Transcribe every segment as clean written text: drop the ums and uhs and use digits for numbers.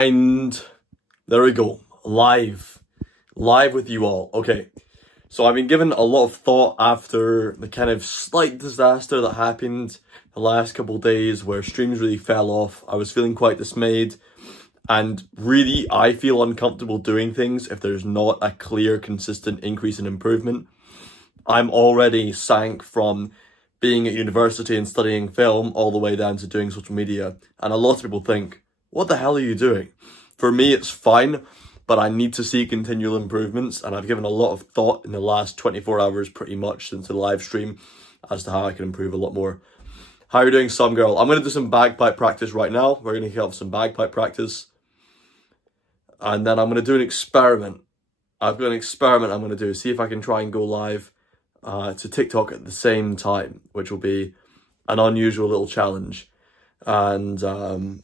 And there we go, live with you all. Okay, so I've been given a lot of thought after the kind of slight disaster that happened the last couple of days where streams really fell off. I was feeling quite dismayed, and really I feel uncomfortable doing things if there's not a clear, consistent increase in improvement. I'm already sank from being at university and studying film all the way down to doing social media, and a lot of people think, what the hell are you doing? For me, it's fine, but I need to see continual improvements, and I've given a lot of thought in the last 24 hours pretty much since the live stream as to how I can improve a lot more. How are you doing, some girl? I'm going to do some bagpipe practice right now. We're going to have some bagpipe practice, and then I'm going to do an experiment. I've got an experiment I'm going to do, see if I can try and go live to TikTok at the same time, which will be an unusual little challenge. And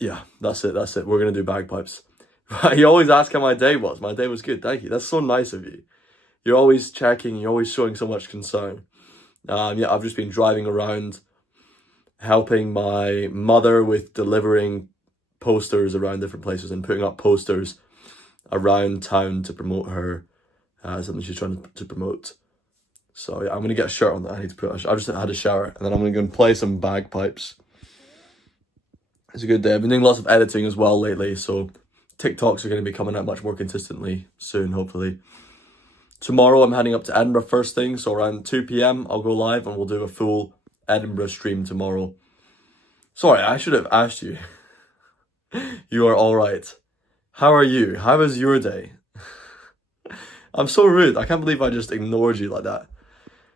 yeah, that's it. We're going to do bagpipes. You always ask how my day was. My day was good. Thank you. That's so nice of you. You're always checking. You're always showing so much concern. Yeah, I've just been driving around helping my mother with delivering posters around different places and putting up posters around town to promote her, something she's trying to promote. So yeah, I'm going to get a shirt on that. I need to put I just had a shower, and then I'm going to go and play some bagpipes. It's a good day. I've been doing lots of editing as well lately, so TikToks are going to be coming out much more consistently soon, hopefully. Tomorrow I'm heading up to Edinburgh first thing, so around 2 p.m. I'll go live and we'll do a full Edinburgh stream tomorrow. Sorry, I should have asked you. You are all right. How are you? How was your day? I'm so rude. I can't believe I just ignored you like that.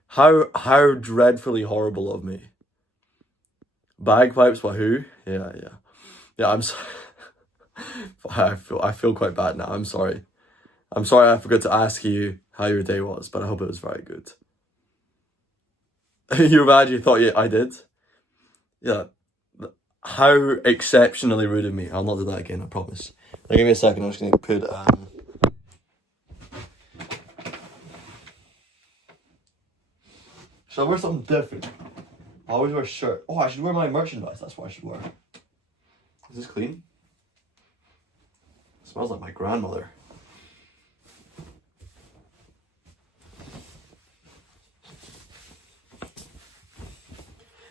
How dreadfully horrible of me. Bagpipes, wahoo. Yeah. I'm so I feel quite bad now. I'm sorry I forgot to ask you how your day was, but I hope it was very good. You're bad, you thought I did? Yeah. How exceptionally rude of me. I'll not do that again, I promise. Now give me a second, I'm just gonna put should I wear something different? I always wear a shirt. Oh, I should wear my merchandise. That's what I should wear. Is this clean? It smells like my grandmother.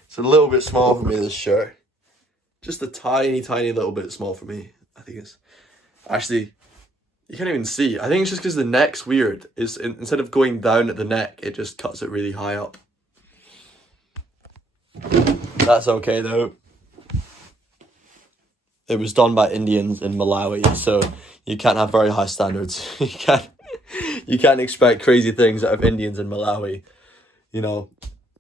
It's a little bit small for me, this shirt. Just a tiny little bit small for me. I think it's... Actually, you can't even see. I think it's just because the neck's weird. Instead of going down at the neck, it just cuts it really high up. That's okay though. It was done by Indians in Malawi, so you can't have very high standards. You can't expect crazy things out of Indians in Malawi. You know,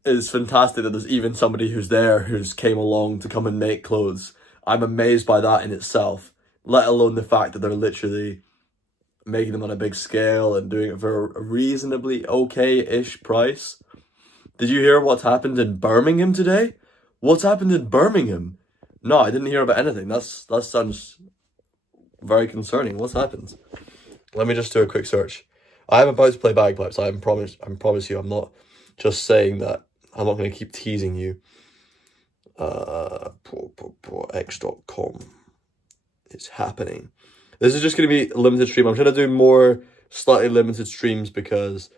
it's fantastic that there's even somebody who's there who's came along to come and make clothes. I'm amazed by that in itself, let alone the fact that they're literally making them on a big scale and doing it for a reasonably okay-ish price. Did you hear what's happened in Birmingham today? What's happened in Birmingham? No, I didn't hear about anything. That sounds very concerning. What's happened? Let me just do a quick search. I am about to play bagpipes. I promise you, I'm not just saying that. I'm not going to keep teasing you. X.com. It's happening. This is just going to be a limited stream. I'm trying to do more slightly limited streams because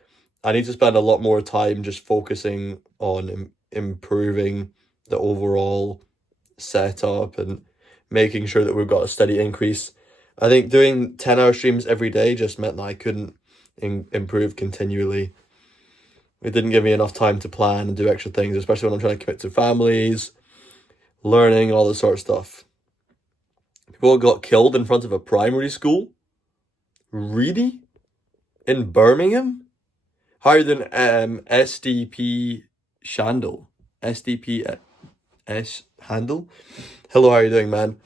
I need to spend a lot more time just focusing on improving the overall setup and making sure that we've got a steady increase. I think doing 10-hour streams every day just meant that I couldn't improve continually. It didn't give me enough time to plan and do extra things, especially when I'm trying to commit to families, learning, all this sort of stuff. People got killed in front of a primary school? Really? In Birmingham? How are you doing, SDP Shandle? SDP S handle? Hello, how are you doing, man?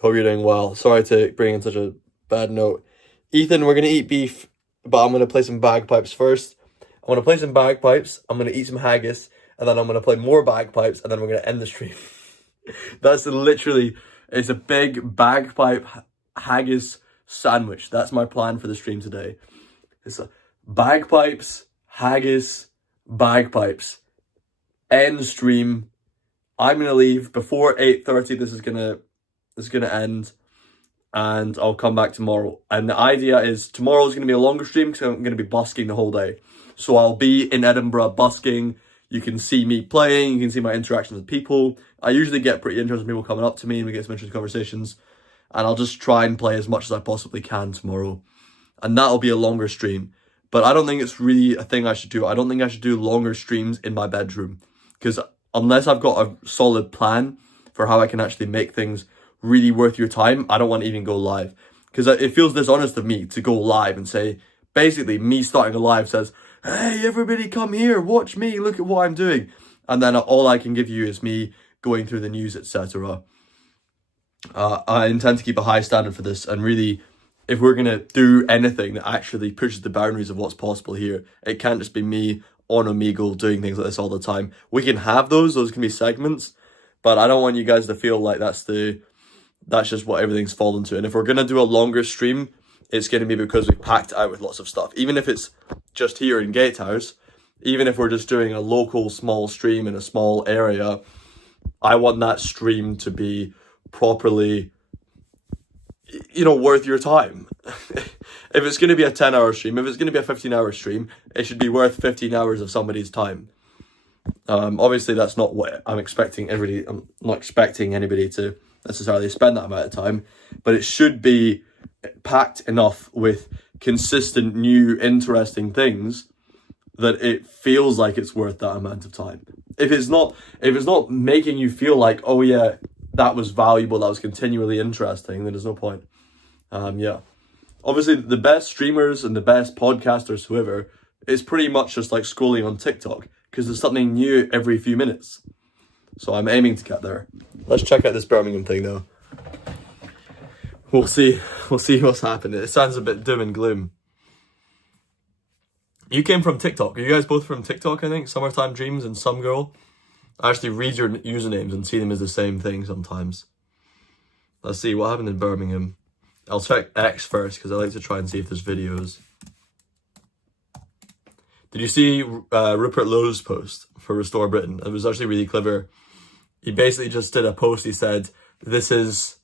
Hope you're doing well. Sorry to bring in such a bad note. Ethan, we're going to eat beef, but I'm going to play some bagpipes first. I'm going to play some bagpipes, I'm going to eat some haggis, and then I'm going to play more bagpipes, and then we're going to end the stream. That's literally, it's a big bagpipe haggis sandwich. That's my plan for the stream today. It's a bagpipes, haggis, bagpipes. End stream. I'm going to leave before 8:30. This is going to is going to end, and I'll come back tomorrow. And the idea is tomorrow is going to be a longer stream because I'm going to be busking the whole day. So I'll be in Edinburgh busking. You can see me playing. You can see my interactions with people. I usually get pretty interesting people coming up to me and we get some interesting conversations. And I'll just try and play as much as I possibly can tomorrow. And that'll be a longer stream. But I don't think it's really a thing I should do. I don't think I should do longer streams in my bedroom. Because unless I've got a solid plan for how I can actually make things really worth your time, I don't want to even go live. Because it feels dishonest of me to go live and say, basically me starting a live says, hey, everybody come here, watch me, look at what I'm doing. And then all I can give you is me going through the news, etc. I intend to keep a high standard for this, and really, if we're going to do anything that actually pushes the boundaries of what's possible here, it can't just be me on Omegle doing things like this all the time. We can have those can be segments, but I don't want you guys to feel like that's just what everything's fallen to. And if we're going to do a longer stream, it's going to be because we've packed it out with lots of stuff. Even if it's just here in Gatehouse, even if we're just doing a local small stream in a small area, I want that stream to be properly, worth your time. If it's going to be a 10-hour stream, if it's going to be a 15-hour stream, it should be worth 15 hours of somebody's time. Obviously, that's not what I'm expecting. I'm not expecting anybody to necessarily spend that amount of time, but it should be packed enough with consistent, new, interesting things that it feels like it's worth that amount of time. If it's not making you feel like, oh yeah, that was valuable, that was continually interesting, then there's no point. Obviously, the best streamers and the best podcasters, whoever, it's pretty much just like scrolling on TikTok because there's something new every few minutes. So I'm aiming to get there. Let's check out this Birmingham thing though. We'll see what's happening. It sounds a bit doom and gloom. You came from TikTok. Are you guys both from TikTok, I think? Summertime Dreams and Some Girl. I actually read your usernames and see them as the same thing sometimes. Let's see what happened in Birmingham. I'll check X first because I like to try and see if there's videos. Did you see Rupert Lowe's post for Restore Britain? It was actually really clever. He basically just did a post. He said, this is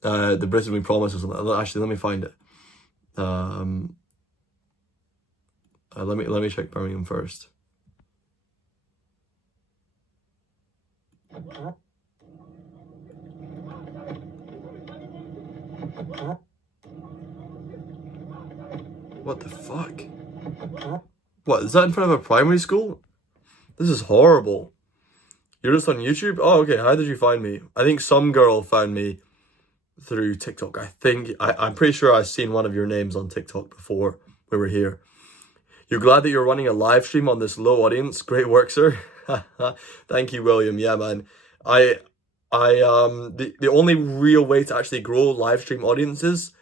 the Britain we promised or something. Actually, let me find it. Let me check Birmingham first. What the fuck? What, is that in front of a primary school? This is horrible. You're just on YouTube? Oh, okay. How did you find me? I think some girl found me through TikTok. I'm pretty sure I've seen one of your names on TikTok before we were here. You're glad that you're running a live stream on this low audience? Great work, sir. Thank you, William. Yeah, man. The only real way to actually grow live stream audiences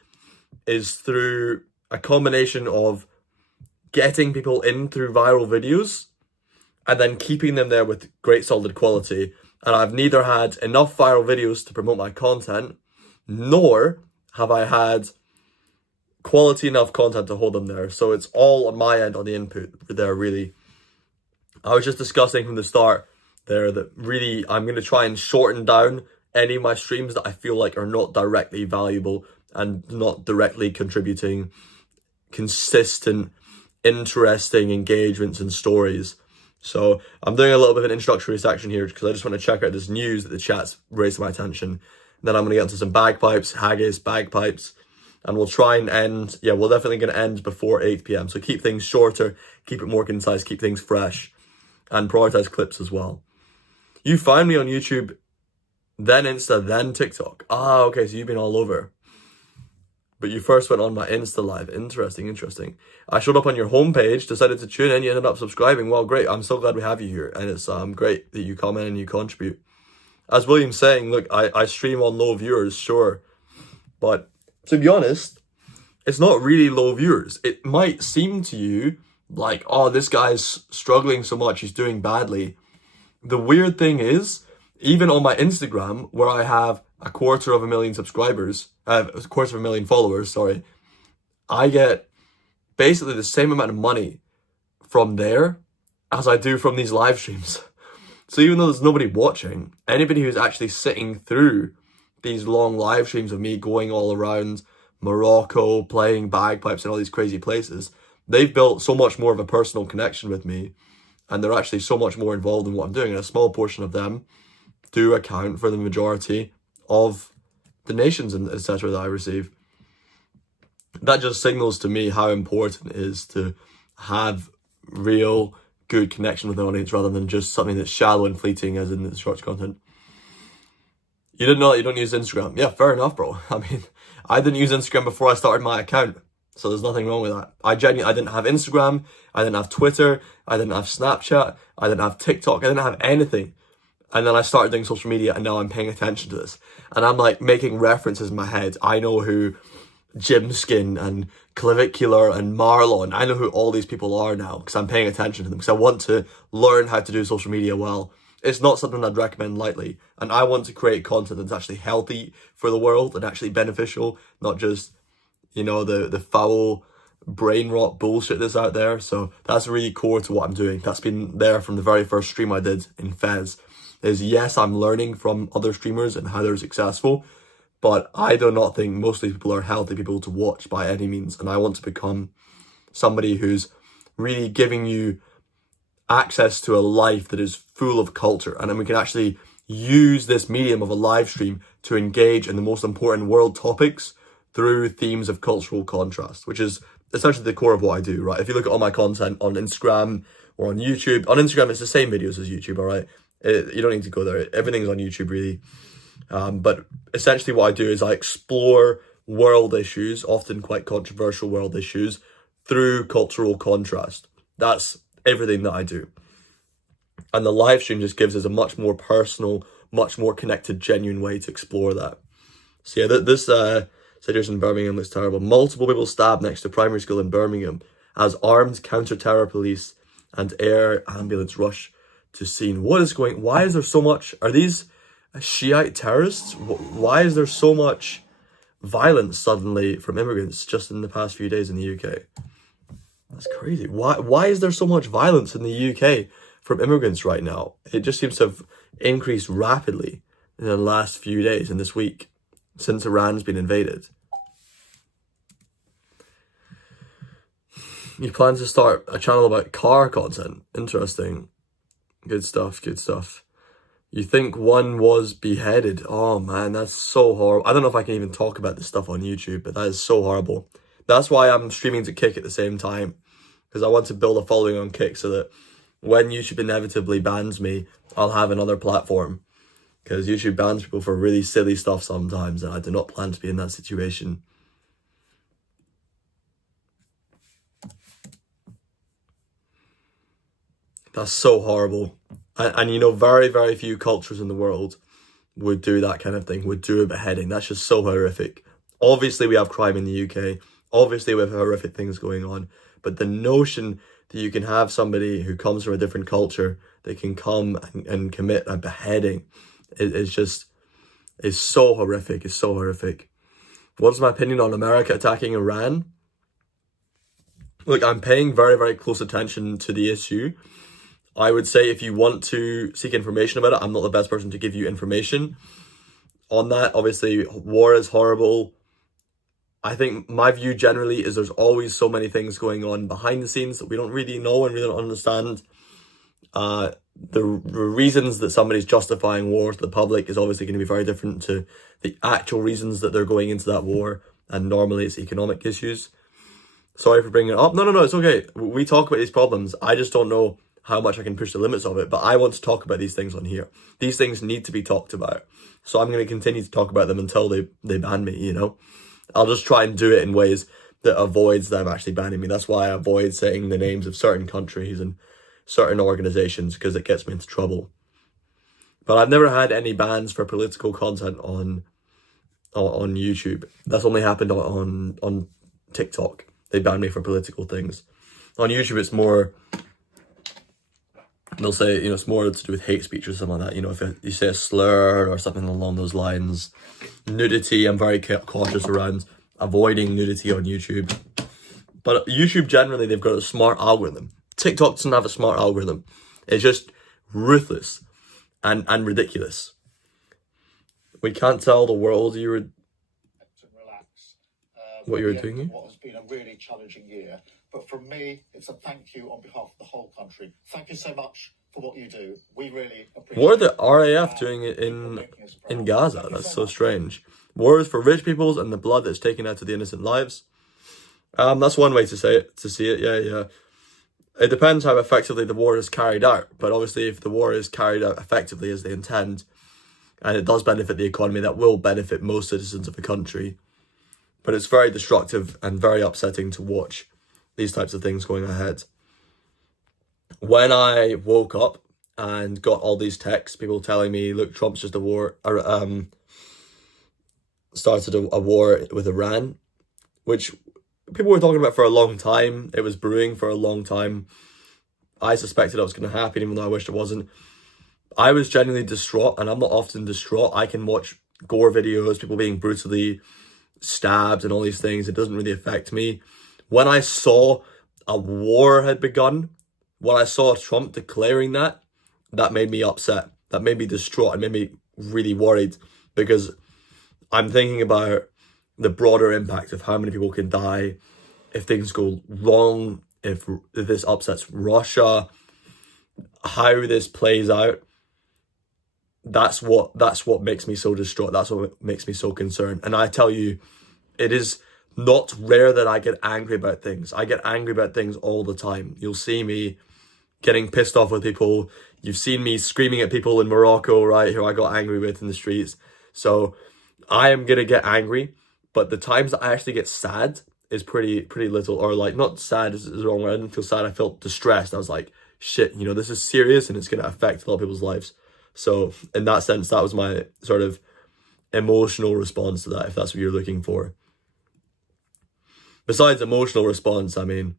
is through a combination of getting people in through viral videos and then keeping them there with great solid quality. And I've neither had enough viral videos to promote my content, nor have I had quality enough content to hold them there. So it's all on my end on the input there, really. I was just discussing from the start there that really I'm going to try and shorten down any of my streams that I feel like are not directly valuable and not directly contributing consistent, interesting engagements and stories. So I'm doing a little bit of an introductory section here because I just want to check out this news that the chat's raised my attention. And then I'm going to get into some bagpipes, haggis, bagpipes, and we'll try and end, we're definitely going to end before 8 p.m. So keep things shorter, keep it more concise, keep things fresh, and prioritize clips as well. You found me on YouTube, then Insta, then TikTok. Ah, okay, so you've been all over. But you first went on my Insta live. Interesting. I showed up on your homepage, decided to tune in, you ended up subscribing. Well, great. I'm so glad we have you here. And it's great that you come in and you contribute. As William's saying, look, I stream on low viewers, sure. But to be honest, it's not really low viewers. It might seem to you like, oh, this guy's struggling so much, he's doing badly. The weird thing is, even on my Instagram, where I have 250,000 subscribers, 250,000 followers, sorry, I get basically the same amount of money from there as I do from these live streams. So even though there's nobody watching, anybody who's actually sitting through these long live streams of me going all around Morocco, playing bagpipes in all these crazy places, they've built so much more of a personal connection with me, and they're actually so much more involved in what I'm doing. And a small portion of them do account for the majority of donations and etc. that I receive. That just signals to me how important it is to have real good connection with the audience rather than just something that's shallow and fleeting as in the shorts content. You didn't know that you don't use Instagram? Yeah, fair enough, bro. I mean, I didn't use Instagram before I started my account, so there's nothing wrong with that. I didn't have Instagram, I didn't have Twitter, I didn't have Snapchat, I didn't have TikTok, I didn't have anything. And then I started doing social media, and now I'm paying attention to this. And I'm like making references in my head. I know who Jimskin and Clavicular and Marlon, I know who all these people are now because I'm paying attention to them, because I want to learn how to do social media well. It's not something I'd recommend lightly, and I want to create content that's actually healthy for the world and actually beneficial, not just, you know, the foul brain rot bullshit that's out there. So that's really core to what I'm doing. That's been there from the very first stream I did in Fez. Is yes, I'm learning from other streamers and how they're successful, but I do not think most of these people are healthy people to watch by any means. And I want to become somebody who's really giving you access to a life that is full of culture. And then we can actually use this medium of a live stream to engage in the most important world topics through themes of cultural contrast, which is essentially the core of what I do, right? If you look at all my content on Instagram or on YouTube, on Instagram, it's the same videos as YouTube, all right? You don't need to go there. Everything's on YouTube, really. But essentially what I do is I explore world issues, often quite controversial world issues, through cultural contrast. That's everything that I do. And the live stream just gives us a much more personal, much more connected, genuine way to explore that. So yeah, this situation in Birmingham looks terrible. Multiple people stabbed next to primary school in Birmingham as armed counter-terror police and air ambulance rush to scene. What is going? Why is there so much? Are these Shiite terrorists? Why is there so much violence suddenly from immigrants just in the past few days in the UK? That's crazy. Why is there so much violence in the UK from immigrants right now? It just seems to have increased rapidly in the last few days and this week since Iran's been invaded. You plan to start a channel about car content? Interesting. Good stuff, good stuff. You think one was beheaded? Oh man, that's so horrible. I don't know if I can even talk about this stuff on YouTube, but that is so horrible. That's why I'm streaming to Kick at the same time, because I want to build a following on Kick so that when YouTube inevitably bans me, I'll have another platform. Because YouTube bans people for really silly stuff sometimes, and I do not plan to be in that situation. That's so horrible. And you know, very, very few cultures in the world would do that kind of thing, would do a beheading. That's just so horrific. Obviously, we have crime in the UK. Obviously, we have horrific things going on. But the notion that you can have somebody who comes from a different culture, they can come and commit a beheading is so horrific. It's so horrific. What's my opinion on America attacking Iran? Look, I'm paying very, very close attention to the issue. I would say if you want to seek information about it, I'm not the best person to give you information on that. Obviously, war is horrible. I think my view generally is there's always so many things going on behind the scenes that we don't really know and really don't understand. The reasons that somebody's justifying war to the public is obviously going to be very different to the actual reasons that they're going into that war. And normally it's economic issues. Sorry for bringing it up. No, it's okay. We talk about these problems. I just don't know how much I can push the limits of it, but I want to talk about these things on here. These things need to be talked about. So I'm going to continue to talk about them until they ban me, you know? I'll just try and do it in ways that avoids them actually banning me. That's why I avoid saying the names of certain countries and certain organizations, because it gets me into trouble. But I've never had any bans for political content on YouTube. That's only happened on TikTok. They banned me for political things. On YouTube, it's more... They'll say, you know, it's more to do with hate speech or something like that. You know, if you say a slur or something along those lines. Nudity, I'm very cautious around avoiding nudity on YouTube. But YouTube, generally, they've got a smart algorithm. TikTok doesn't have a smart algorithm. It's just ruthless and ridiculous. We can't tell the world you were and relax. what you were at the end doing. of what has been a really challenging year. But from me, it's a thank you on behalf of the whole country. Thank you so much for what you do. We really appreciate What are the it. RAF doing in Gaza? That's so strange. War is for rich peoples and the blood that's taken out of the innocent lives. That's one way to say it. To see it, yeah, yeah. It depends how effectively the war is carried out. But obviously, if the war is carried out effectively as they intend, and it does benefit the economy, that will benefit most citizens of the country. But it's very destructive and very upsetting to watch these types of things going ahead. When I woke up and got all these texts, people telling me, look, Trump's just started a war with Iran, which people were talking about for a long time. It was brewing for a long time. I suspected it was going to happen, even though I wished it wasn't. I was genuinely distraught, and I'm not often distraught. I can watch gore videos, people being brutally stabbed and all these things. It doesn't really affect me. When I saw a war had begun, when I saw Trump declaring that, that made me upset. That made me distraught and made me really worried, because I'm thinking about the broader impact of how many people can die if things go wrong, if this upsets Russia, how this plays out. That's what makes me so distraught. That's what makes me so concerned. And I tell you, it is not rare that I get angry about things. I get angry about things all the time. You'll see me getting pissed off with people. You've seen me screaming at people in Morocco, right, who I got angry with in the streets. So I am gonna get angry, but the times that I actually get sad is pretty little. Or like, not sad is the wrong word. I didn't feel sad. I felt distressed. I was like, shit, you know, this is serious and it's gonna affect a lot of people's lives. So in that sense, that was my sort of emotional response to that, if that's what you're looking for. Besides emotional response, I mean,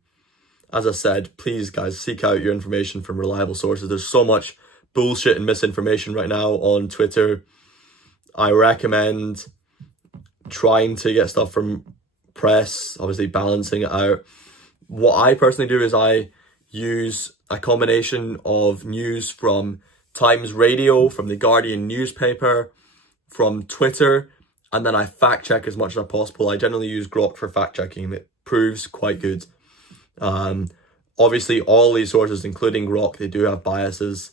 as I said, please guys, seek out your information from reliable sources. There's so much bullshit and misinformation right now on Twitter. I recommend trying to get stuff from press, obviously balancing it out. What I personally do is I use a combination of news from Times Radio, from the Guardian newspaper, from Twitter, and then I fact check as much as possible. I generally use Grok for fact checking, and it proves quite good. Obviously, all these sources, including Grok, they do have biases.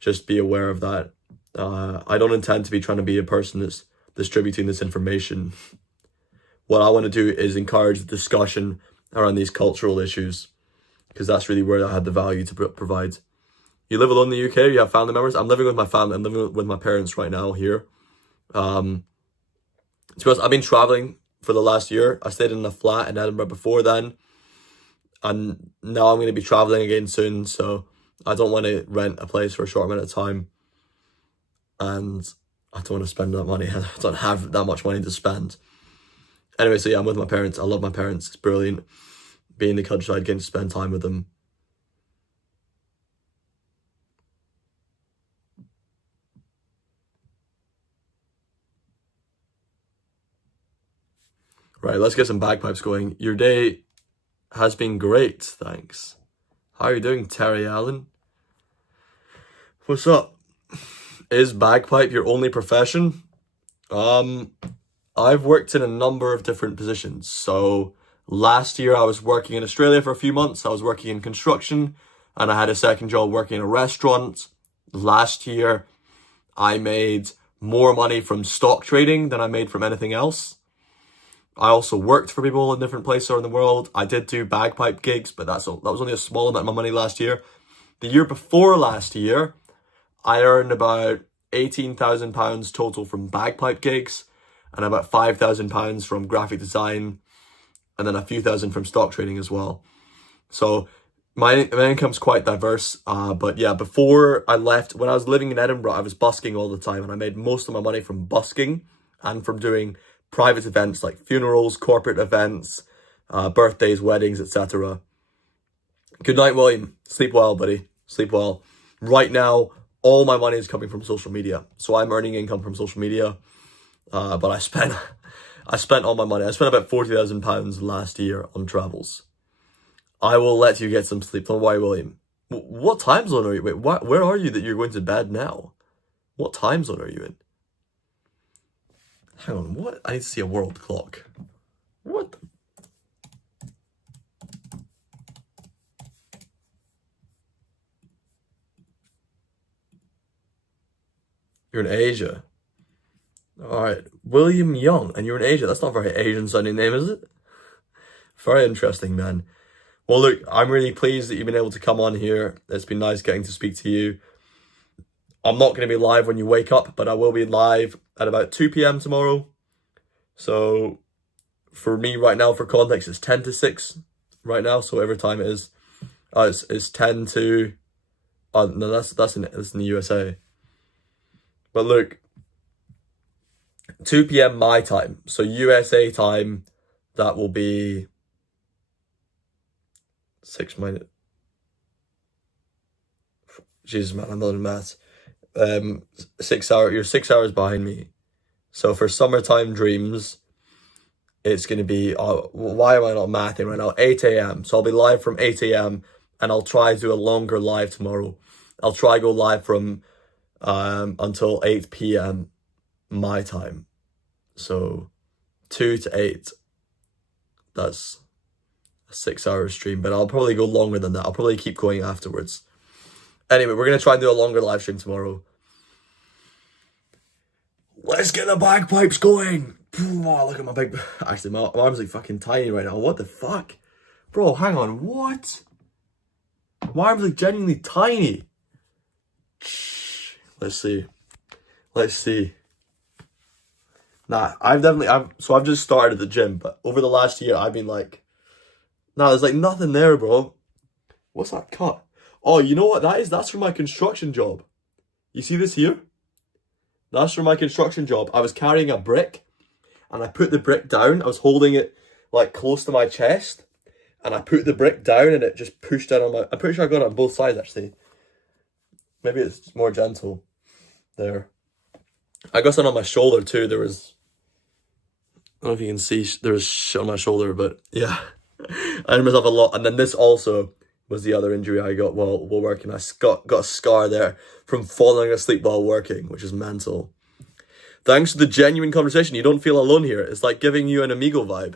Just be aware of that. I don't intend to be trying to be a person that's distributing this information. What I want to do is encourage the discussion around these cultural issues, because that's really where I had the value to provide. You live alone in the UK? You have family members? I'm living with my family. I'm living with my parents right now here. To be honest, I've been traveling for the last year. I stayed in a flat in Edinburgh before then, and now I'm going to be traveling again soon, so I don't want to rent a place for a short amount of time, and I don't want to spend that money. I don't have that much money to spend. Anyway, so yeah, I'm with my parents. I love my parents. It's brilliant being in the countryside, getting to spend time with them. Right, let's get some bagpipes going. Your day has been great, thanks. How are you doing, Terry Allen? What's up? Is bagpipe your only profession? I've worked in a number of different positions. So last year I was working in Australia for a few months. I was working in construction, and I had a second job working in a restaurant. Last year I made more money from stock trading than I made from anything else. I also worked for people in different places around the world. I did do bagpipe gigs, but that was only a small amount of my money last year. The year before last year, I earned about £18,000 total from bagpipe gigs, and about £5,000 from graphic design, and then a few thousand from stock trading as well. So my income's quite diverse, but yeah, before I left, when I was living in Edinburgh, I was busking all the time, and I made most of my money from busking and from doing private events like funerals, corporate events, birthdays, weddings, etc. Good night, William. Sleep well, buddy. Sleep well. Right now, all my money is coming from social media, so I'm earning income from social media. But I spent all my money. I spent about £40,000 last year on travels. I will let you get some sleep. Don't worry, William. What time zone are you? Wait, where are you that you're going to bed now? What time zone are you in? Hang on, what? I need to see a world clock. What? You're in Asia. Alright. William Young, and you're in Asia. That's not a very Asian sounding name, is it? Very interesting, man. Well, look, I'm really pleased that you've been able to come on here. It's been nice getting to speak to you. I'm not going to be live when you wake up, but I will be live at about 2 p.m. tomorrow. So, for me right now, for context, it's 10 to 6 right now. So, whatever time it is, it's 10 to... no, that's in the USA. But look, 2 p.m. my time. So, USA time, that will be... 6 minutes. Jesus, man, I'm not in maths. 6 hours. You're 6 hours behind me. So for summertime dreams, it's gonna be. Why am I not mathing right now? 8 a.m. So I'll be live from 8 a.m. and I'll try to do a longer live tomorrow. I'll try to go live from until 8 p.m. my time. So 2 to 8. That's a 6 hour stream, but I'll probably go longer than that. I'll probably keep going afterwards. Anyway, we're going to try and do a longer live stream tomorrow. Let's get the bagpipes going. Oh, look at my big... Actually, my arms are fucking tiny right now. What the fuck? Bro, hang on. What? My arms are genuinely tiny. Let's see. Let's see. Nah, I've just started at the gym, but over the last year, I've been like... Nah, there's like nothing there, bro. What's that cut? Oh, you know what that is? That's for my construction job. You see this here? That's for my construction job. I was carrying a brick and I put the brick down. I was holding it like close to my chest and I put the brick down and it just pushed down on my... I'm pretty sure I got it on both sides actually. Maybe it's more gentle. There. I got some on my shoulder too. There was... I don't know if you can see. There was shit on my shoulder, but yeah. I hurt myself a lot. And then this also was the other injury I got while working. I got a scar there from falling asleep while working, which is mental. Thanks to the genuine conversation, you don't feel alone here. It's like giving you an Amigo vibe.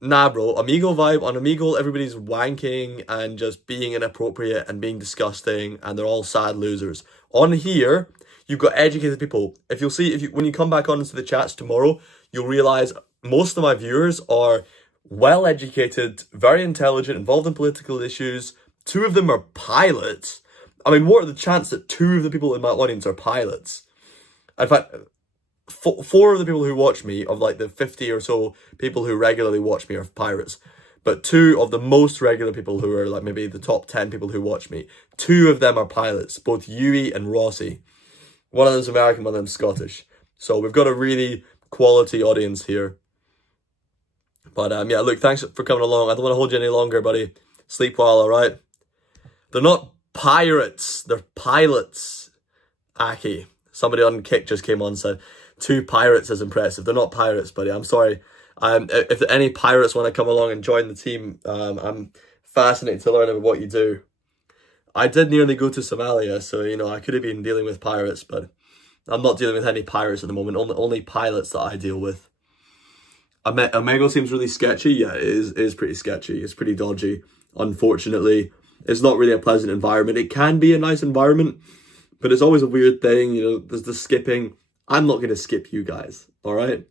Nah, bro. Amigo vibe. On Amigo, everybody's wanking and just being inappropriate and being disgusting, and they're all sad losers. On here, you've got educated people. If you'll see, when you come back on into the chats tomorrow, you'll realize most of my viewers are well-educated, very intelligent, involved in political issues. 2 of them are pilots. I mean, what are the chances that 2 of the people in my audience are pilots? In fact, 4 of the people who watch me, of like the 50 or so people who regularly watch me, are pirates. But 2 of the most regular people who are like maybe the top 10 people who watch me, 2 of them are pilots, both Yui and Rossi. One of them's American, one of them's Scottish. So we've got a really quality audience here. But yeah, look, thanks for coming along. I don't want to hold you any longer, buddy. Sleep well, alright? They're not pirates, they're pilots. Aki. Somebody on Kick just came on and said, 2 pirates is impressive. They're not pirates, buddy. I'm sorry. If any pirates want to come along and join the team, I'm fascinated to learn about what you do. I did nearly go to Somalia, so, you know, I could have been dealing with pirates, but I'm not dealing with any pirates at the moment. Only pilots that I deal with. Omegle seems really sketchy. Yeah, it is pretty sketchy. It's pretty dodgy. Unfortunately, it's not really a pleasant environment. It can be a nice environment, but it's always a weird thing. You know, there's the skipping. I'm not going to skip you guys, all right?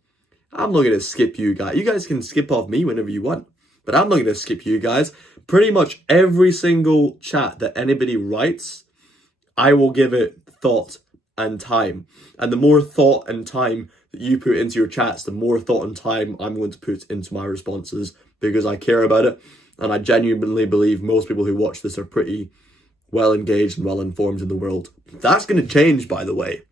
I'm not going to skip you guys. You guys can skip off me whenever you want, but I'm not going to skip you guys. Pretty much every single chat that anybody writes, I will give it thought and time. And the more thought and time that you put into your chats, the more thought and time I'm going to put into my responses, because I care about it, and I genuinely believe most people who watch this are pretty well engaged and well informed in the world. That's going to change, by the way.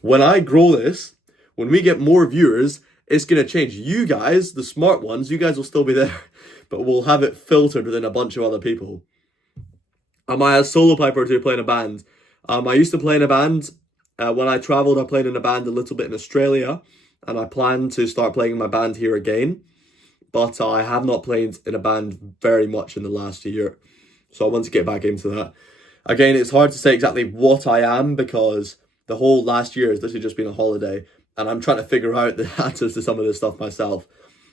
When I grow this, when we get more viewers, it's going to change. You guys, the smart ones, you guys will still be there, but we'll have it filtered within a bunch of other people. Am I a solo piper or do I play in a band? I used to play in a band. When I travelled, I played in a band a little bit in Australia, and I plan to start playing in my band here again. But I have not played in a band very much in the last year, so I want to get back into that. Again, it's hard to say exactly what I am, because the whole last year has literally just been a holiday. and I'm trying to figure out the answers to some of this stuff myself.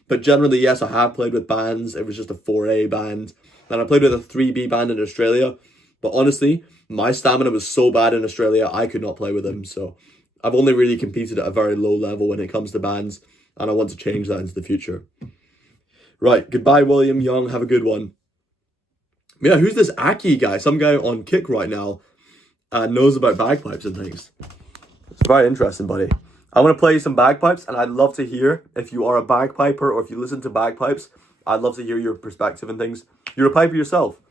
But generally, yes, I have played with bands. It was just a 4A band. And I played with a 3B band in Australia. But honestly, my stamina was so bad in Australia, I could not play with them. So I've only really competed at a very low level when it comes to bands. And I want to change that into the future. Right, goodbye, William Young. Have a good one. Yeah, who's this Aki guy? Some guy on Kick right now knows about bagpipes and things. It's very interesting, buddy. I'm going to play you some bagpipes, and I'd love to hear if you are a bagpiper or if you listen to bagpipes. I'd love to hear your perspective and things. You're a piper yourself.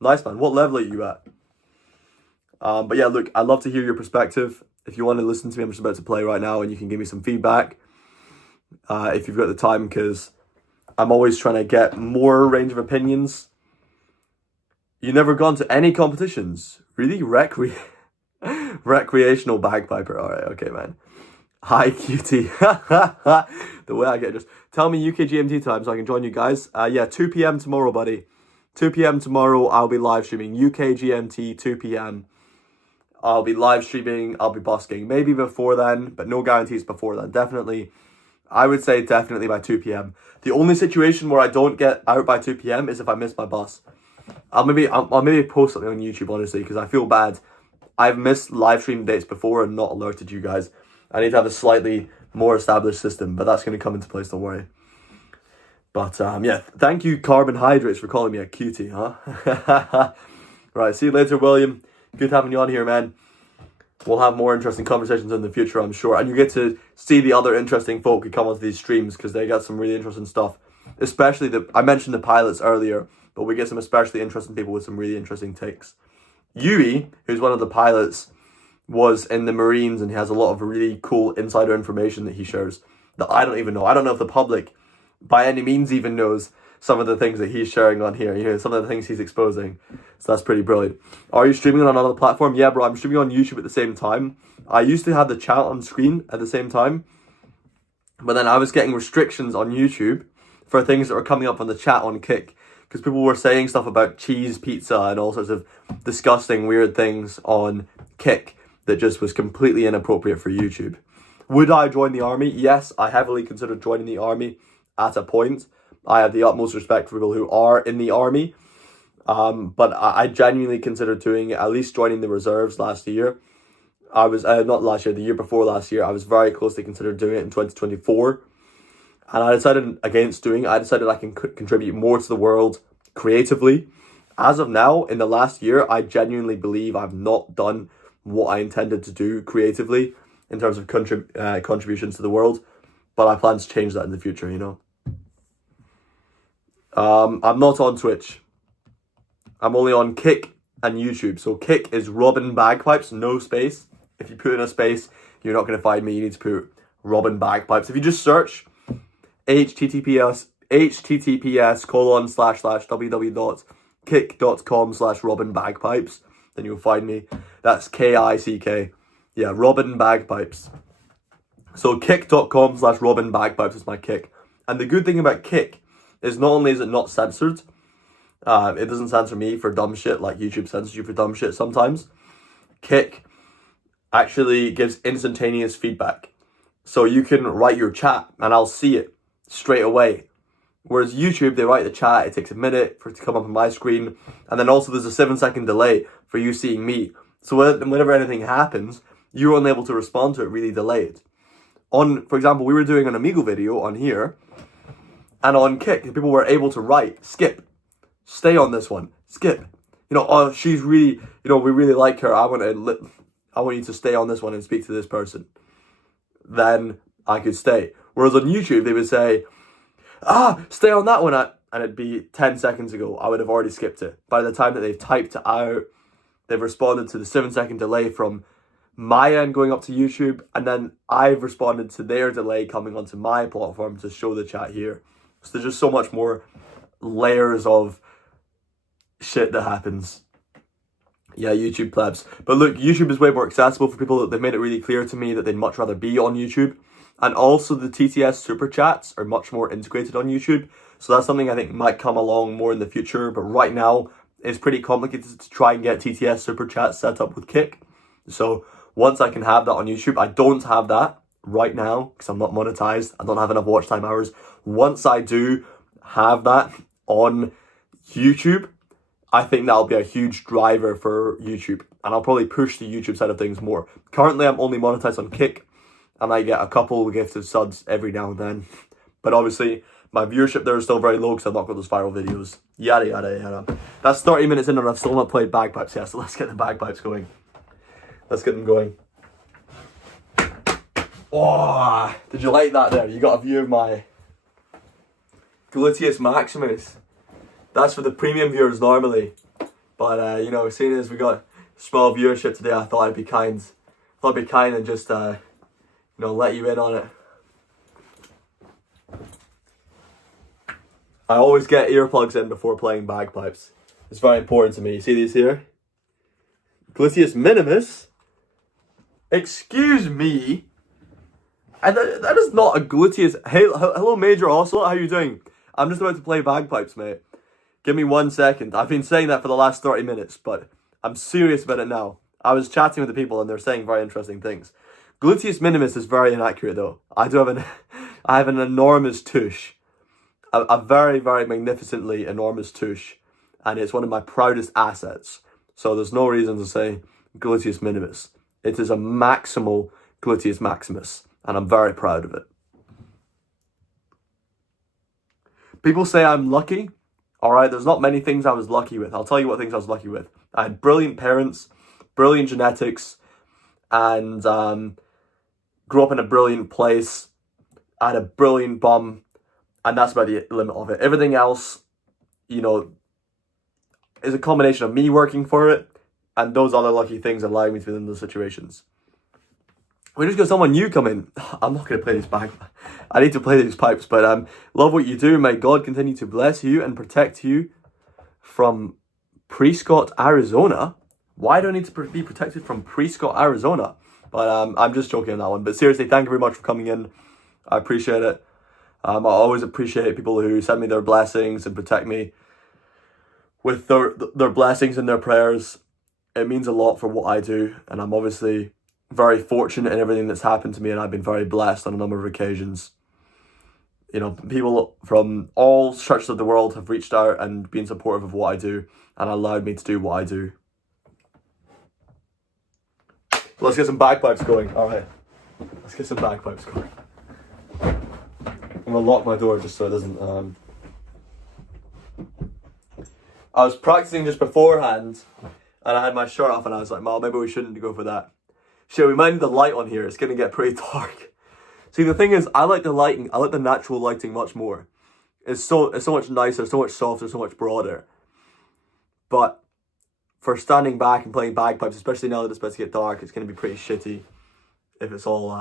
Nice, man. What level are you at? But yeah, look, I'd love to hear your perspective. If you want to listen to me, I'm just about to play right now, and you can give me some feedback if you've got the time, because I'm always trying to get more range of opinions. You never gone to any competitions? Really? Recreational bagpiper. All right, okay, man. Hi, cutie. The way I get just... Tell me UK GMT time so I can join you guys. Yeah, 2 p.m. tomorrow, buddy. 2 p.m. tomorrow, I'll be live streaming. UK GMT, 2 p.m. I'll be live streaming. I'll be busking. Maybe before then, but no guarantees before then. Definitely. I would say definitely by 2 p.m. The only situation where I don't get out by 2 p.m. is if I miss my bus. I'll maybe post something on YouTube, honestly, because I feel bad. I've missed live stream dates before and not alerted you guys. I need to have a slightly more established system, but that's going to come into place, don't worry. But yeah, thank you, Carbohydrates, for calling me a cutie, huh? Right, see you later, William. Good having you on here, man. We'll have more interesting conversations in the future, I'm sure. And you get to see the other interesting folk who come onto these streams, because they got some really interesting stuff. Especially I mentioned the pilots earlier, but we get some especially interesting people with some really interesting takes. Yui, who's one of the pilots, was in the Marines, and he has a lot of really cool insider information that he shares that I don't even know. I don't know if the public by any means even knows some of the things that he's sharing on here, you know, some of the things he's exposing. So that's pretty brilliant. Are you streaming on another platform? Yeah, bro, I'm streaming on YouTube at the same time. I used to have the chat on screen at the same time, but then I was getting restrictions on YouTube for things that were coming up on the chat on Kick, because people were saying stuff about cheese pizza and all sorts of disgusting, weird things on Kick that just was completely inappropriate for YouTube. Would I join the army? Yes, I heavily considered joining the army at a point. I have the utmost respect for people who are in the army. But I genuinely considered doing at least joining the reserves last year. I was, not last year, the year before last year, I was very closely considered doing it in 2024. And I decided against doing it. I decided I can contribute more to the world creatively. As of now, in the last year, I genuinely believe I've not done what I intended to do creatively in terms of contributions to the world. But I plan to change that in the future, you know. I'm not on Twitch. I'm only on Kick and YouTube. So Kick is Robin Bagpipes, no space. If you put in a space, you're not going to find me. You need to put Robin Bagpipes. If you just search https://www.kick.com/Robin Bagpipes, then you'll find me. That's KICK. Yeah, Robin Bagpipes. So kick.com/Robin Bagpipes is my Kick. And the good thing about Kick is not only is it not censored, it doesn't censor me for dumb shit like YouTube censors you for dumb shit sometimes. Kick actually gives instantaneous feedback. So you can write your chat and I'll see it straight away. Whereas YouTube, they write the chat, it takes a minute for it to come up on my screen. And then also there's a 7-second delay for you seeing me. So whenever anything happens, you're unable to respond to it really delayed. For example, we were doing an Amigo video on here, and on Kick, people were able to write, skip, stay on this one, skip. You know, oh, she's really, you know, we really like her. I want you to stay on this one and speak to this person. Then I could stay. Whereas on YouTube, they would say, stay on that one. And it'd be 10 seconds ago. I would have already skipped it. By the time that they've typed it out, they've responded to the 7-second delay from my end going up to YouTube. And then I've responded to their delay coming onto my platform to show the chat here. So there's just so much more layers of shit that happens. Yeah, YouTube plebs. But look, YouTube is way more accessible for people. They've made it really clear to me that they'd much rather be on YouTube. And also the TTS super chats are much more integrated on YouTube. So that's something I think might come along more in the future. But right now, it's pretty complicated to try and get TTS super chats set up with Kick. So once I can have that on YouTube, I don't have that right now because I'm not monetized. I don't have enough watch time hours. Once I do have that on YouTube, I think that'll be a huge driver for YouTube, and I'll probably push the YouTube side of things more. Currently, I'm only monetized on Kick, and I get a couple of gifted subs every now and then. But obviously, my viewership there is still very low because I've not got those viral videos. Yada, yada, yada. That's 30 minutes in and I've still not played Bagpipes yet, so let's get the Bagpipes going. Let's get them going. Oh, did you like that there? You got a view of my gluteus maximus. That's for the premium viewers normally. But, you know, seeing as we got small viewership today, I thought I'd be kind. And just, you know, let you in on it. I always get earplugs in before playing bagpipes. It's very important to me. You see these here? Gluteus minimus? Excuse me? And that is not a gluteus. Hey, hello Major Ocelot, how you doing? I'm just about to play bagpipes, mate. Give me 1 second. I've been saying that for the last 30 minutes, but I'm serious about it now. I was chatting with the people and they're saying very interesting things. Gluteus minimus is very inaccurate though. I have an enormous tush. A very, very magnificently enormous tush. And it's one of my proudest assets. So there's no reason to say gluteus minimus. It is a maximal gluteus maximus. And I'm very proud of it. People say I'm lucky. Alright, there's not many things I was lucky with. I'll tell you what things I was lucky with. I had brilliant parents, brilliant genetics, and grew up in a brilliant place. I had a brilliant bum, and that's about the limit of it. Everything else, you know, is a combination of me working for it, and those other lucky things allowing me to be in those situations. We just got someone new coming. I'm not going to play these back. I need to play these pipes, but love what you do. May God continue to bless you and protect you from Prescott, Arizona. Why do I need to be protected from Prescott, Arizona? But I'm just joking on that one. But seriously, thank you very much for coming in. I appreciate it. I always appreciate people who send me their blessings and protect me with their blessings and their prayers. It means a lot for what I do, and I'm obviously very fortunate in everything that's happened to me, and I've been very blessed on a number of occasions. You know, people from all churches of the world have reached out and been supportive of what I do and allowed me to do what I do. Let's get some bagpipes going. Alright, let's get some bagpipes going. I'm gonna lock my door just so it doesn't I was practicing just beforehand and I had my shirt off and I was like, "Mal, maybe we shouldn't go for that. Shit, we might need the light on here. It's gonna get pretty dark." See, the thing is, I like the lighting. I like the natural lighting much more. It's so much nicer, so much softer, so much broader. But for standing back and playing bagpipes, especially now that it's about to get dark, it's gonna be pretty shitty if it's all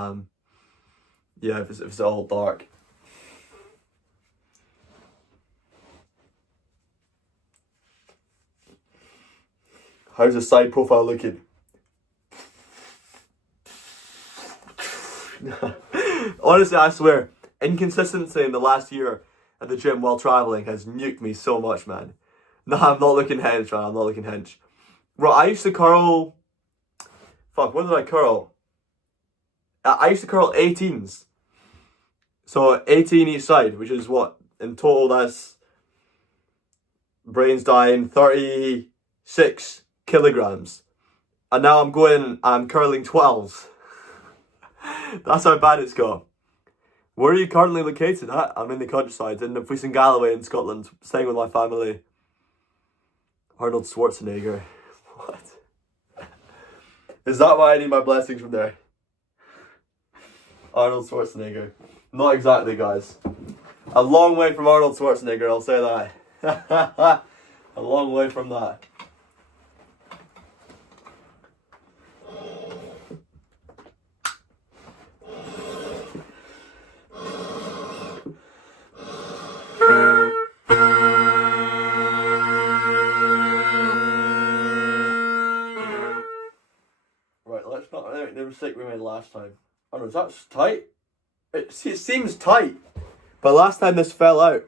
if it's all dark. How's the side profile looking? Honestly, I swear, inconsistency in the last year at the gym while traveling has nuked me so much, man. No, I'm not looking hench, man. I'm not looking hench. Bro, I used to curl... Fuck, when did I curl? I used to curl 18s. So 18 each side, which is what? In total, that's... brains dying, 36 kilograms. And now I'm curling 12s. That's how bad it's got. Where are you currently located at? I'm in the countryside, in the place in Galloway in Scotland, staying with my family. Arnold Schwarzenegger. What? Is that why I need my blessings from there? Arnold Schwarzenegger. Not exactly, guys. A long way from Arnold Schwarzenegger, I'll say that. A long way from that. Let's not make the mistake we made last time. Oh no, that's tight. It seems tight, but last time this fell out.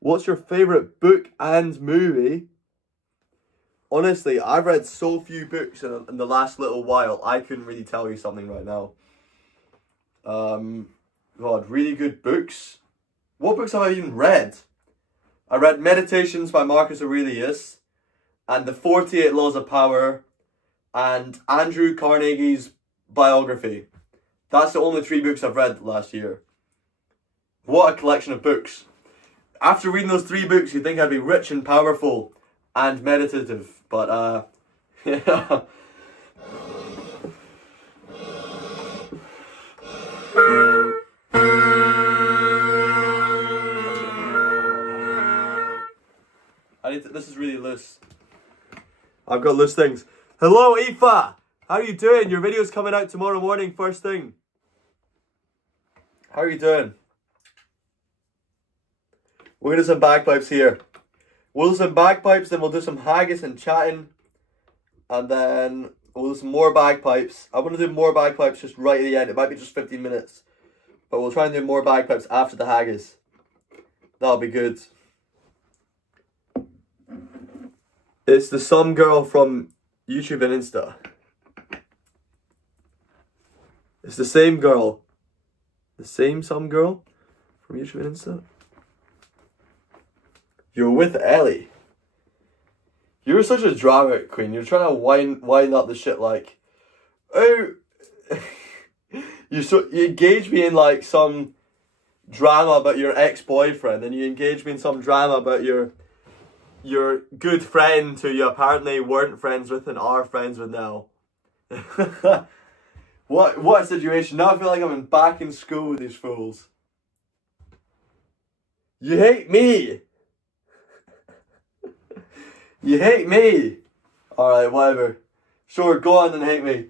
What's your favourite book and movie? Honestly, I've read so few books in the last little while, I couldn't really tell you something right now. God, really good books. What books have I even read? I read Meditations by Marcus Aurelius, and The 48 Laws of Power, and Andrew Carnegie's biography. That's the only 3 books I've read last year. What a collection of books. After reading those 3 books, you'd think I'd be rich and powerful and meditative, but yeah. This is really loose. I've got loose things. Hello, Aoife! How are you doing? Your video's coming out tomorrow morning, first thing. How are you doing? We're gonna do some bagpipes here. We'll do some bagpipes, then we'll do some haggis and chatting. And then we'll do some more bagpipes. I want to do more bagpipes just right at the end. It might be just 15 minutes. But we'll try and do more bagpipes after the haggis. That'll be good. It's the some girl from YouTube and Insta. It's the same girl. The same some girl from YouTube and Insta. You're with Ellie. You're such a drama queen. You're trying to wind up the shit like, oh, you engage me in like some drama about your ex-boyfriend, and you engage me in some drama about your good friend who you apparently weren't friends with and are friends with now. What a situation. Now I feel like I'm back in school with these fools. You hate me. You hate me. Alright, whatever. Sure, go on and hate me.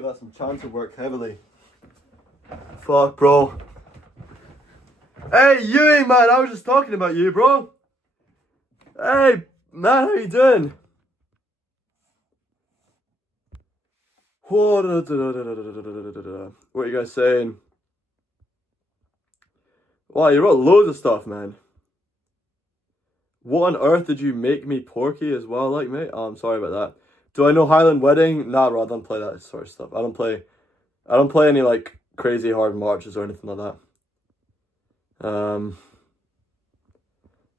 do that some chancer work heavily. Fuck, bro. Hey, Yui, man, I was just talking about you, bro. Hey, man, how you doing? What are you guys saying? Wow, you wrote loads of stuff, man. What on earth did you make me porky as well, like, mate? Oh, I'm sorry about that. Do I know Highland Wedding? Nah, bro, I don't play that sort of stuff. I don't play any, like, crazy hard marches or anything like that.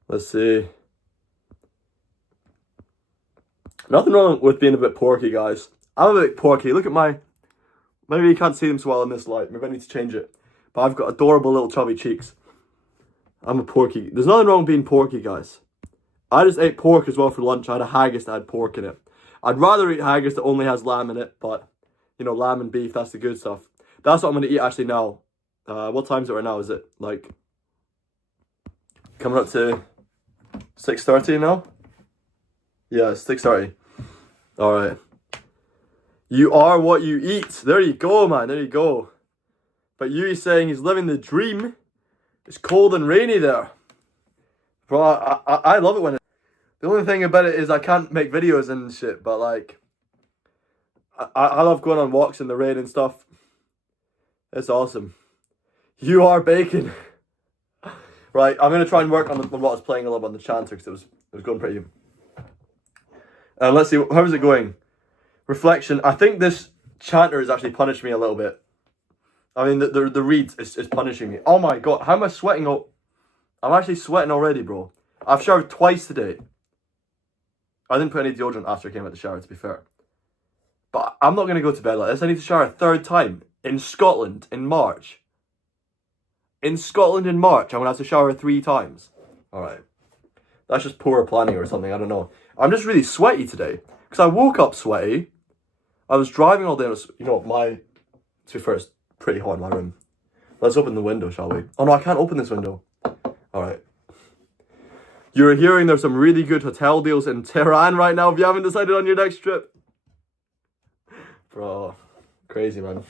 Let's see. Nothing wrong with being a bit porky, guys. I'm a bit porky. Look at my... Maybe you can't see them so well in this light. Maybe I need to change it. But I've got adorable little chubby cheeks. I'm a porky. There's nothing wrong with being porky, guys. I just ate pork as well for lunch. I had a haggis that had pork in it. I'd rather eat haggis that only has lamb in it, but, you know, lamb and beef, that's the good stuff. That's what I'm going to eat actually now. What time is it right now? Is it, like, coming up to 6:30 now? Yeah, it's 6:30. Alright. You are what you eat. There you go, man. There you go. But Yui's saying he's living the dream. It's cold and rainy there. Bro, I love it when it... The only thing about it is I can't make videos and shit, but like... I love going on walks in the rain and stuff. It's awesome. You are bacon. Right, I'm going to try and work on what I was playing a little bit on the chanter, because it was going pretty... let's see, how is it going? Reflection. I think this chanter is actually punishing me a little bit. I mean, the read is punishing me. Oh my god, how am I sweating? I'm actually sweating already, bro. I've showered twice today. I didn't put any deodorant after I came out of the shower, to be fair. But I'm not going to go to bed like this. I need to shower a third time. In Scotland, in March. In Scotland in March, I'm going to have to shower 3 times. Alright. That's just poor planning or something, I don't know. I'm just really sweaty today. Because I woke up sweaty. I was driving all day. It was, you know, to be fair, it's pretty hot in my room. Let's open the window, shall we? Oh no, I can't open this window. Alright. You're hearing there's some really good hotel deals in Tehran right now if you haven't decided on your next trip. Bro, crazy, man.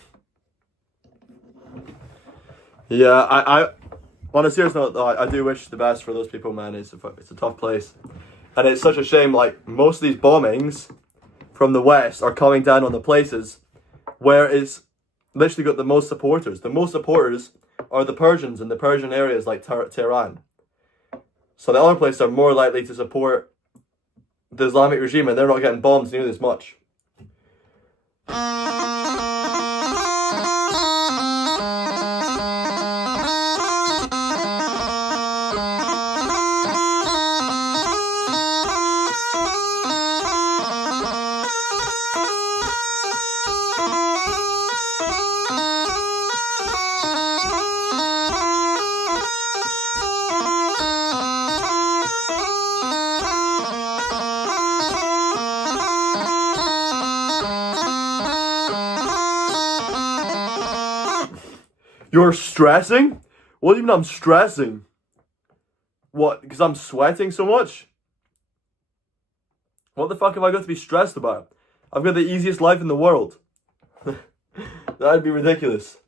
Yeah, I on a serious note, though, I do wish the best for those people, man. It's a tough place. And it's such a shame, like, most of these bombings from the West are coming down on the places where it's literally got the most supporters. The most supporters are the Persians in the Persian areas like Tehran. So the other places are more likely to support the Islamic regime, and they're not getting bombed nearly as much. You're stressing? What do you mean I'm stressing? What, because I'm sweating so much? What the fuck have I got to be stressed about? I've got the easiest life in the world. That'd be ridiculous.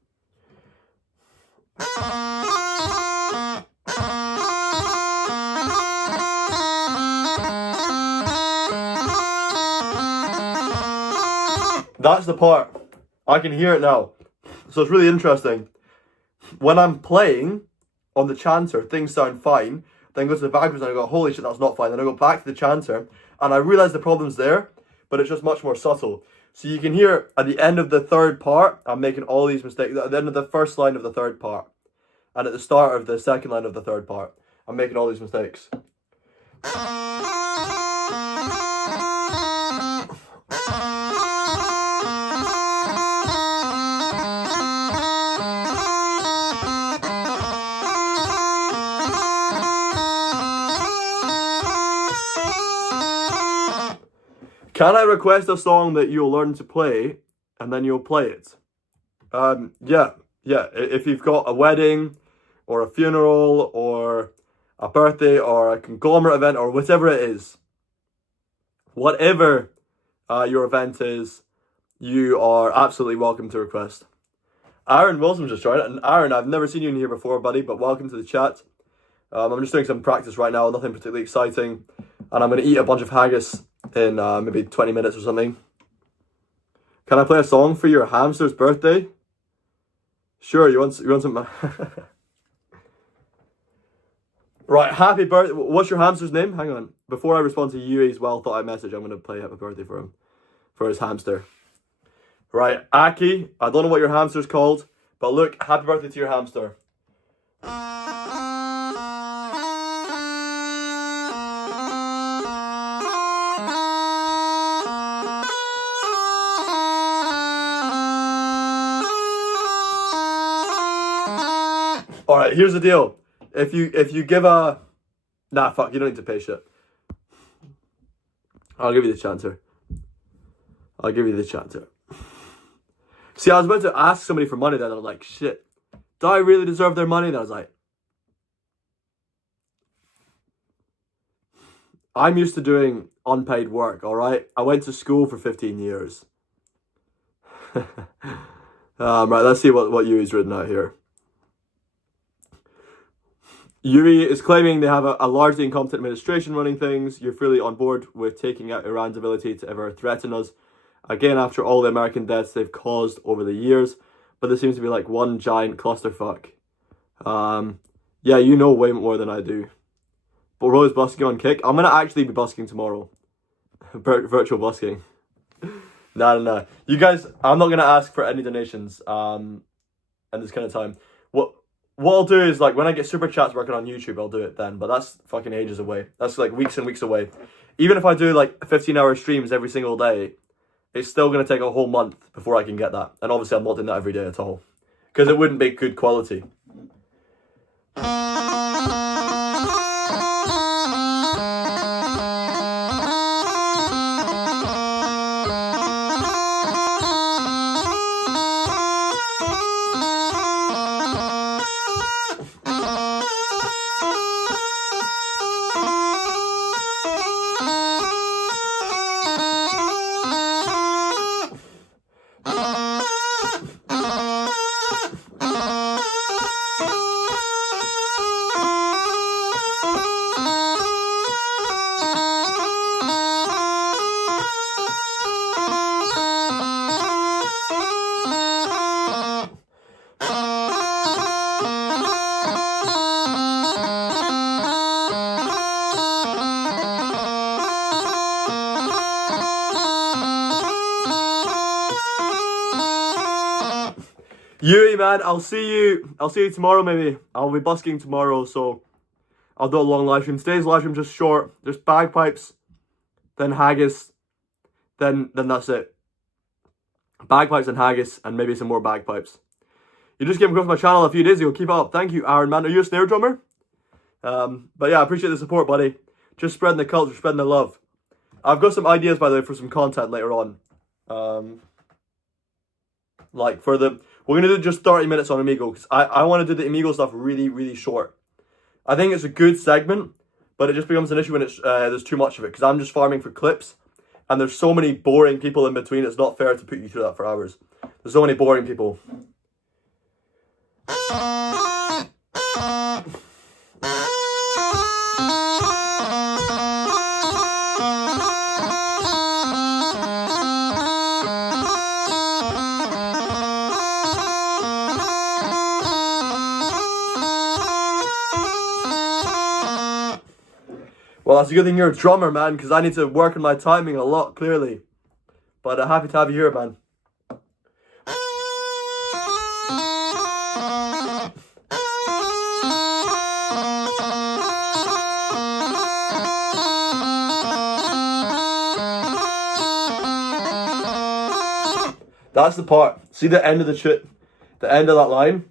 That's the part. I can hear it now. So it's really interesting. When I'm playing on the chanter, things sound fine. Then go to the Bagpipes and I go, holy shit, that's not fine. Then I go back to the chanter and I realise the problem's there, but it's just much more subtle. So you can hear at the end of the third part, I'm making all these mistakes. At the end of the first line of the third part, and at the start of the second line of the third part, I'm making all these mistakes. Can I request a song that you'll learn to play, and then you'll play it? Yeah. If you've got a wedding, or a funeral, or a birthday, or a conglomerate event, or whatever it is. Whatever your event is, you are absolutely welcome to request. Aaron Wilson just joined it, and Aaron, I've never seen you in here before, buddy, but welcome to the chat. I'm just doing some practice right now, nothing particularly exciting, and I'm going to eat a bunch of haggis in maybe 20 minutes or something. Can I play a song for your hamster's birthday? Sure, you want some... Right, happy birthday. What's your hamster's name? Hang on. Before I respond to Yui's well-thought-out message, I'm going to play happy birthday for him. For his hamster. Right, Aki, I don't know what your hamster's called, but look, happy birthday to your hamster. Alright, here's the deal. If you give a... Nah, fuck, you don't need to pay shit. I'll give you the chancer. I'll give you the chancer. See, I was about to ask somebody for money then, and I was like, shit, do I really deserve their money? Then I was like, I'm used to doing unpaid work, alright? I went to school for 15 years. Right, let's see what Yui's written out here. Yuri is claiming they have a largely incompetent administration running things. You're fully on board with taking out Iran's ability to ever threaten us. Again, after all the American deaths they've caused over the years. But this seems to be like one giant clusterfuck. Yeah, you know way more than I do. But Rose busking on kick. I'm going to actually be busking tomorrow. Virtual busking. Nah. You guys, I'm not going to ask for any donations at this kind of time. What I'll do is, like, when I get super chats working on YouTube, I'll do it then. But that's fucking ages away. That's like weeks and weeks away. Even if I do like 15-hour streams every single day, it's still going to take a whole month before I can get that. And obviously I'm not doing that every day at all. Because it wouldn't be good quality. Yuri, man, I'll see you tomorrow maybe. I'll be busking tomorrow, so I'll do a long live stream. Today's live stream just short. There's bagpipes, then haggis, then that's it. Bagpipes and haggis, and maybe some more bagpipes. You just came across my channel a few days ago. Keep it up. Thank you, Aaron, man. Are you a snare drummer? But yeah, I appreciate the support, buddy. Just spreading the culture, spreading the love. I've got some ideas, by the way, for some content later on. Like for the... We're going to do just 30 minutes on Amigo, because I want to do the Amigo stuff really, really short. I think it's a good segment, but it just becomes an issue when it's there's too much of it, because I'm just farming for clips, and there's so many boring people in between, it's not fair to put you through that for hours. There's so many boring people. Well, that's a good thing you're a drummer, man, because I need to work on my timing a lot, clearly. But happy to have you here, man. That's the part. See the end of the end of that line?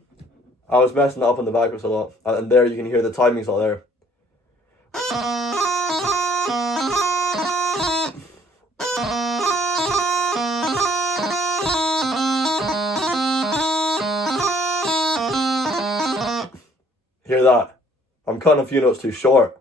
I was messing that up on the Bagpipes a lot. And there you can hear the timing's not there. Hear that? I'm cutting a few notes too short.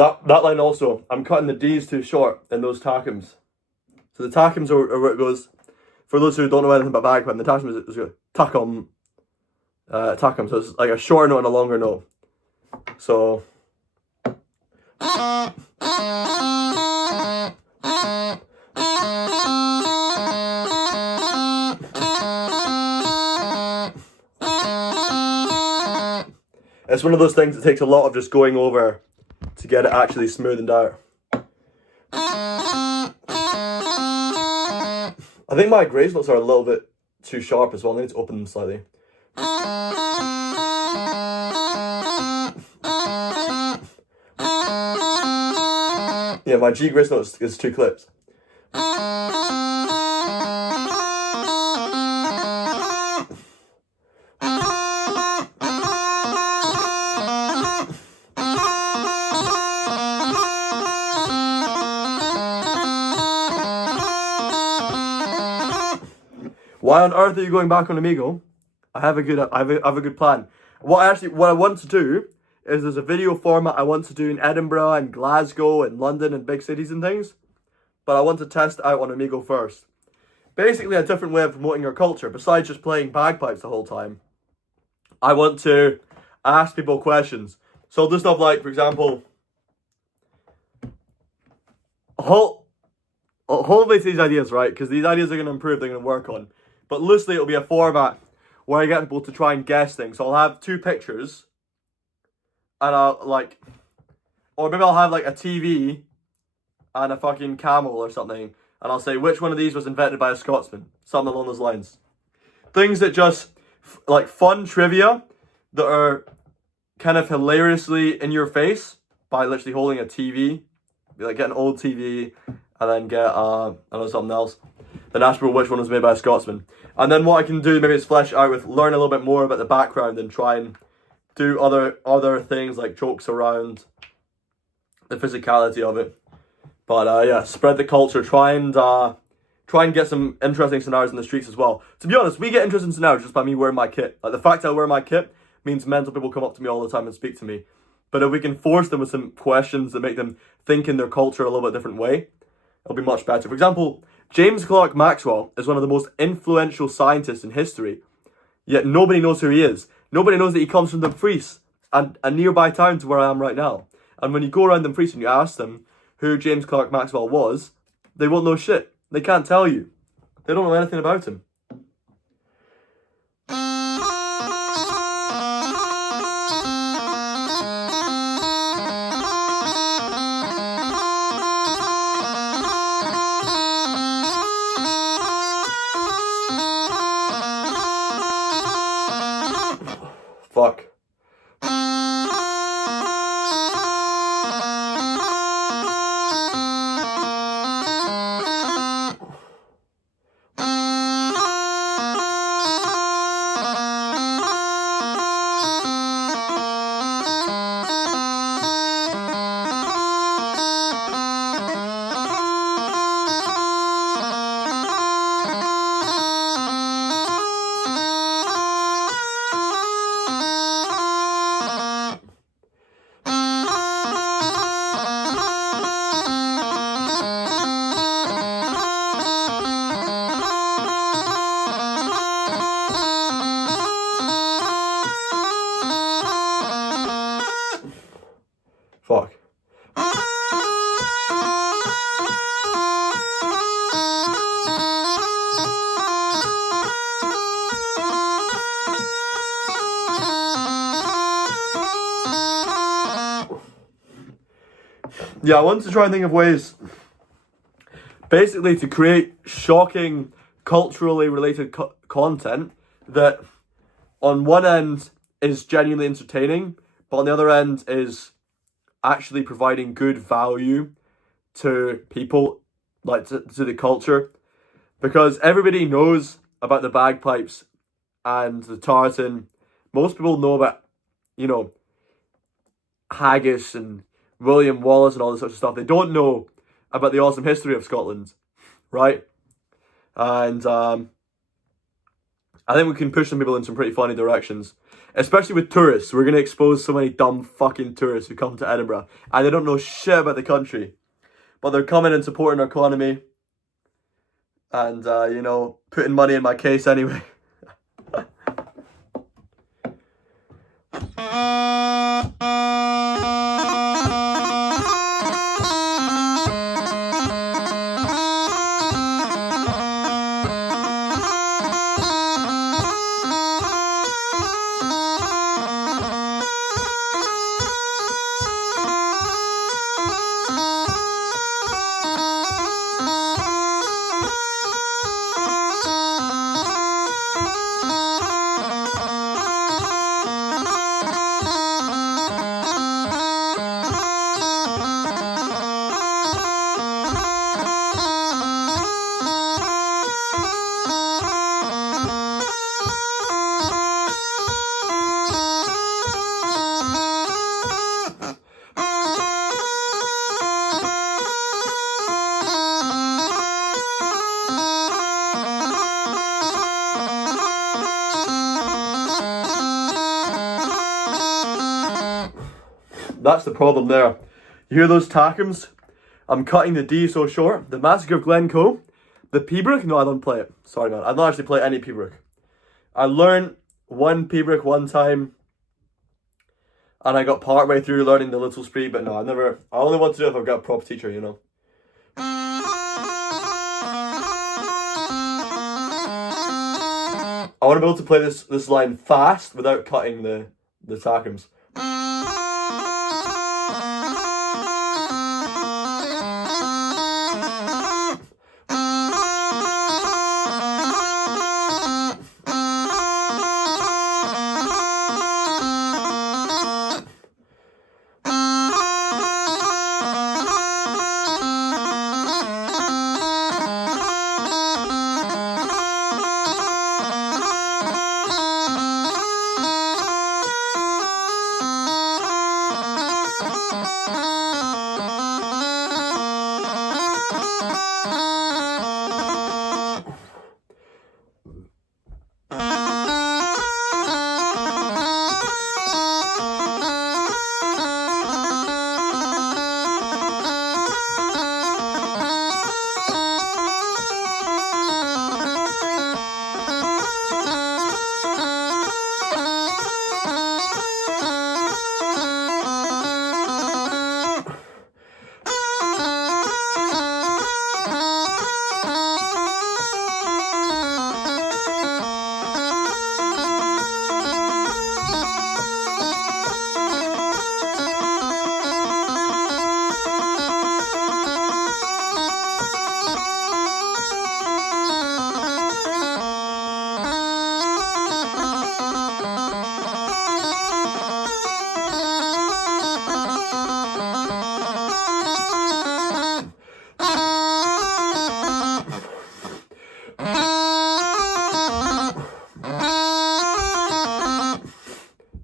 that line also, I'm cutting the D's too short in those tackums. So the tackums are where it goes. For those who don't know anything about bagpipe, the tackums is tackum. Tackum. So it's like a shorter note and a longer note. So. It's one of those things that takes a lot of just going over to get it actually smoothened out. I think my graze notes are a little bit too sharp as well. I need to open them slightly. Yeah, my G grace note is 2 clips. Why on earth are you going back on Amigo? I have a good plan. What I want to do is there's a video format I want to do in Edinburgh and Glasgow and London and big cities and things, but I want to test it out on Amigo first. Basically a different way of promoting your culture besides just playing bagpipes the whole time. I want to ask people questions. So I'll do stuff like, for example, hold me to these ideas, right? Because these ideas are going to improve, they're going to work on. But loosely, it'll be a format where I get people to try and guess things. So I'll have 2 pictures, and I'll or maybe I'll have like a TV and a fucking camel or something, and I'll say which one of these was invented by a Scotsman, something along those lines. Things that just like fun trivia that are kind of hilariously in your face by literally holding a TV, like get an old TV, and then get I don't know, something else. Then ask people which one was made by a Scotsman. And then what I can do maybe is flesh it out with learn a little bit more about the background and try and do other things like jokes around the physicality of it. But yeah, spread the culture. Try and get some interesting scenarios in the streets as well. To be honest, we get interesting scenarios just by me wearing my kit. Like the fact I wear my kit means mental people come up to me all the time and speak to me. But if we can force them with some questions that make them think in their culture a little bit different way, it'll be much better. For example, James Clerk Maxwell is one of the most influential scientists in history, yet nobody knows who he is. Nobody knows that he comes from Dumfries, a nearby town to where I am right now. And when you go around Dumfries and you ask them who James Clerk Maxwell was, they won't know shit. They can't tell you. They don't know anything about him. Fuck. Fuck. Yeah, I want to try and think of ways, basically, to create shocking, culturally related content that, on one end, is genuinely entertaining, but on the other end is actually providing good value to people, like to the culture, because everybody knows about the bagpipes and the tartan. Most people know about, haggis and William Wallace and all this sort of stuff. They don't know about the awesome history of Scotland, right? And I think we can push some people in some pretty funny directions. Especially with tourists. We're going to expose so many dumb fucking tourists who come to Edinburgh. And they don't know shit about the country. But they're coming and supporting our economy. And, you know, putting money in my case anyway. That's the problem there. You hear those tackums? I'm cutting the D so short. The Massacre of Glencoe. The Pibroch? No, I don't play it. Sorry, man. I don't actually play any Pibroch. I learned one Pibroch one time. And I got part way through learning the Little Spree. But no, I only want to do it if I've got a proper teacher, you know. I want to be able to play this line fast without cutting the tackums.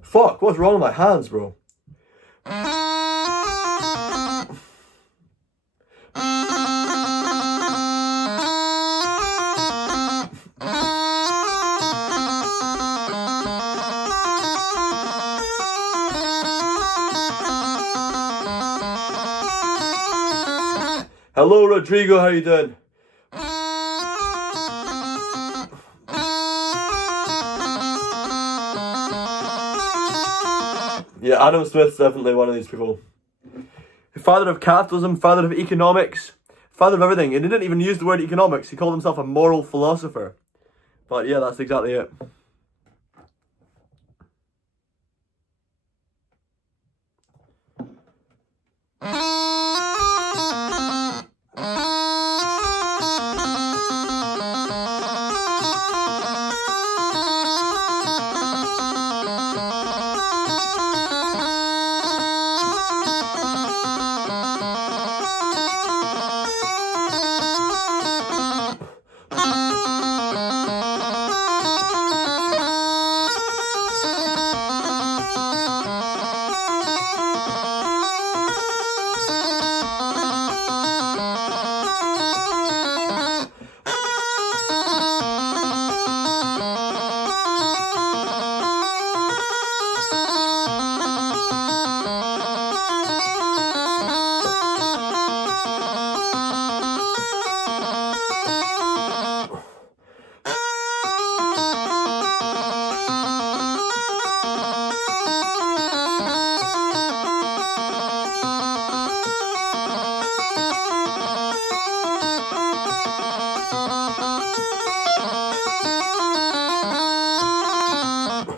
Fuck, what's wrong with my hands, bro? Hello, Rodrigo, how you doing? Yeah, Adam Smith's definitely one of these people. Father of capitalism, father of economics, father of everything. And he didn't even use the word economics. He called himself a moral philosopher. But yeah, that's exactly it.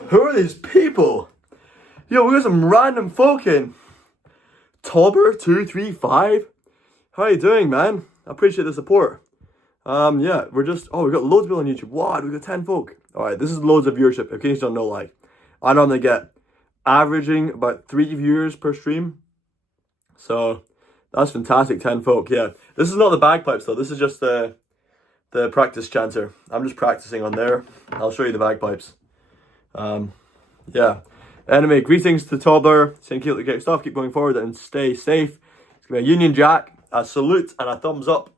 Who are these people? Yo, we got some random folk in. Tobber235. How are you doing, man? I appreciate the support. Yeah, we got loads of people on YouTube. Wow, we got 10 folk. Alright, this is loads of viewership. In case you don't know, like, I normally get averaging about 3 viewers per stream. So, that's fantastic, 10 folk, yeah. This is not the bagpipes though, this is just the practice chanter. I'm just practicing on there. I'll show you the bagpipes. Yeah. Anyway, greetings to Toddler. Saying keep the great stuff, keep going forward and stay safe. It's gonna be a Union Jack, a salute and a thumbs up.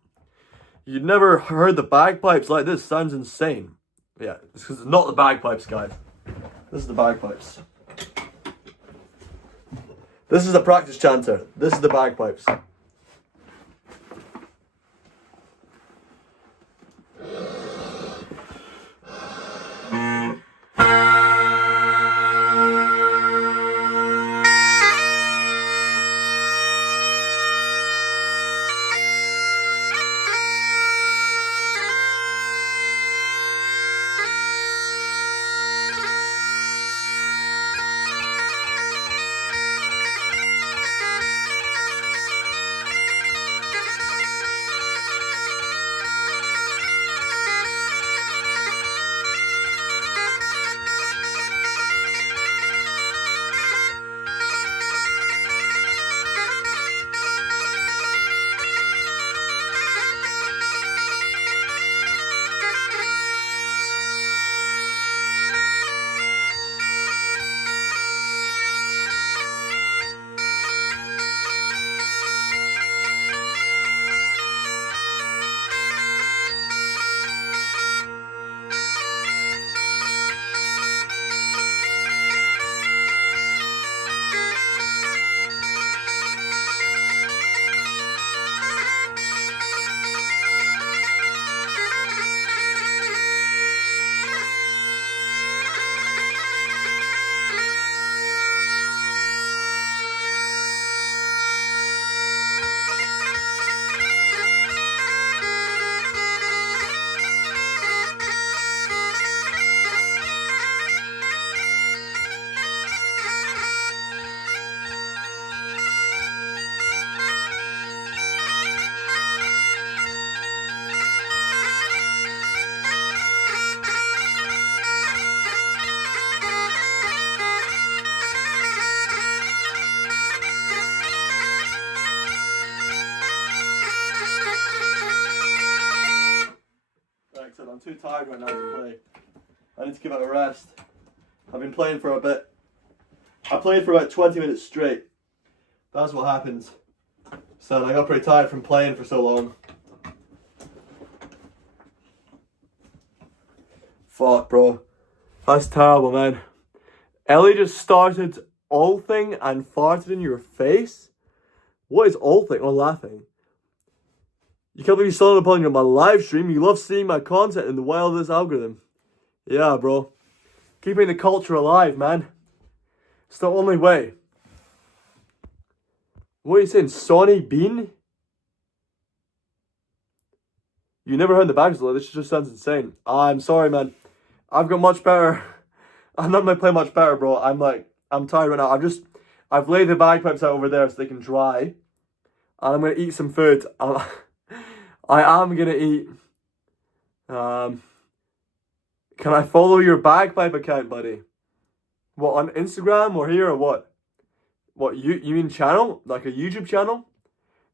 You've never heard the bagpipes like this, sounds insane. Yeah, it's because it's not the bagpipes, guys. This is the bagpipes. This is the practice chanter. This is the bagpipes. I'm too tired right now to play. I need to give it a rest. I've been playing for a bit. I played for about 20 minutes straight. That's what happens. So I got pretty tired from playing for so long. Fuck, bro. That's terrible, man. Ellie just started alting and farted in your face? What is alting? Oh, laughing. You can't believe you saw it upon my live stream. You love seeing my content in the wildest algorithm. Yeah, bro. Keeping the culture alive, man. It's the only way. What are you saying? Sonny Bean? You never heard the bags though. This just sounds insane. I'm sorry, man. I've got much better. I'm not going to play much better, bro. I'm tired right now. I've laid the bagpipes out over there so they can dry. And I'm going to eat some food. I am going to eat. Can I follow your bagpipe account, buddy? What, on Instagram or here or what? What, you mean channel? Like a YouTube channel?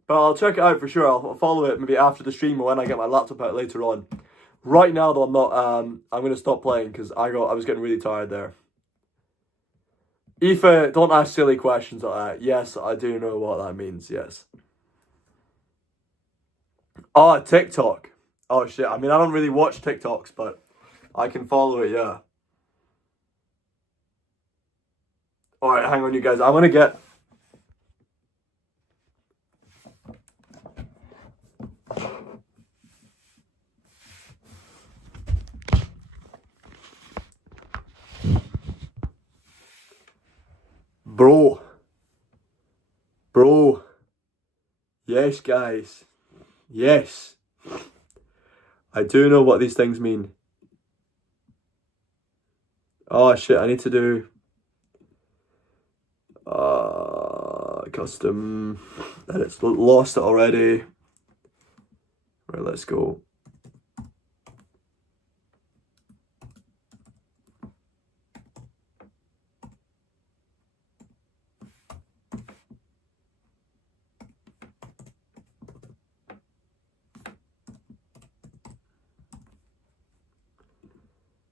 But I'll check it out for sure. I'll follow it maybe after the stream or when I get my laptop out later on. Right now though, I'm not. I'm going to stop playing because I was getting really tired there. Aoife, don't ask silly questions like that. Yes, I do know what that means, yes. Oh, TikTok. Oh shit, I mean, I don't really watch TikToks, but I can follow it, yeah. Alright, hang on you guys. I'm going to get... Bro. Yes, guys. Yes. I do know what these things mean. Oh shit, I need to do custom. And it's lost it already. Right, let's go.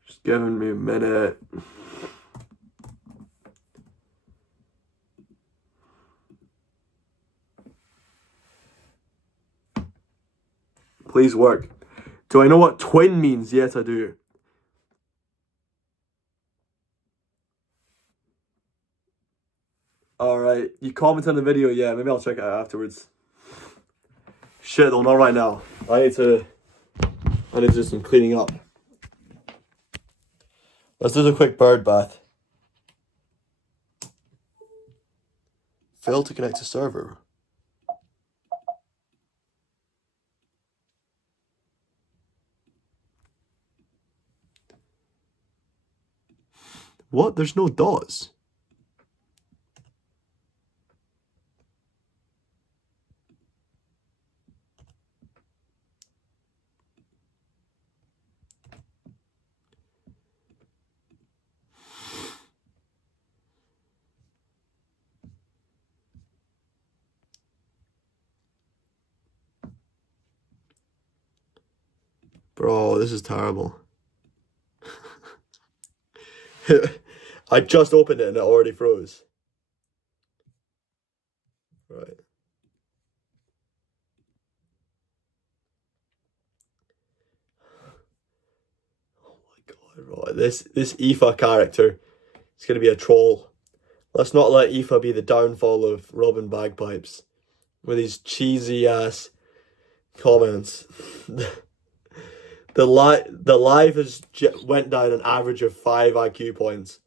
Just giving me a minute. Please work. Do I know what twin means? Yes, I do. Alright, you comment on the video, yeah, maybe I'll check it out afterwards. Shit, though, not right now. I need to do some cleaning up. Let's do a quick bird bath. Fail to connect to server. What? There's no dots. Bro, this is terrible. I just opened it and it already froze. Right. Oh my god, bro. This Aoife character is gonna be a troll. Let's not let Aoife be the downfall of Robin Bagpipes with these cheesy ass comments. The live has went down an average of 5 IQ points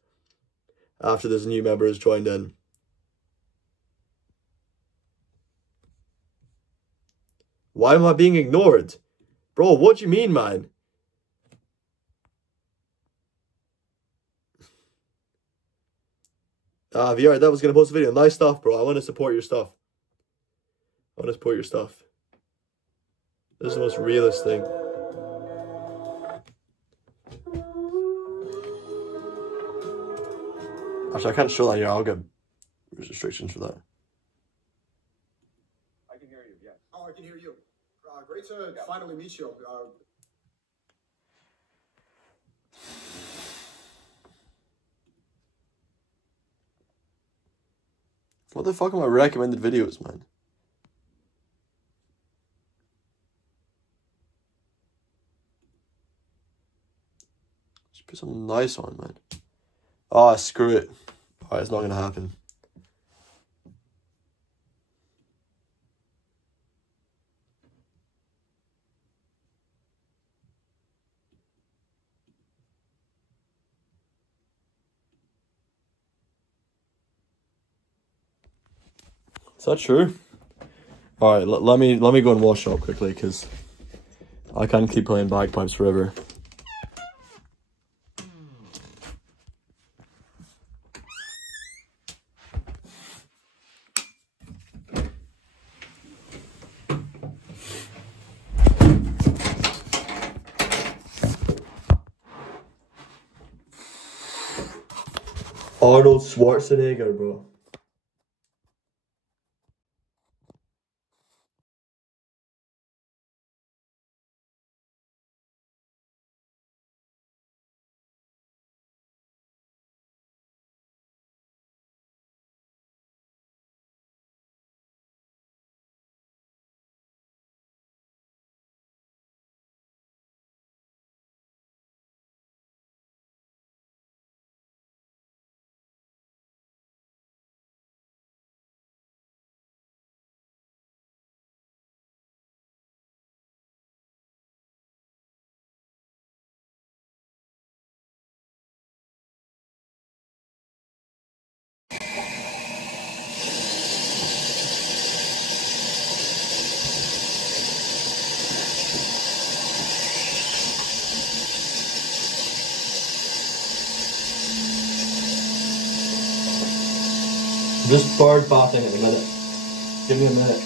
after this new member has joined in. Why am I being ignored? Bro, what do you mean, man? VR, that was going to post a video. Nice stuff, bro. I want to support your stuff. I want to support your stuff. This is the most realist thing. Actually, I can't show that here. I'll get restrictions for that. I can hear you, yes. Oh, I can hear you. Great to finally meet you. What the fuck are my recommended videos, man? Just put something nice on, man. Ah, screw it. Alright, it's not gonna happen. Is that true? Alright, let me go and wash up quickly, because I can't keep playing bagpipes forever. Arnold Schwarzenegger, bro. Just bird bathing in a minute. Give me a minute.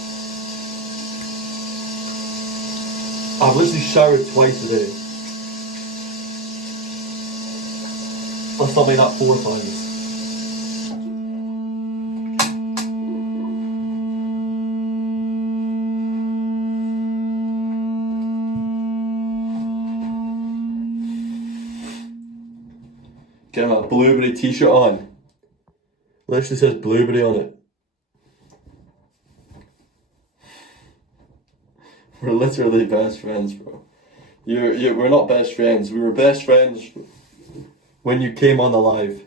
I've literally showered twice a day. Let's not make that 4 times. Get my blueberry t-shirt on. Literally says blueberry on it. We're literally best friends, bro. We're not best friends. We were best friends when you came on the live.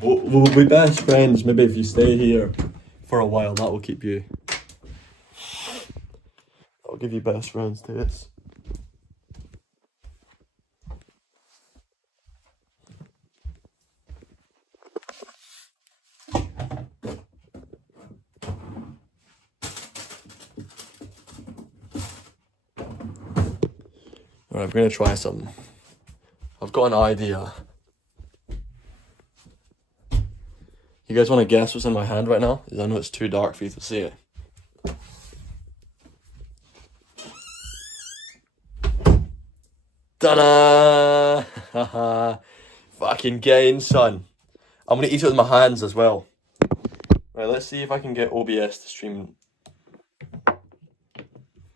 We'll be best friends maybe if you stay here for a while. That will keep you. I'll give you best friends status. Alright, we're gonna try something. I've got an idea. You guys want to guess what's in my hand right now? Because I know it's too dark for you to see it. Ta-da! Fucking game, son. I'm gonna eat it with my hands as well. Right, let's see if I can get OBS to stream.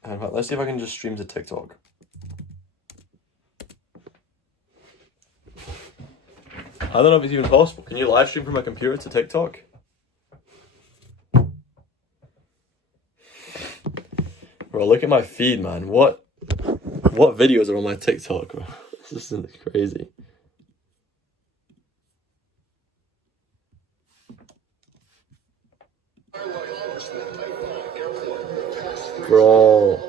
In fact, let's see if I can just stream to TikTok. I don't know if it's even possible. Can you live stream from my computer to TikTok? Bro, look at my feed, man. What videos are on my TikTok, bro? This is crazy. Bro.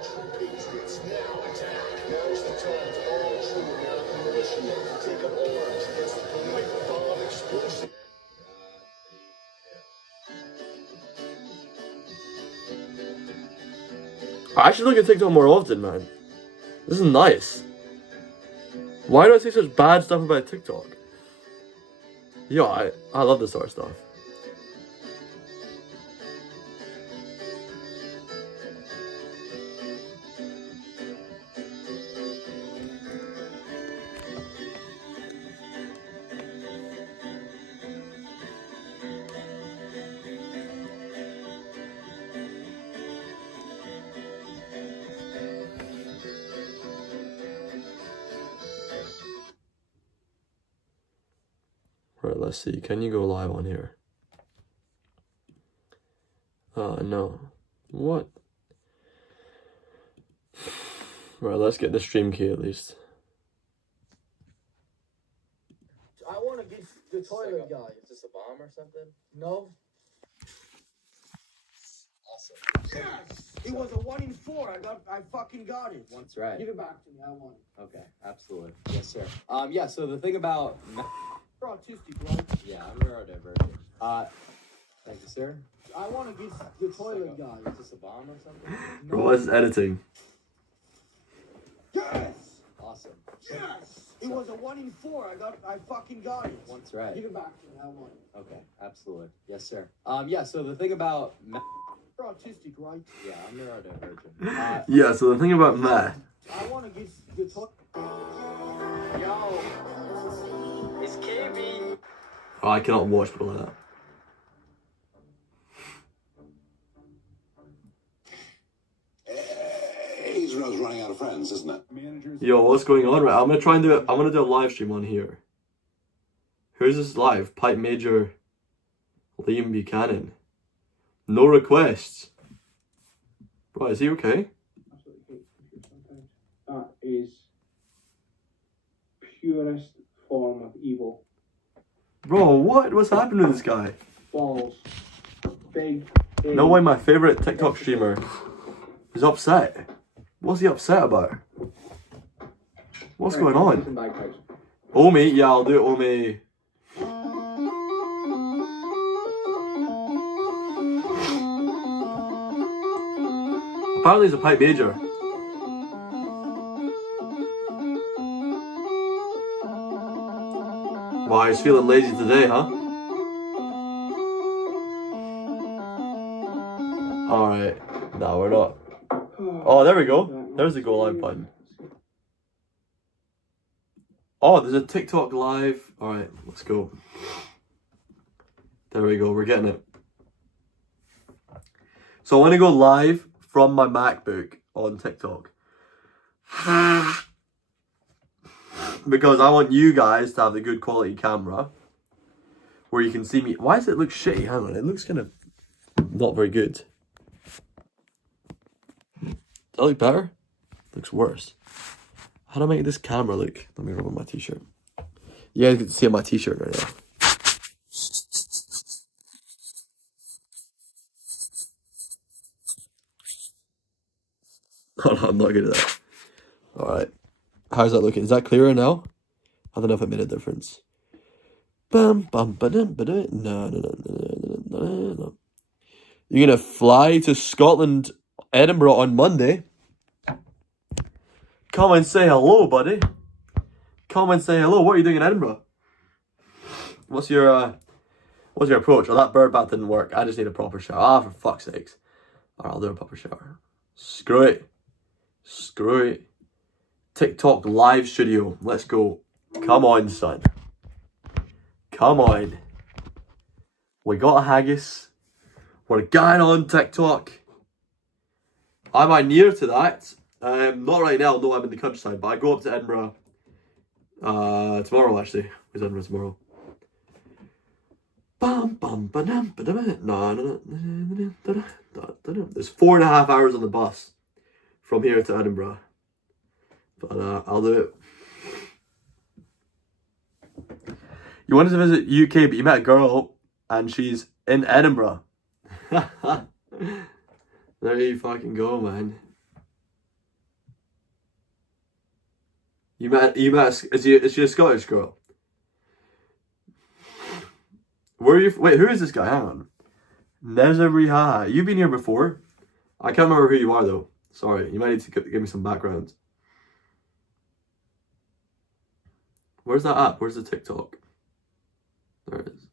I should look at TikTok more often, man. This is nice. Why do I say such bad stuff about TikTok? Yo, I love this sort of stuff. Right, let's see. Can you go live on here? No. What? Right, let's get the stream key at least. I want to be the toilet guy. Is this a bomb or something? No. Awesome. Yes! It was a 1 in 4. I fucking got it. That's right. Give it back to me. I want it. Okay, absolutely. Yes, sir. Yeah, so the thing about... You're autistic, right? Yeah, I'm neurodivergent. Thank you, sir. I want to be the toilet guy. Is this a bomb or something? Bro, what's editing? Yes! Awesome. Yes! It was a 1 in 4. I fucking got it. That's right. Give it back to me. I want it. Okay, absolutely. Yes, sir. Yeah, so the thing about... You're autistic, right? Yeah, I'm neurodivergent. Yeah, so the thing about math. I want to get the toilet. Yo! It's KB! Oh, I cannot watch people like that. Israel's running out of friends, isn't it? Yo, what's going on? Right, I'm gonna try and do it. I'm gonna do a live stream on here. Who's this live? Pipe Major Liam Buchanan. No requests. Bro, is he okay? That is purest form of evil. Bro, what? What's happening to this guy? Balls. Big. No way my favorite TikTok streamer is upset. What's he upset about? What's going on? Bagpipes. Omi? Yeah, I'll do it, Omi. Apparently he's a pipe major. Why, he's feeling lazy today, huh? Alright. No, we're not. Oh, there we go. There's the go live button. Oh, there's a TikTok live. Alright, let's go. There we go, we're getting it. So I want to go live from my MacBook on TikTok. Because I want you guys to have the good quality camera where you can see me. Why does it look shitty? Hang on, it looks kind of not very good. Does that look better? Looks worse. How do I make this camera look? Let me remove my t-shirt. You guys get to see my t-shirt right now. Oh no, I'm not good at that. Alright. How's that looking? Is that clearer now? I don't know if it made a difference. Bum bum ba-dum ba-dum. No. You're gonna fly to Scotland, Edinburgh on Monday. Come and say hello, buddy. Come and say hello. What are you doing in Edinburgh? What's your approach? Oh, that bird bath didn't work. I just need a proper shower. Ah, for fuck's sakes. Alright, I'll do a proper shower. Screw it. Screw it. TikTok live studio. Let's go. Come on, son. Come on. We got a haggis. We're going on TikTok. Am I near to that? Not right now. No, I'm in the countryside. But I go up to Edinburgh tomorrow, actually. It's Edinburgh tomorrow. There's 4.5 hours on the bus from here to Edinburgh. But I'll do it. You wanted to visit UK, but you met a girl and she's in Edinburgh. There you fucking go, man. You met is she a Scottish girl? Where are you? Wait, who is this guy? Hang on. Nezariha. You've been here before. I can't remember who you are though. Sorry, you might need to give me some background. Where's that app? Where's the TikTok? There it is.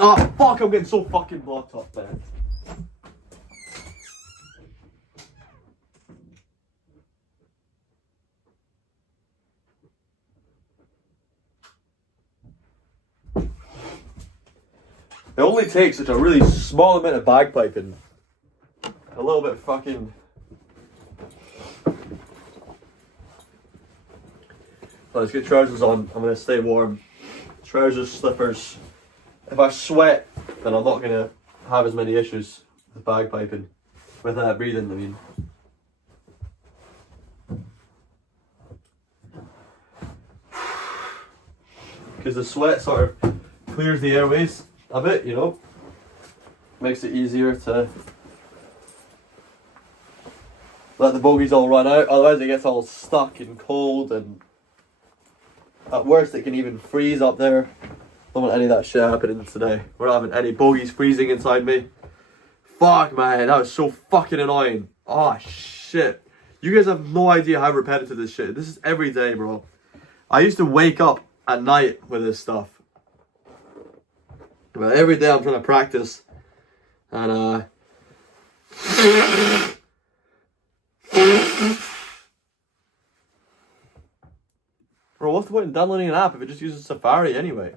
Oh fuck! I'm getting so fucking blocked up, man. It only takes such a really small amount of bagpiping. A little bit of fucking... Let's get trousers on. I'm going to stay warm. Trousers, slippers. If I sweat, then I'm not going to have as many issues with bagpiping. With breathing, I mean. Because the sweat sort of clears the airways a bit, you know. Makes it easier to let the bogies all run out. Otherwise it gets all stuck and cold, and at worst it can even freeze up there. Don't want any of that shit happening today. We're not having any bogies freezing inside me. Fuck, man, that was so fucking annoying. Oh shit. You guys have no idea how repetitive this shit is. This is every day, bro. I used to wake up at night with this stuff. But every day I'm trying to practice. And bro, what's the point in downloading an app if it just uses Safari anyway?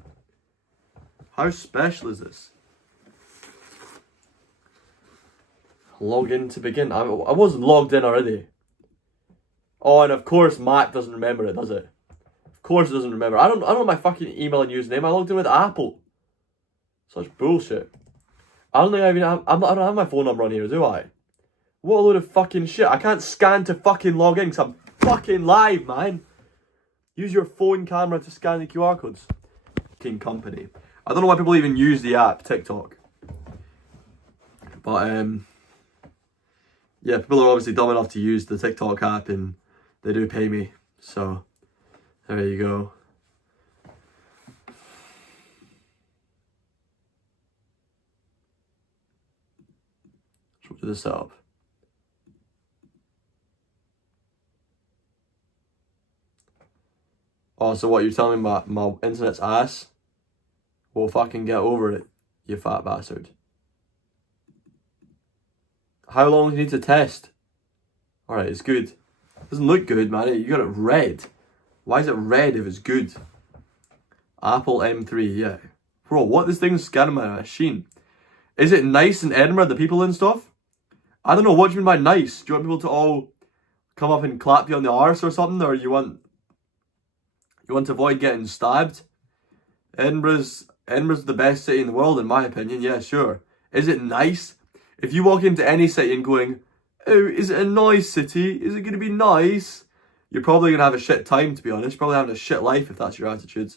How special is this? Log in to begin. I was logged in already. Oh, and of course Matt doesn't remember it, does it? Of course it doesn't remember. I don't know my fucking email and username. I logged in with Apple. Such bullshit. I don't think I don't have my phone number on here, do I? What a load of fucking shit. I can't scan to fucking log in because I'm fucking live, man. Use your phone camera to scan the QR codes. King company. I don't know why people even use the app, TikTok. But, yeah, people are obviously dumb enough to use the TikTok app, and they do pay me. So, there you go. Let's do this up. Oh, so what, you're telling me my internet's ass? Well, fucking get over it, you fat bastard. How long do you need to test? Alright, it's good. Doesn't look good, man. You got it red. Why is it red if it's good? Apple M3, yeah. Bro, what this thing's scanning my machine? Is it nice in Edinburgh, the people and stuff? I don't know, what do you mean by nice? Do you want people to all come up and clap you on the arse or something? Or you want to avoid getting stabbed? Edinburgh's the best city in the world, in my opinion. Yeah, sure. Is it nice? If you walk into any city and going, oh, is it a nice city? Is it going to be nice? You're probably going to have a shit time, to be honest. Probably having a shit life if that's your attitude.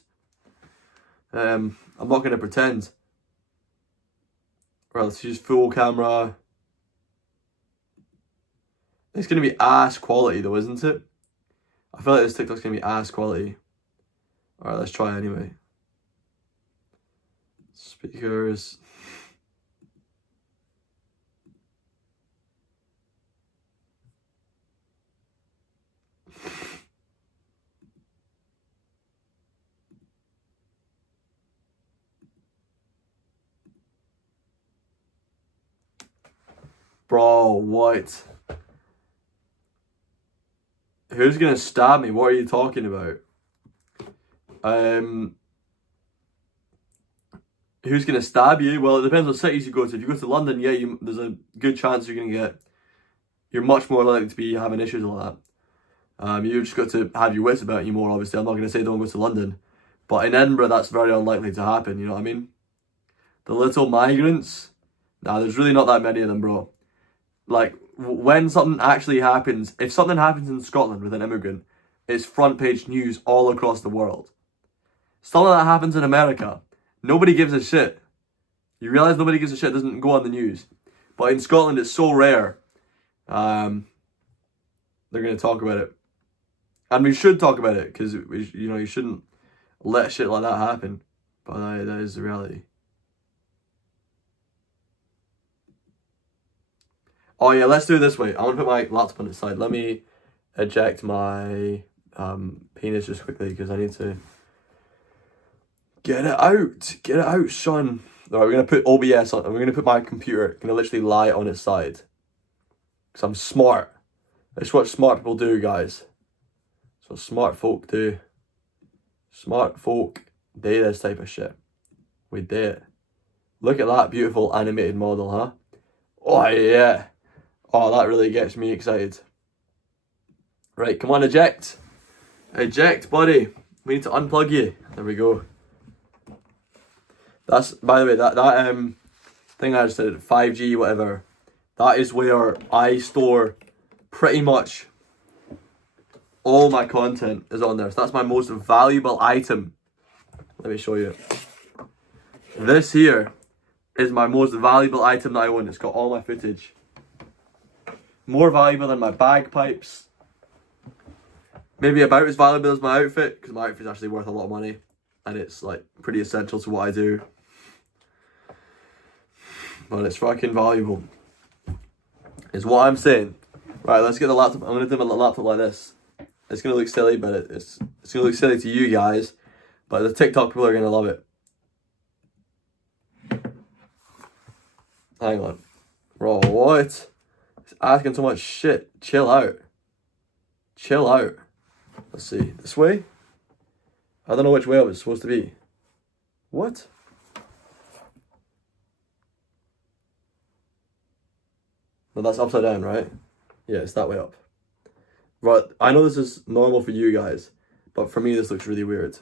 I'm not going to pretend. Right, let's use full camera. It's going to be ass quality though, isn't it? I feel like this TikTok's going to be ass quality. Alright, let's try anyway. Speakers. Bro, what? Who's gonna stab me? What are you talking about? Who's gonna stab you? Well, it depends what cities you go to. If you go to London, yeah, there's a good chance you're much more likely to be having issues like that. You just got to have your wits about you more, obviously. I'm not gonna say don't go to London. But in Edinburgh, that's very unlikely to happen, you know what I mean? The little migrants, nah, there's really not that many of them, bro. Like, when something actually happens, if something happens in Scotland with an immigrant, it's front page news all across the world. Stuff like that happens in America. Nobody gives a shit. You realise nobody gives a shit, doesn't go on the news. But in Scotland, it's so rare. They're going to talk about it. And we should talk about it, because, you shouldn't let shit like that happen. But that is the reality. Oh yeah, let's do it this way. I want to put my laptop on its side. Let me eject my penis just quickly because I need to get it out. Get it out, son. Alright, we're going to put OBS on. We're going to put my computer. Going to literally lie on its side. Because I'm smart. That's what smart people do, guys. That's what smart folk do. Smart folk do this type of shit. We do it. Look at that beautiful animated model, huh? Oh yeah. Oh, that really gets me excited. Right, come on, eject. Eject, buddy. We need to unplug you. There we go. That's, by the way, that thing I just said, 5G, whatever. That is where I store pretty much all my content is on there. So that's my most valuable item. Let me show you. This here is my most valuable item that I own. It's got all my footage. More valuable than my bagpipes. Maybe about as valuable as my outfit, because my outfit's actually worth a lot of money. And it's like pretty essential to what I do. But it's fucking valuable. Is what I'm saying. Right, let's get the laptop. I'm going to do my laptop like this. It's going to look silly, but it's going to look silly to you guys. But the TikTok people are going to love it. Hang on. Bro, what? It's asking so much shit. Chill out. Chill out. Let's see. This way? I don't know which way I was supposed to be. What? No, that's upside down, right? Yeah, it's that way up. Right, I know this is normal for you guys, but for me this looks really weird.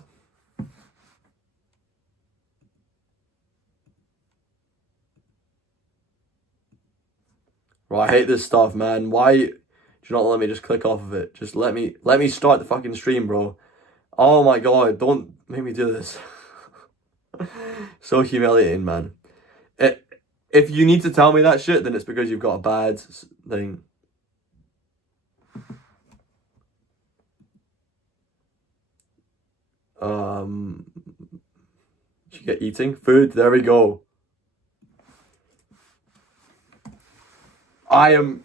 Right, I hate this stuff, man. Why do you not let me just click off of it? Just let me start the fucking stream, bro. Oh my god, don't make me do this. So humiliating, man. If you need to tell me that shit, then it's because you've got a bad thing. Did you get eating? Food, there we go. I am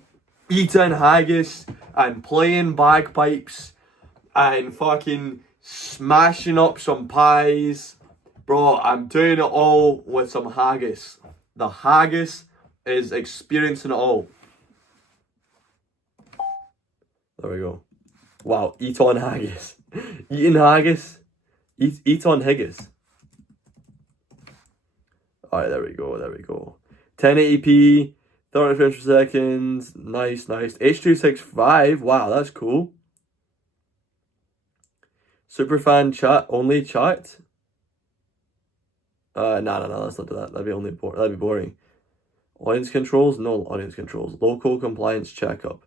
eating haggis and playing bagpipes and fucking smashing up some pies. Bro, I'm doing it all with some haggis. The haggis is experiencing it all. There we go. Wow, eat on haggis. Eating haggis. Eat on haggis. Alright, there we go, there we go. 1080p, 30 frames per second. Nice, nice. H.265, wow, that's cool. Superfan chat, only chat? No, let's not do that. That'd be boring. Audience controls? No audience controls. Local compliance checkup.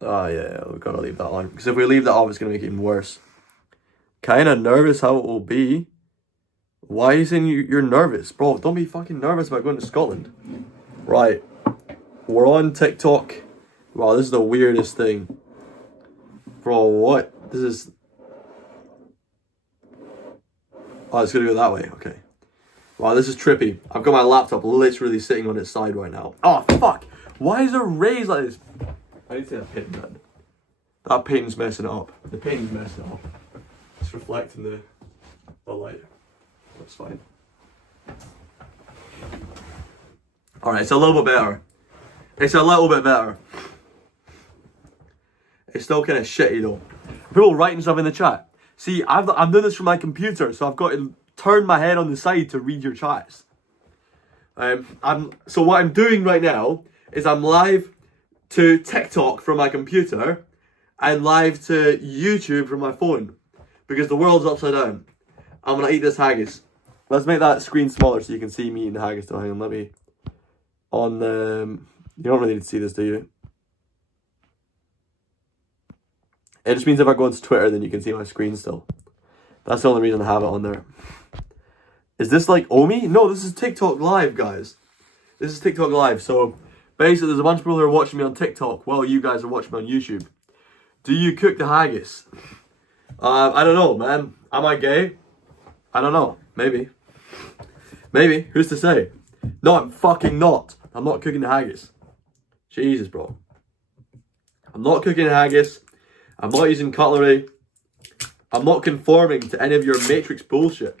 Oh, yeah, we've got to leave that on. Because if we leave that off, it's going to make it even worse. Kind of nervous how it will be. Why are you saying you're nervous? Bro, don't be fucking nervous about going to Scotland. Right. We're on TikTok. Wow, this is the weirdest thing. Bro, what? This is... Oh, it's going to go that way. Okay. Wow, this is trippy. I've got my laptop literally sitting on its side right now. Oh, fuck. Why is it raised like this? I need to say that paint, man. That paint's messing it up. The paint's messing it up. It's reflecting the light. That's fine. Alright, it's a little bit better. It's a little bit better. It's still kind of shitty though. People writing stuff in the chat. See, I'm doing this from my computer, so I've got to turn my head on the side to read your chats. So what I'm doing right now is I'm live to TikTok from my computer and live to YouTube from my phone because the world's upside down. I'm gonna eat this haggis. Let's make that screen smaller so you can see me eating the haggis. So hang on, let me on the. You don't really need to see this, do you? It just means if I go onto Twitter, then you can see my screen still. That's the only reason I have it on there. Is this like Omi? No, this is TikTok Live, guys. This is TikTok Live. So basically, there's a bunch of people who are watching me on TikTok while you guys are watching me on YouTube. Do you cook the haggis? I don't know, man. Am I gay? I don't know. Maybe. Maybe. Who's to say? No, I'm fucking not. I'm not cooking the haggis. Jesus, bro. I'm not cooking the haggis. I'm not using cutlery. I'm not conforming to any of your Matrix bullshit.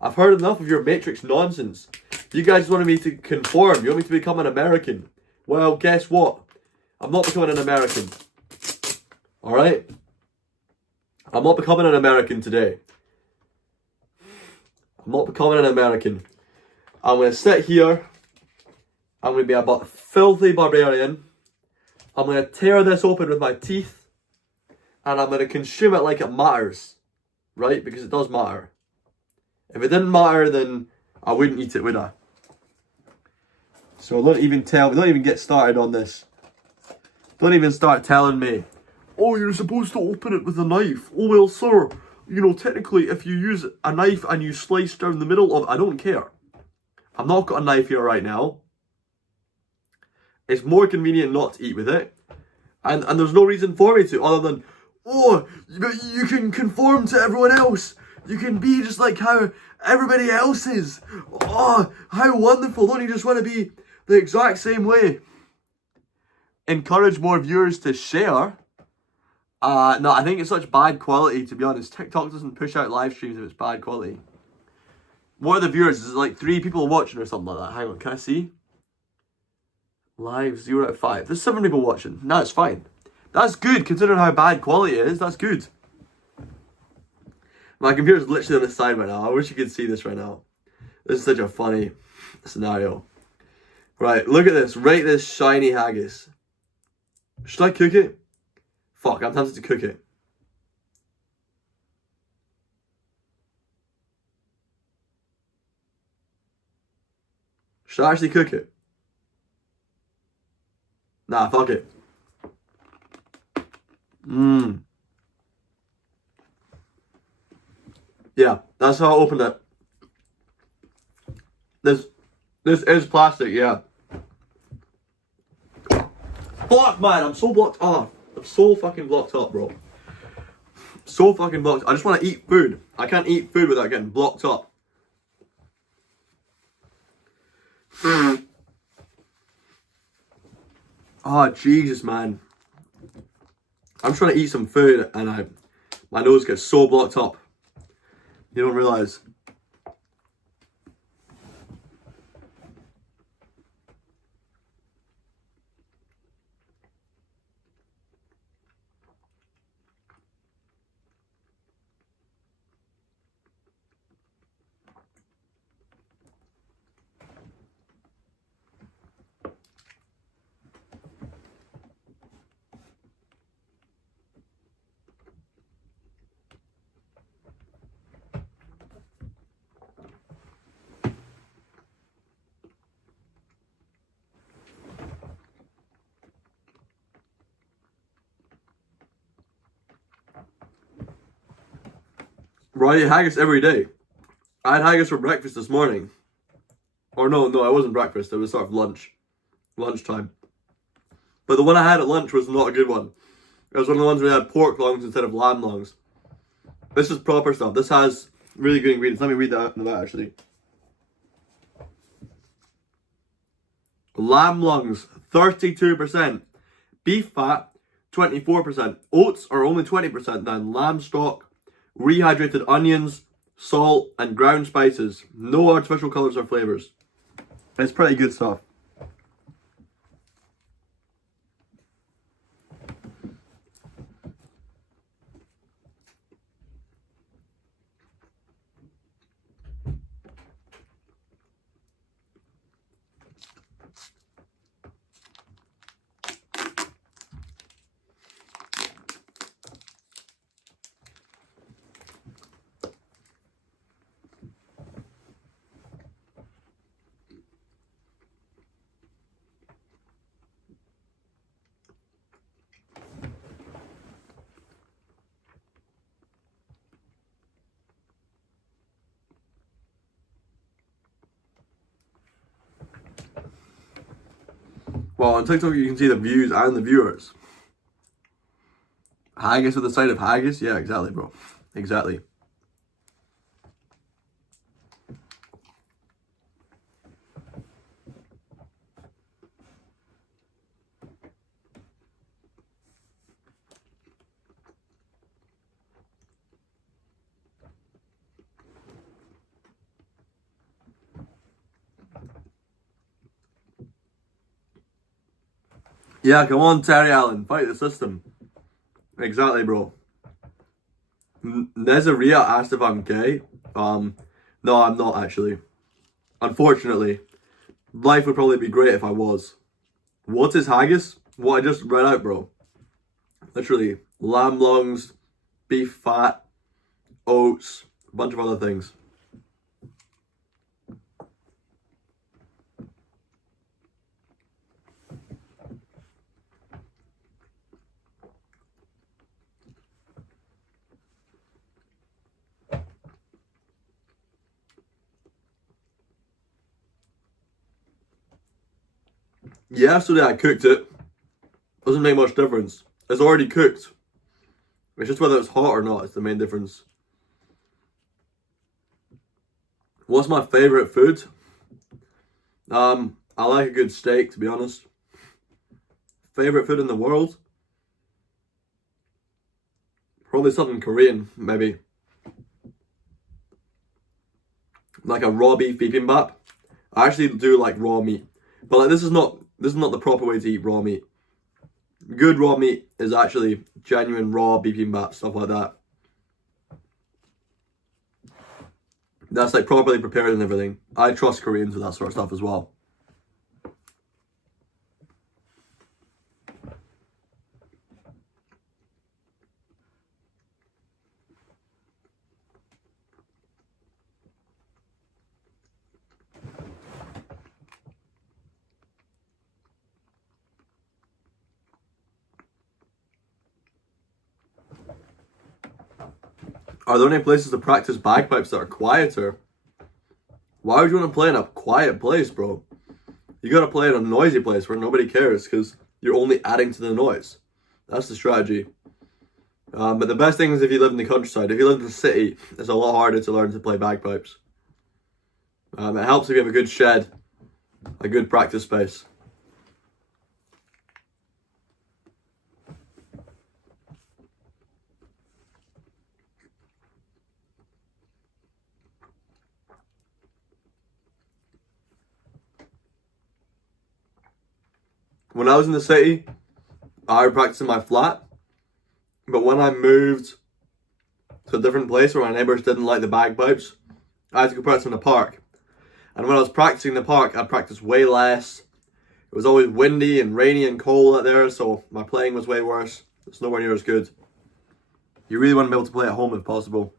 I've heard enough of your Matrix nonsense. You guys wanted me to conform. You want me to become an American. Well, guess what? I'm not becoming an American. Alright? I'm not becoming an American today. I'm not becoming an American. I'm going to sit here. I'm going to be a filthy barbarian. I'm going to tear this open with my teeth. And I'm going to consume it like it matters. Right? Because it does matter. If it didn't matter, then I wouldn't eat it, would I? So don't even get started on this. Don't even start telling me, oh, you're supposed to open it with a knife. Oh, well, sir, you know, technically, if you use a knife and you slice down the middle of it, I don't care. I've not got a knife here right now. It's more convenient not to eat with it. And there's no reason for me to, other than, oh, but you can conform to everyone else. You can be just like how everybody else is. Oh, how wonderful. Don't you just want to be the exact same way? Encourage more viewers to share. No, I think it's such bad quality, to be honest. TikTok doesn't push out live streams if it's bad quality. What are the viewers? Is it like 3 people watching or something like that? Hang on, can I see? Live 0 out of 5. There's 7 people watching. No, it's fine. That's good, considering how bad quality it is. That's good. My computer's literally on the side right now. I wish you could see this right now. This is such a funny scenario. Right, look at this. Rate this shiny haggis. Should I cook it? Fuck, I'm tempted to cook it. Should I actually cook it? Nah, fuck it. Yeah, that's how I opened it. This is plastic, yeah. Fuck, man, I'm so blocked off. I'm so fucking blocked up, bro. So fucking blocked. I just want to eat food. I can't eat food without getting blocked up. Oh, Jesus, man. I'm trying to eat some food and my nose gets so blocked up. You don't realise. Right, haggis every day. I had haggis for breakfast this morning. Or no, it wasn't breakfast. It was sort of lunchtime. But the one I had at lunch was not a good one. It was one of the ones where they had pork lungs instead of lamb lungs. This is proper stuff. This has really good ingredients. Let me read that in the back, actually. Lamb lungs, 32%. Beef fat, 24%. Oats are only 20%. Then lamb stock, rehydrated onions, salt, and ground spices. No artificial colours or flavours. It's pretty good stuff. Well, on TikTok you can see the views and the viewers. Haggis with the side of haggis? Yeah, exactly, bro. Exactly. Yeah, come on, Terry Allen. Fight the system. Exactly, bro. Nezaria asked if I'm gay. No, I'm not actually. Unfortunately. Life would probably be great if I was. What is haggis? What I just read out, bro. Literally, lamb lungs, beef fat, oats, a bunch of other things. Yesterday I cooked it. Doesn't make much difference. It's already cooked. It's just whether it's hot or not is the main difference. What's my favourite food? I like a good steak, to be honest. Favourite food in the world? Probably something Korean, maybe. Like a raw beef bibimbap. I actually do like raw meat. But like this is not the proper way to eat raw meat. Good raw meat is actually genuine raw bibimbap, stuff like that. That's like properly prepared and everything. I trust Koreans with that sort of stuff as well. Are there any places to practice bagpipes that are quieter? Why would you want to play in a quiet place, bro? You gotta play in a noisy place where nobody cares because you're only adding to the noise. That's the strategy. But the best thing is if you live in the countryside. If you live in the city, it's a lot harder to learn to play bagpipes. It helps if you have a good shed, a good practice space. when I was in the city, I would practice in my flat. But when I moved to a different place where my neighbours didn't like the bagpipes, I had to go practice in the park. And when I was practicing in the park, I'd practice way less. It was always windy and rainy and cold out there, so my playing was way worse. It's nowhere near as good. You really want to be able to play at home if possible.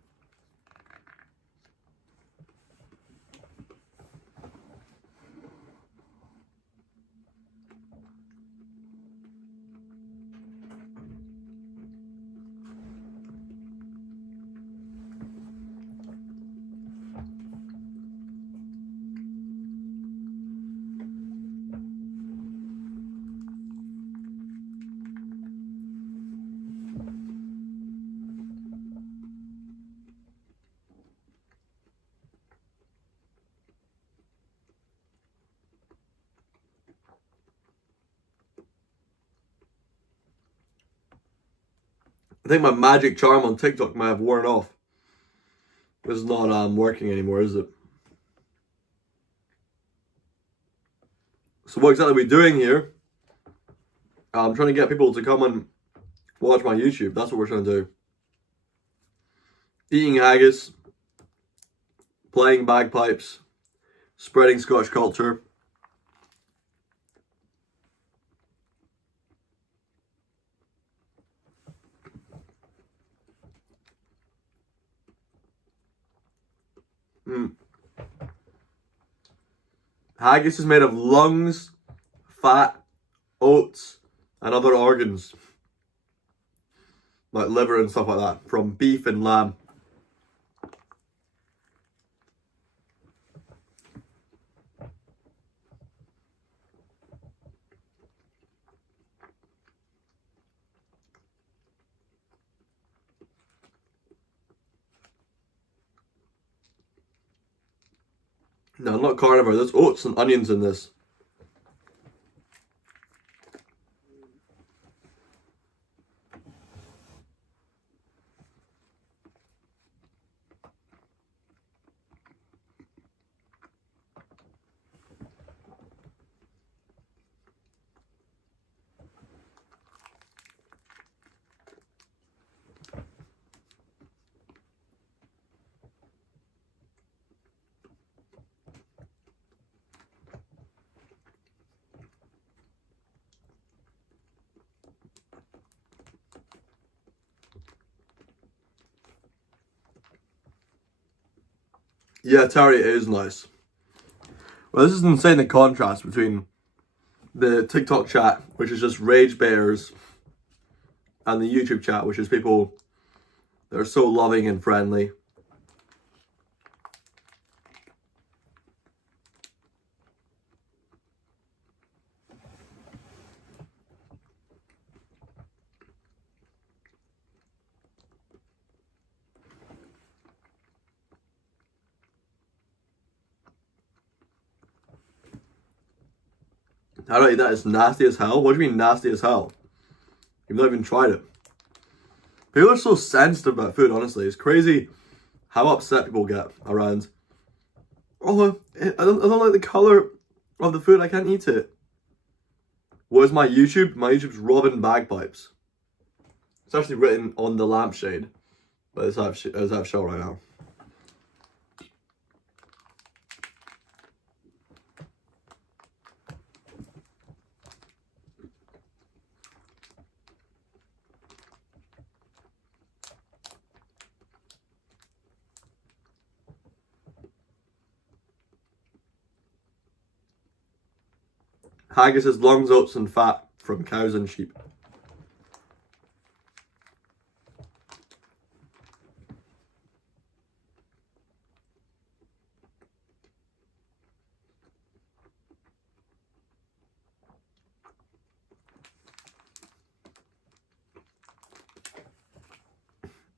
I think my magic charm on TikTok might have worn off. It's not working anymore, is it? So what exactly are we doing here? I'm trying to get people to come and watch my YouTube. That's what we're trying to do. Eating haggis, playing bagpipes, spreading Scottish culture. Haggis is made of lungs, fat, oats, and other organs. Like liver and stuff like that, from beef and lamb. No, not carnivore. There's oats and onions in this. Yeah, Terry, it is nice. Well, this is insane, the contrast between the TikTok chat, which is just rage baiters, and the YouTube chat, which is people that are so loving and friendly. How do I eat that? It's nasty as hell? What do you mean nasty as hell? You've not even tried it. People are so sensitive about food, honestly. It's crazy how upset people get around, oh, I don't like the colour of the food, I can't eat it. What is my YouTube? My YouTube's Robin Bagpipes. It's actually written on the lampshade, but it's out of shell right now. Haggis is lungs, oats, and fat from cows and sheep.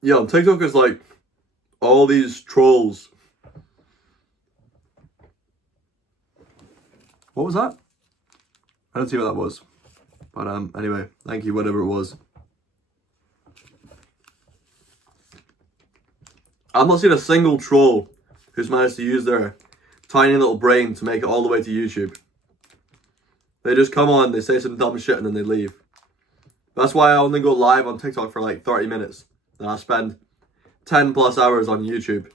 Yeah, on TikTok is like all these trolls. What was that? I don't see what that was. But anyway, thank you, whatever it was. I've not seen a single troll who's managed to use their tiny little brain to make it all the way to YouTube. They just come on, they say some dumb shit, and then they leave. That's why I only go live on TikTok for like 30 minutes. And I spend 10 plus hours on YouTube.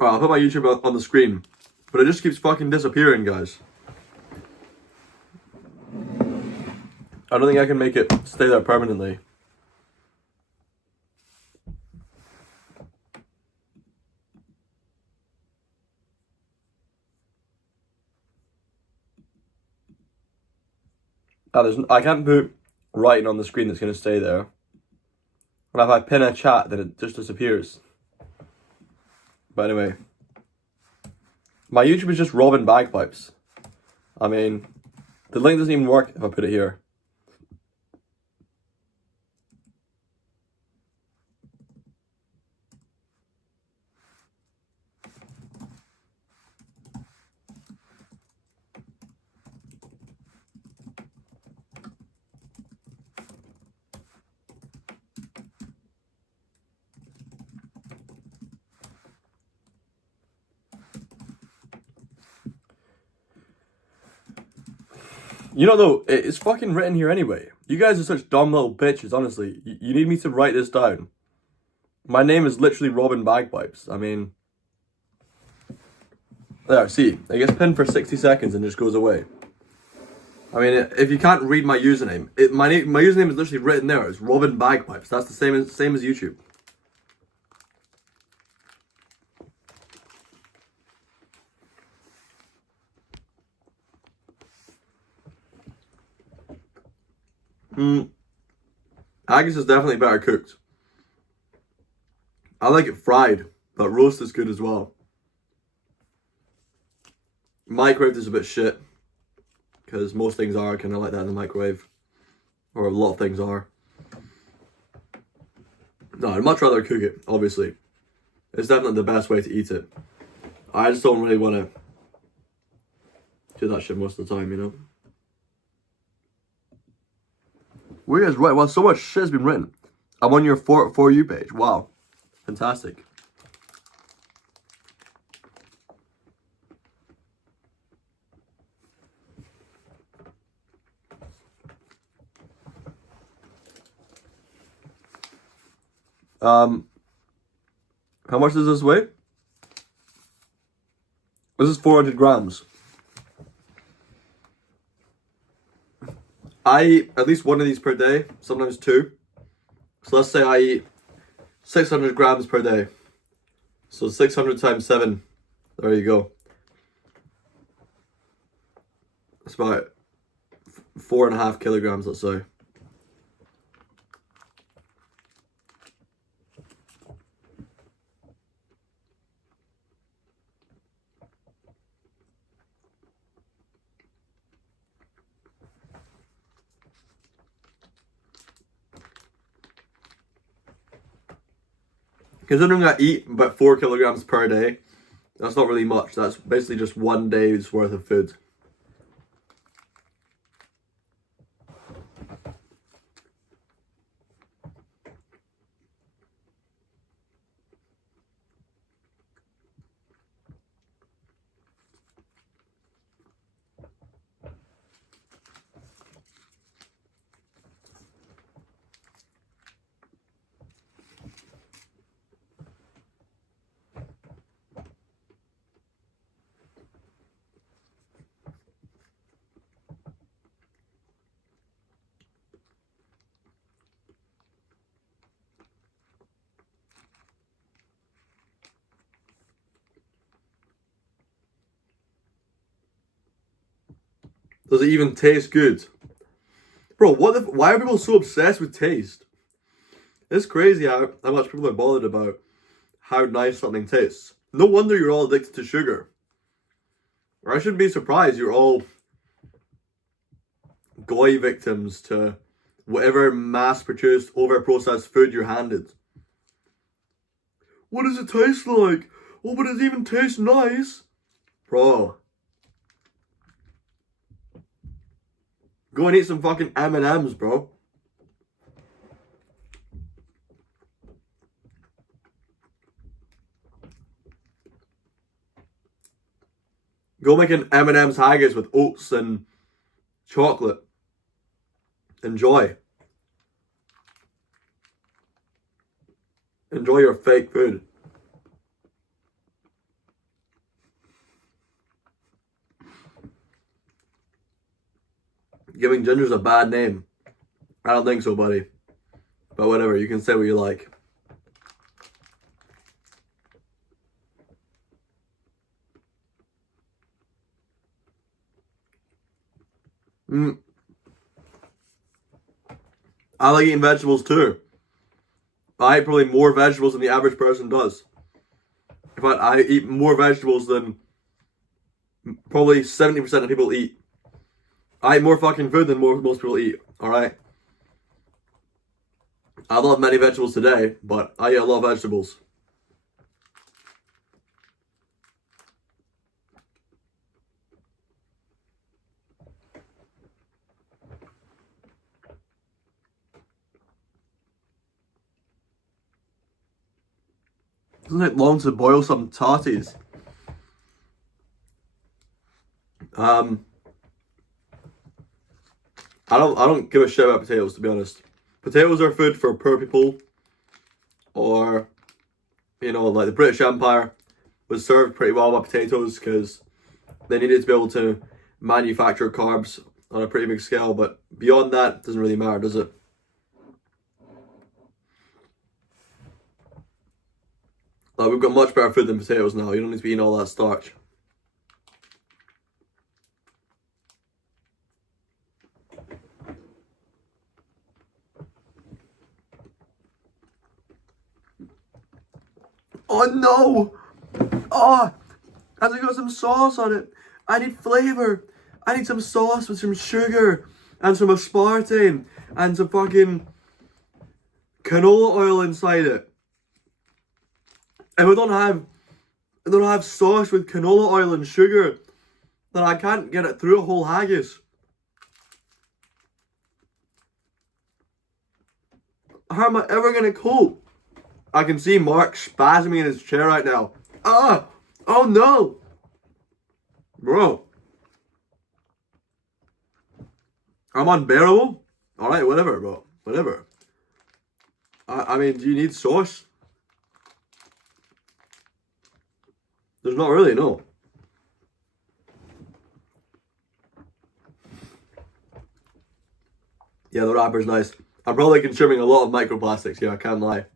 Alright, I'll put my YouTube on the screen. But it just keeps fucking disappearing, guys. I don't think I can make it stay there permanently. I can't put writing on the screen that's going to stay there. And if I pin a chat, then it just disappears. But anyway. My YouTube is just Robin Bagpipes. I mean, the link doesn't even work if I put it here. You know though, it's fucking written here anyway. You guys are such dumb little bitches, honestly. You need me to write this down. My name is literally Robin Bagpipes. I mean... There, see. It gets pinned for 60 seconds and just goes away. I mean, if you can't read my username... My username is literally written there. It's Robin Bagpipes. That's the same as YouTube. Haggis is definitely better cooked. I like it fried, but roast is good as well. Microwave is a bit shit, because most things are kind of like that in the microwave. Or a lot of things are. No, I'd much rather cook it, obviously. It's definitely the best way to eat it. I just don't really want to do that shit most of the time, you know? Where is right? Well, so much shit has been written. I'm on your For You page. Wow. Fantastic. How much does this weigh? This is 400 grams. I eat at least one of these per day, sometimes two. So let's say I eat 600 grams per day. So 600 times 7. There you go. That's about 4.5 kilograms, let's say. Considering I eat about 4 kilograms per day, that's not really much. That's basically just one day's worth of food. Does it even taste good? Bro, why are people so obsessed with taste? It's crazy how much people are bothered about how nice something tastes. No wonder you're all addicted to sugar. Or I shouldn't be surprised you're all goy victims to whatever mass-produced, over-processed food you're handed. What does it taste like? Oh, but it even tastes nice. Bro. Go and eat some fucking M&Ms, bro. Go make an M&M's haggis with oats and chocolate. Enjoy. Enjoy your fake food. Giving gingers a bad name. I don't think so, buddy. But whatever, you can say what you like. I like eating vegetables too. I eat probably more vegetables than the average person does. In fact, I eat more vegetables than probably 70% of people eat. I eat more fucking food than most people eat, alright? I don't have many vegetables today, but I eat a lot of vegetables. Doesn't it long to boil some totties? I don't give a shit about potatoes, to be honest. Potatoes are food for poor people, or, you know, like the British Empire was served pretty well by potatoes because they needed to be able to manufacture carbs on a pretty big scale, but beyond that, it doesn't really matter, does it? Like, we've got much better food than potatoes now. You don't need to be eating all that starch. Oh no! Oh! Has it got some sauce on it? I need flavour. I need some sauce with some sugar and some aspartame and some fucking canola oil inside it. If I don't have sauce with canola oil and sugar, then I can't get it through a whole haggis. How am I ever gonna cope? I can see Mark spasming in his chair right now. Ah! Oh no! Bro. I'm unbearable? Alright, whatever, bro. Whatever. I mean, do you need sauce? There's not really, no. Yeah, the wrapper's nice. I'm probably consuming a lot of microplastics, yeah, I can't lie.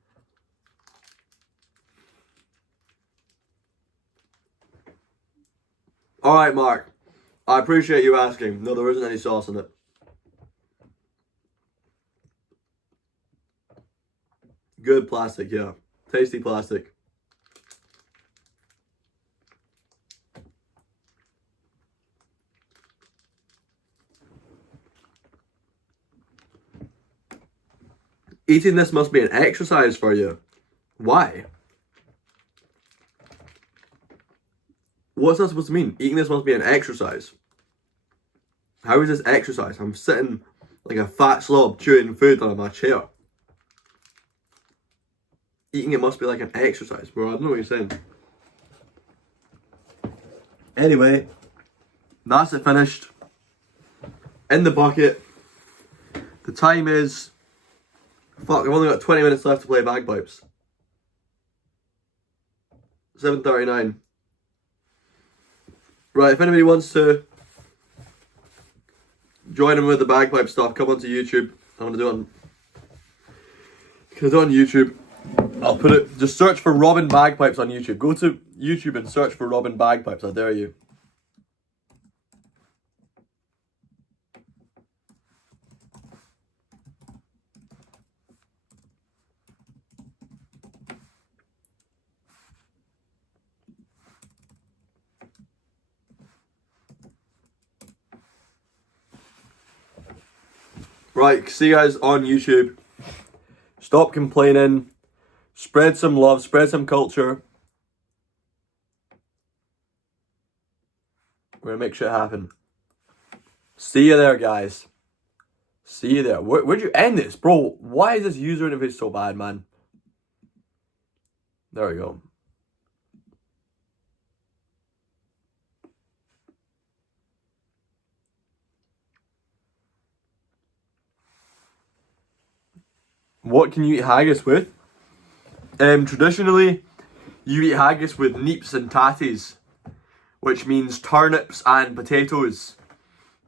Alright, Mark. I appreciate you asking. No, there isn't any sauce in it. Good plastic, yeah. Tasty plastic. Eating this must be an exercise for you. Why? What's that supposed to mean? Eating this must be an exercise. How is this exercise? I'm sitting like a fat slob chewing food on my chair. Eating it must be like an exercise, bro. I don't know what you're saying. Anyway, that's it finished. In the bucket. The time is... Fuck, I've only got 20 minutes left to play Bagpipes. 7:39. Right, if anybody wants to join in with the bagpipe stuff, come onto YouTube. I'm gonna do it on... Can I do it on YouTube? I'll put it... Just search for Robin Bagpipes on YouTube. Go to YouTube and search for Robin Bagpipes, I dare you. Right, see you guys on YouTube. Stop complaining. Spread some love, spread some culture. We're gonna make shit happen. See you there, guys. See you there. Where'd you end this? Bro, why is this user interface so bad, man? There we go. What can you eat haggis with? Traditionally, you eat haggis with neeps and tatties, which means turnips and potatoes.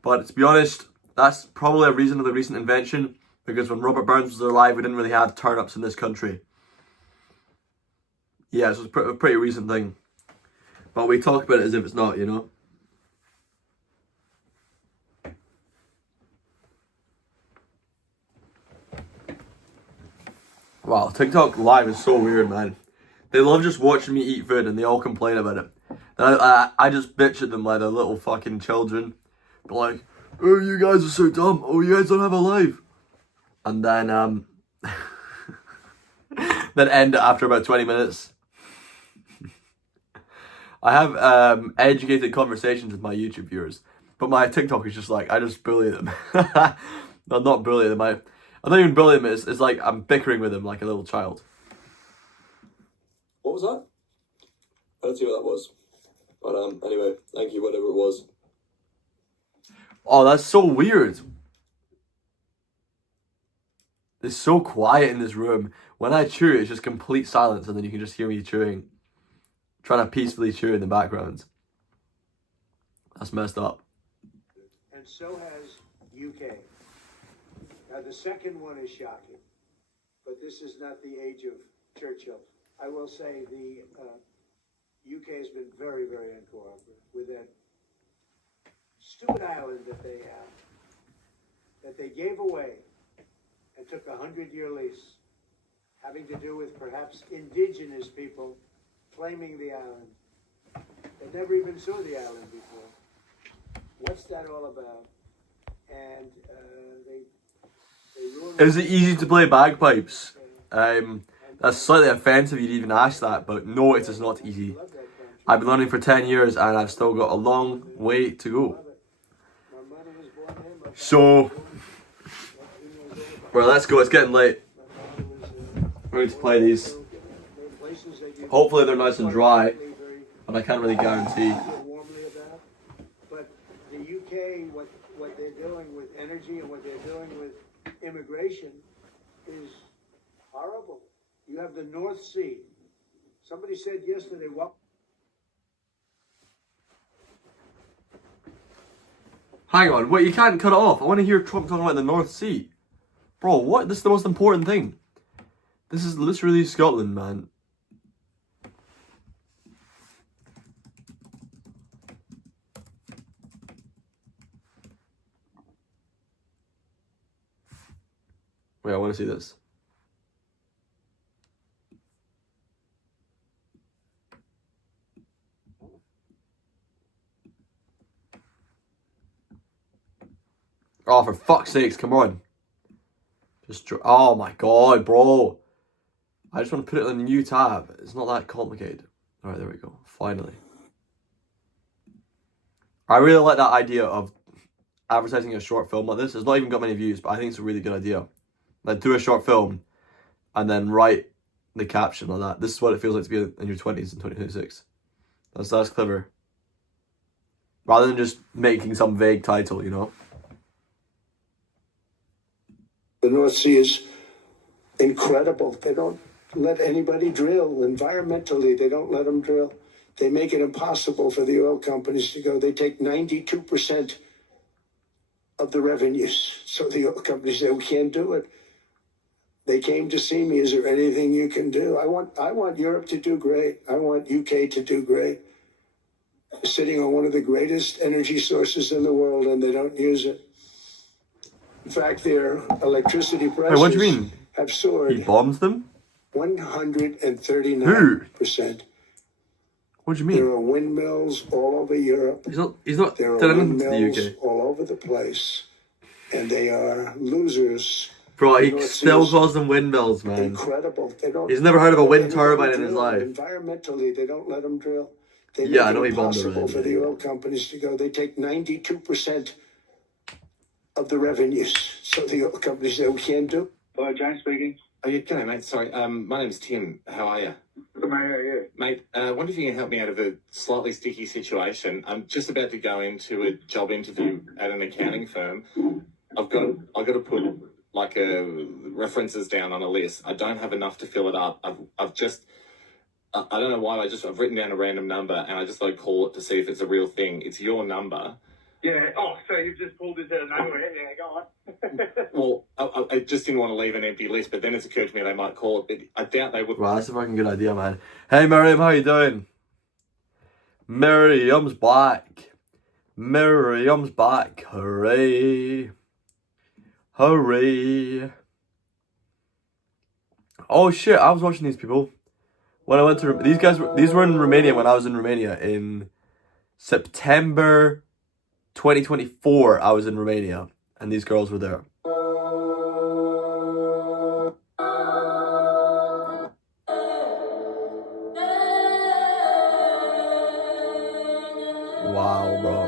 But to be honest, that's probably a reason of the recent invention, because when Robert Burns was alive, we didn't really have turnips in this country. Yeah, so it's a pretty recent thing. But we talk about it as if it's not, you know? Wow, TikTok live is so weird, man. They love just watching me eat food and they all complain about it. And I just bitch at them like they're little fucking children. But like, oh, you guys are so dumb. Oh, you guys don't have a life. And then, then end it after about 20 minutes. I have educated conversations with my YouTube viewers. But my TikTok is just like, I just bully them. No, not bully them. I don't even bully them. It's like I'm bickering with them like a little child. What was that? I don't see what that was. But anyway, thank you, whatever it was. Oh, that's so weird. It's so quiet in this room. When I chew, it's just complete silence, and then you can just hear me chewing. Trying to peacefully chew in the background. That's messed up. And so has UK. Now the second one is shocking, but this is not the age of Churchill. I will say the UK has been very, very uncooperative with that stupid island that they have, that they gave away and took a 100-year lease, having to do with perhaps indigenous people claiming the island. They never even saw the island before. What's that all about? And they ruined. Is it easy to play bagpipes? That's slightly offensive you'd even ask that, but no, it is not easy. I've been learning for 10 years and I've still got a long way to go. So, well, let's go. It's getting late. We're going to play these. Hopefully they're nice and dry, but I can't really guarantee. But the UK, what they're doing with energy and what they're doing with immigration is horrible. You have the North Sea. Somebody said yesterday, what? Hang on, wait, you can't cut it off. I want to hear Trump talking about the North Sea. Bro, what? This is the most important thing. This is literally Scotland, man. Wait, I want to see this. Oh, for fuck's sakes, come on. Just, oh my god, bro. I just want to put it in a new tab. It's not that complicated. Alright, there we go. Finally. I really like that idea of advertising a short film like this. It's not even got many views, but I think it's a really good idea. Like, do a short film and then write the caption like that. This is what it feels like to be in your 20s in 2026. That's clever. Rather than just making some vague title, you know? The North Sea is incredible. They don't let anybody drill. Environmentally, they don't let them drill. They make it impossible for the oil companies to go. They take 92% of the revenues. So the oil companies say, we can't do it. They came to see me. Is there anything you can do? I want Europe to do great. I want UK to do great. Sitting on one of the greatest energy sources in the world, and they don't use it. In fact, their electricity prices what do you mean? have soared. He bombs them? 139%. What do you mean? There are windmills all over Europe. He's not There done are anything to the windmills UK. all over the place. and they are losers. Bro, he North still Sea's calls them windmills, man. incredible. They don't. He's never heard of a wind they don't turbine in his drill. life. Environmentally, they don't let them drill. They Yeah, make I know it he bombed impossible around, for the oil companies to go. They take 92% of the revenues. So the oil companies say we can't do. James speaking. Oh, yeah, g'day, mate. Sorry, my name's Tim. How are you? Good, mate. How are you? Mate, I wonder if you can help me out of a slightly sticky situation. I'm just about to go into a job interview at an accounting firm. I've got to put like references down on a list. I don't have enough to fill it up. I've just I don't know why I've written down a random number and I just like call it to see if it's a real thing. It's your number. Yeah. Oh, so you've just pulled this out of nowhere. Yeah, go on. Well, I just didn't want to leave an empty list, but then it's occurred to me they might call it. I doubt they would. Wow, that's a fucking good idea, man. Hey, Miriam, how you doing? Miriam's back. Miriam's back. Hooray. Hooray. Oh shit, I was watching these people. When I went to... These were in Romania when I was in Romania. In September 2024, I was in Romania. And these girls were there. Wow, bro.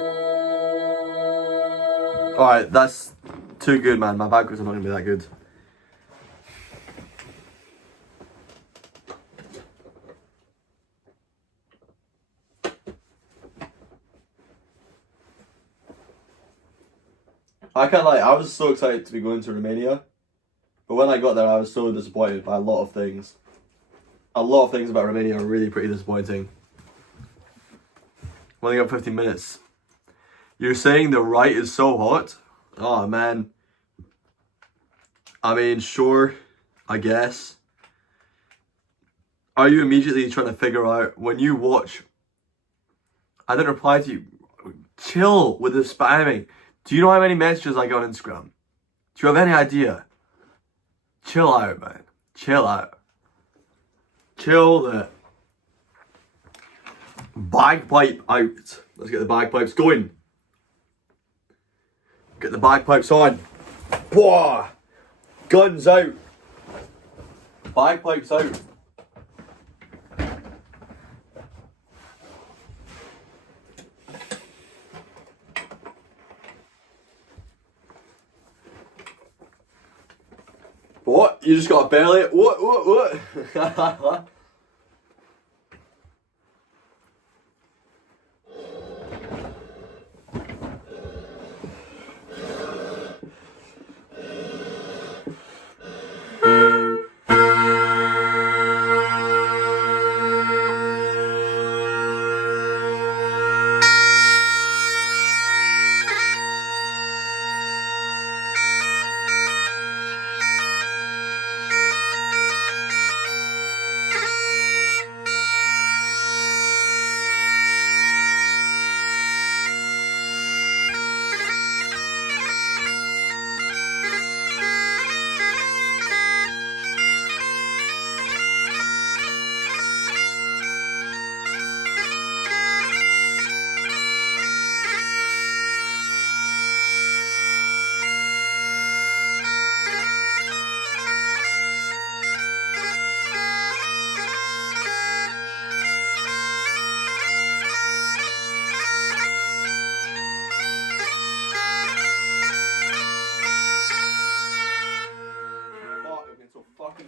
Alright, that's too good, man. My backwards are not going to be that good. I can't lie, I was so excited to be going to Romania. But when I got there, I was so disappointed by a lot of things. A lot of things about Romania are really pretty disappointing. We only got 15 minutes. You're saying the right is so hot? Oh, man. I mean, sure, I guess. Are you immediately trying to figure out, when you watch... I didn't reply to you. Chill with the spamming. Do you know how many messages I get on Instagram? Do you have any idea? Chill out, man. Chill out. Chill the bagpipe out. Let's get the bagpipes going. Get the bagpipes on. Boah! Guns out. Bagpipes out. What? You just got a belly? What?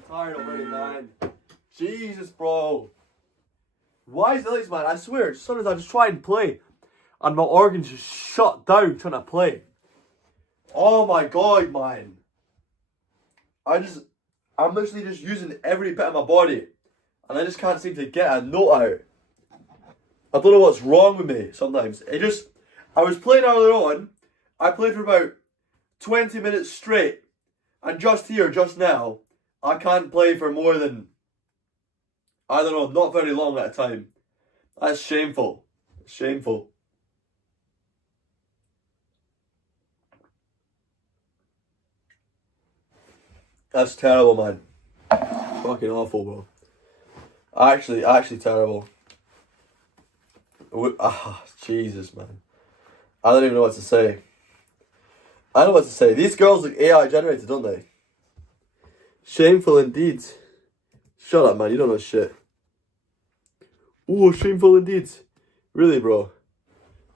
Tired already, man. Jesus, bro. Why is it like this, man? I swear, sometimes I just try and play and my organs just shut down trying to play. Oh my god, man. I'm literally just using every bit of my body and I just can't seem to get a note out. I don't know what's wrong with me sometimes. I was playing earlier on. I played for about 20 minutes straight. And just now, I can't play for more than, I don't know, not very long at a time. That's shameful. Shameful. That's terrible, man. Fucking awful, bro. Actually terrible. Jesus, man. I don't even know what to say. I don't know what to say. These girls look AI generated, don't they? Shameful indeed. Shut up, man. You don't know shit. Ooh, shameful indeed. Really, bro?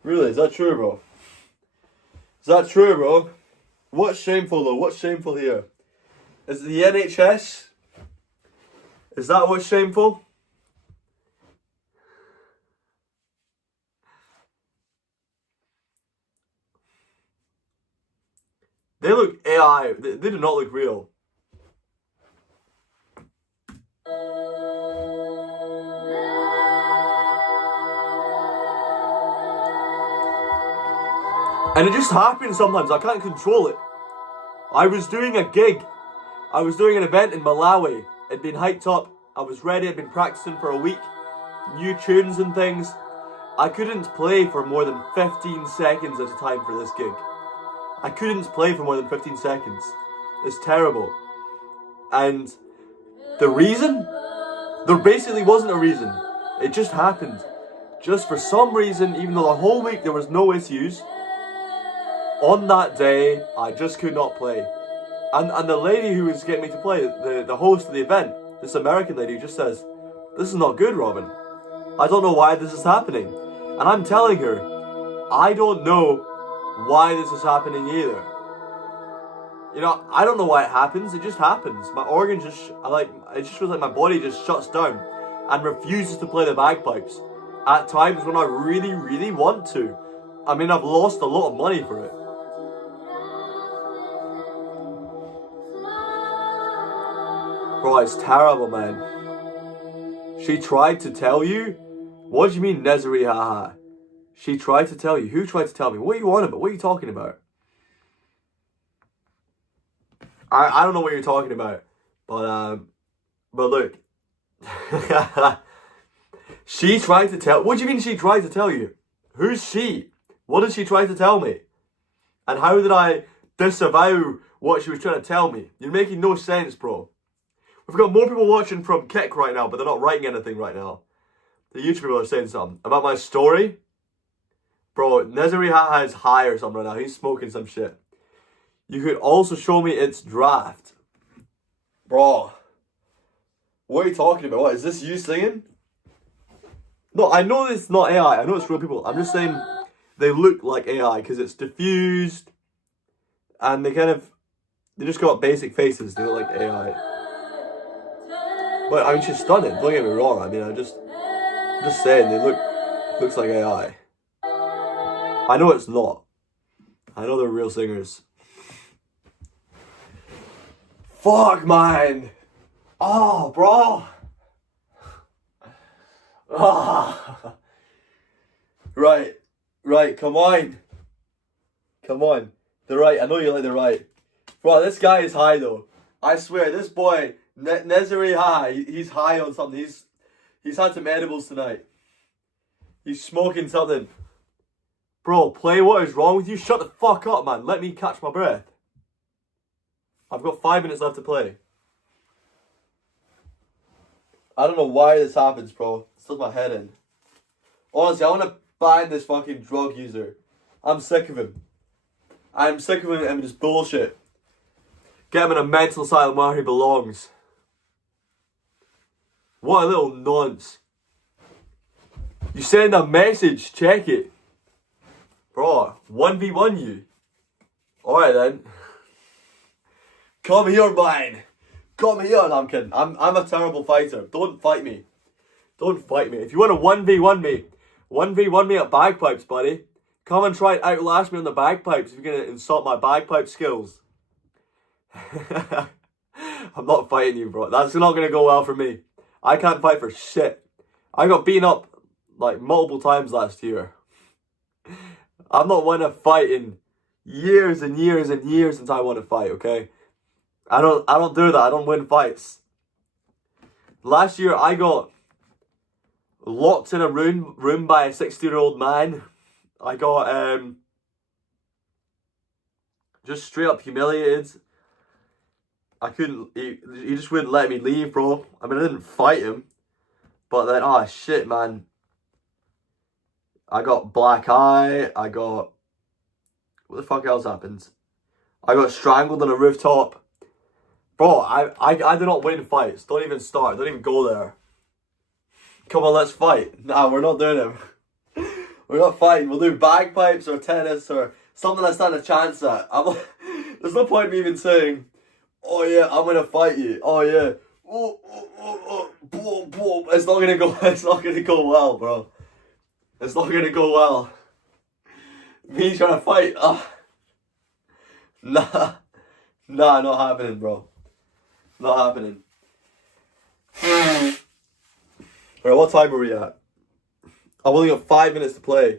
Really? Is that true, bro? Is that true, bro? What's shameful, though? What's shameful here? Is it the NHS? Is that what's shameful? They look AI. They do not look real. And it just happens sometimes. I can't control it. I was doing a gig. I was doing an event in Malawi. It'd been hyped up. I was ready. I'd been practicing for a week. New tunes and things. I couldn't play for more than 15 seconds at a time for this gig. I couldn't play for more than 15 seconds. It's terrible. And the reason? There basically wasn't a reason. It just happened. Just for some reason, even though the whole week there was no issues, on that day, I just could not play. And the lady who was getting me to play, the host of the event, this American lady, just says, "This is not good, Robin. I don't know why this is happening." And I'm telling her, I don't know why this is happening either. You know, I don't know why it happens. It just happens. My organ just, it just feels like my body just shuts down and refuses to play the bagpipes at times when I really, really want to. I mean, I've lost a lot of money for it. Bro, it's terrible, man. She tried to tell you? What do you mean, Nezari haha? She tried to tell you. Who tried to tell me? What are you on about? What are you talking about? I don't know what you're talking about. But look. She tried to tell... What do you mean she tried to tell you? Who's she? What did she try to tell me? And how did I disavow what she was trying to tell me? You're making no sense, bro. We've got more people watching from Kick right now, but they're not writing anything right now. The YouTube people are saying something. About my story? Bro, Nezari Haha is high or something right now. He's smoking some shit. You could also show me its draft. Bro. What are you talking about? What, is this you singing? No, I know it's not AI. I know it's real people. I'm just saying they look like AI because it's diffused. And they just got basic faces. They look like AI. But I mean, she's stunning. Don't get me wrong. I mean, I'm just saying looks like AI. I know it's not. I know they're real singers. Fuck, man. Oh, bro. Oh. Right. Come on. They're right. I know you like the right. Bro, this guy is high though. I swear, this boy. Nezari high. He's high on something. He's had some edibles tonight. He's smoking something. Bro, play what is wrong with you? Shut the fuck up, man. Let me catch my breath. I've got 5 minutes left to play. I don't know why this happens, bro. It does my head in. Honestly, I want to ban this fucking drug user. I'm sick of him. I'm sick of him and this bullshit. Get him in a mental asylum where he belongs. What a little nonce. You send a message, check it. Bro, 1v1 you. Alright then. Come here, man. Come here. No, I'm kidding. I'm a terrible fighter. Don't fight me. Don't fight me. If you want to 1v1 me, 1v1 me at bagpipes, buddy. Come and try and outlast me on the bagpipes if you're going to insult my bagpipe skills. I'm not fighting you, bro. That's not going to go well for me. I can't fight for shit. I got beaten up like multiple times last year. I'm not one to fight in years and years and years since I want to fight, okay? I don't do that. I don't win fights. Last year I got locked in a room by a 60-year-old man. I got just straight up humiliated. I couldn't, he just wouldn't let me leave, bro. I mean, I didn't fight him. But then, oh shit, man. I got black eye. I got, what the fuck else happened? I got strangled on a rooftop. Bro, I do not win fights. Don't even start. Don't even go there. Come on, let's fight. Nah, we're not doing it. We're not fighting. We'll do bagpipes or tennis or something I stand a chance at. There's no point in me even saying, oh yeah, I'm gonna fight you. Oh yeah. Oh, oh, oh, oh. Boom, boom. It's not gonna go. It's not gonna go well, bro. It's not gonna go well. Me trying to fight. Nah, not happening, bro. Not happening. Alright, what time are we at? I've only got 5 minutes to play.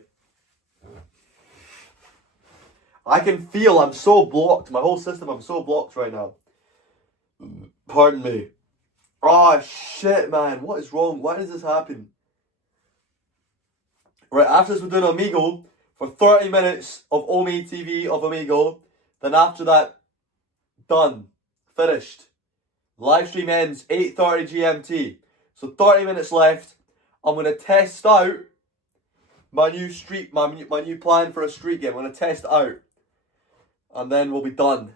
I can feel I'm so blocked. My whole system, I'm so blocked right now. Pardon me. Oh shit, man. What is wrong? Why does this happen? Right, after this we're doing Amigo for 30 minutes of Omi TV of Amigo. Then after that, done. Finished. Live stream ends 8:30 GMT. So 30 minutes left. I'm going to test out my new streak, my new plan for a streak game. I'm going to test out. And then we'll be done.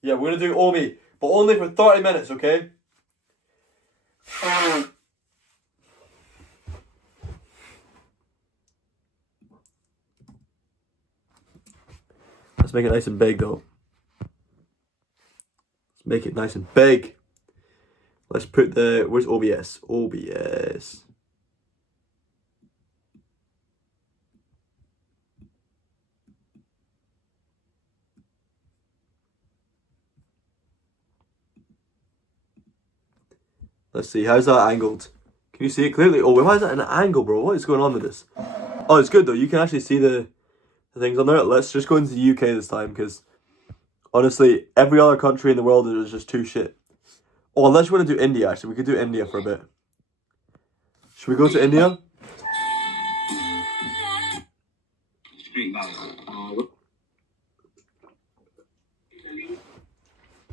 Yeah, we're going to do Omi. But only for 30 minutes, okay? Let's make it nice and big though. Let's make it nice and big. Let's put the, where's OBS? OBS. Let's see, how's that angled? Can you see it clearly? Oh, why is that an angle, bro? What is going on with this? Oh, it's good though. You can actually see the things on there. Let's just go into the UK this time because honestly, every other country in the world is just too shit. Oh, unless you want to do India, actually. We could do India for a bit. Should we go to India?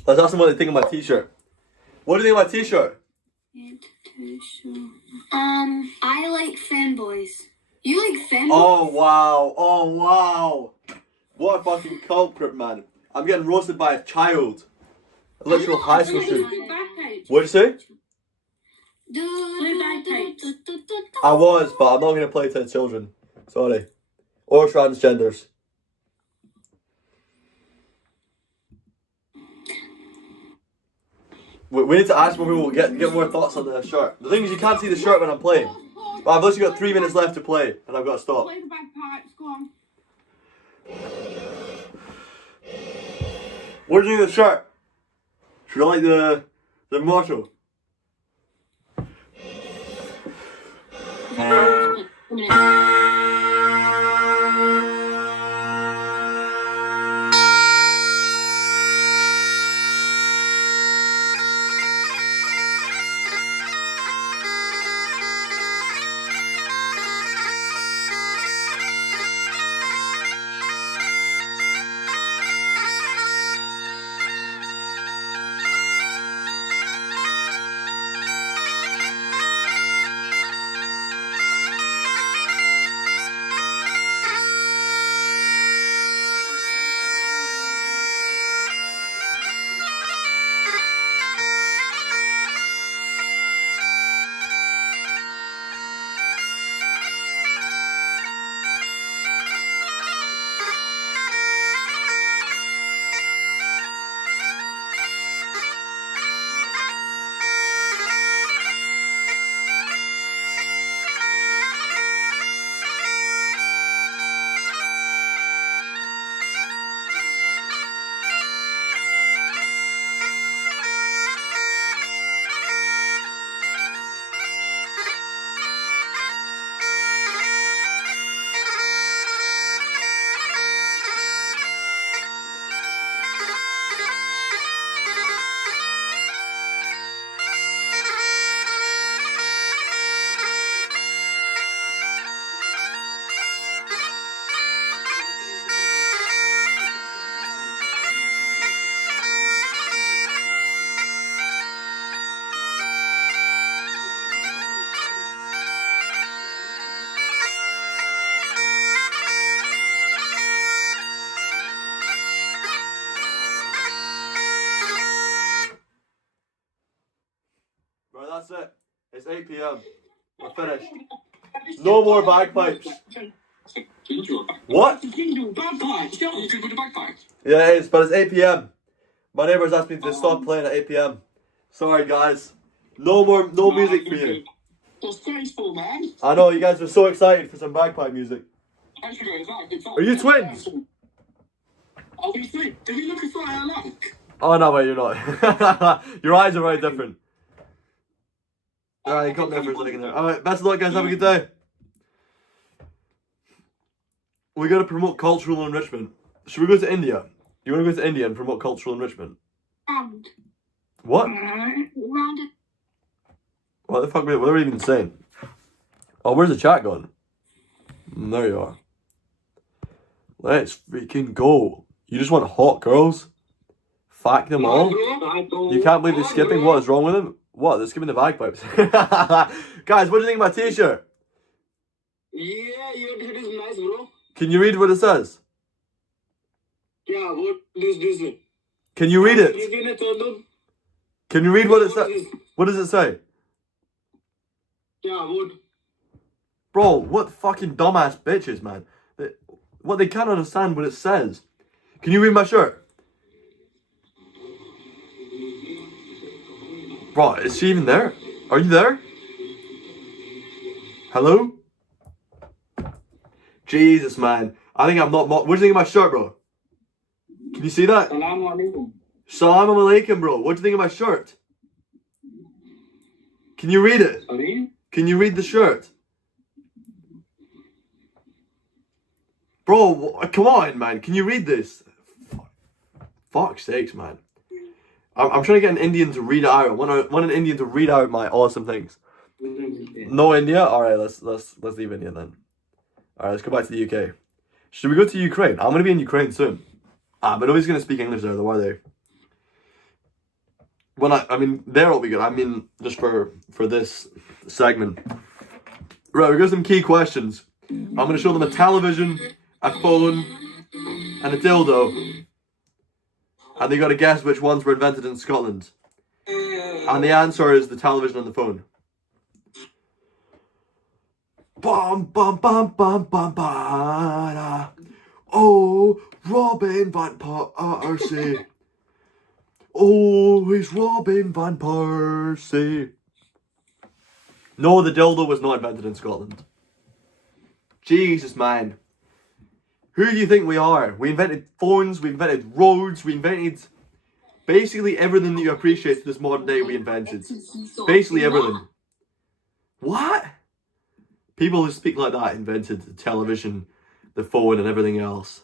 Let's ask them what they think of my t-shirt. What do you think of my t-shirt? I like fanboys. You like fanboys? Oh, wow. Oh, wow. What a fucking culprit, man. I'm getting roasted by a child. A literal high school student. What'd you say? I was, but I'm not going to play to the children. Sorry. Or transgenders. We need to ask more people, get more thoughts on the shirt. The thing is, you can't see the shirt when I'm playing. But I've literally got 3 minutes left to play, and I've got to stop. Play the bagpipes, go on. What do you think of the shirt? Should I like the motto? 8 p.m. We're finished. No more bagpipes. What? Yeah, it is, but it's 8 p.m. My neighbours asked me to stop playing at 8 p.m. Sorry, guys. No music for you. I know, you guys are so excited for some bagpipe music. Are you twins? Oh, no, wait, you're not. Your eyes are very different. Alright, come there for a second there. Alright, best of luck, guys. Have a good day. We gotta promote cultural enrichment. Should we go to India? You wanna go to India and promote cultural enrichment? What? What the fuck? What are we even saying? Oh, where's the chat gone? There you are. Let's freaking go. You just want hot girls? Fuck them all? You can't believe they're skipping? What is wrong with them? What? They're skipping the bagpipes. Guys, what do you think of my t-shirt? Yeah, your t-shirt is nice, bro. Can you read what it says? Yeah, what is this? Can you read it? Can you read what it says? What does it say? Yeah, what? Bro, what fucking dumbass bitches, man. They can't understand what it says. Can you read my shirt? Bro, is she even there? Are you there? Hello? Jesus, man. I think I'm not... What do you think of my shirt, bro? Can you see that? Salam alaikum. Salam alaikum, bro. What do you think of my shirt? Can you read it? Sorry? Can you read the shirt? Bro, come on, man. Can you read this? Fuck's sakes, man. I'm trying to get an Indian to read it out. I want an Indian to read out my awesome things. No India? Alright, let's leave India then. Alright, let's go back to the UK. Should we go to Ukraine? I'm gonna be in Ukraine soon. But nobody's gonna speak English there, though, are they? Well, I mean, there will be good. I mean, just for this segment. Right, we got some key questions. I'm gonna show them a television, a phone, and a dildo. And they gotta guess which ones were invented in Scotland. And the answer is the television and the phone. Bum bum bum bum bum bum. Oh, Robin van Persie. Oh, he's Robin van Persie. No, the dildo was not invented in Scotland. Jesus, man. Who do you think we are? We invented phones, we invented roads, we invented... Basically everything that you appreciate to this modern day we invented. Basically everything. What? People who speak like that invented the television, the phone and everything else.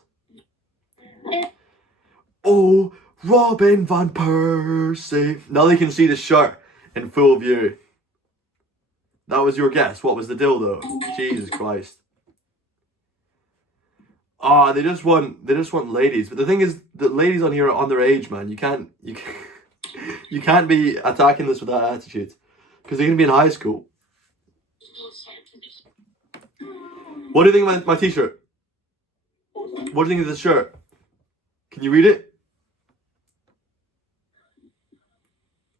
Oh, Robin van Persie. Now they can see the shirt in full view. That was your guess. What was the dildo? Jesus Christ. Ah, they just want ladies. But the thing is, the ladies on here are underage, man. You can't be attacking this with that attitude, because they're gonna be in high school. What do you think of my t-shirt? What do you think of this shirt? Can you read it?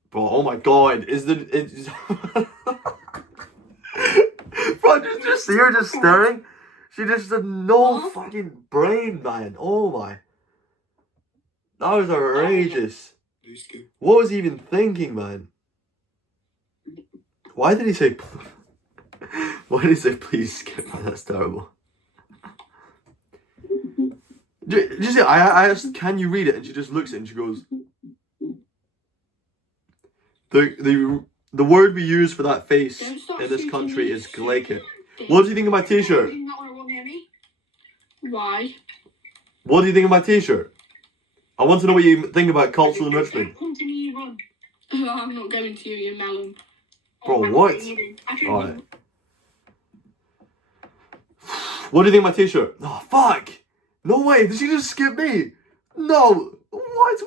Bro, oh my god, Bro, just see her just staring? She just had no fucking brain, man. Oh my. That was outrageous. What was he even thinking, man? Why did he say... Why did he say please skip? That's terrible. Just I asked, can you read it? And she just looks at it and she goes... The word we use for that face in this country is glaikit. What do you think of my t-shirt? Why? What do you think of my t-shirt? I want to know what you think about cultural enrichment. I'm not going to, you melon. Bro, what? Alright. What do you think of my t-shirt? Oh, fuck! No way, did she just skip me? No! What?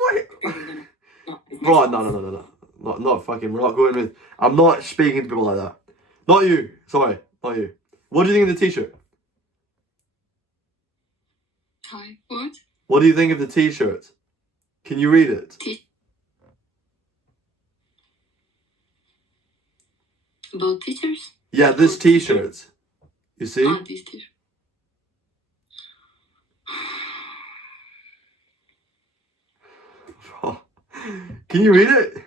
Bro, no. Not fucking, we're not going with... I'm not speaking to people like that. Not you. Sorry, not you. What do you think of the t-shirt? Hi, what? What do you think of the t-shirt? Can you read it? About teachers? Yeah, this t-shirt. You see? Ah, this t-shirt. Can you read it?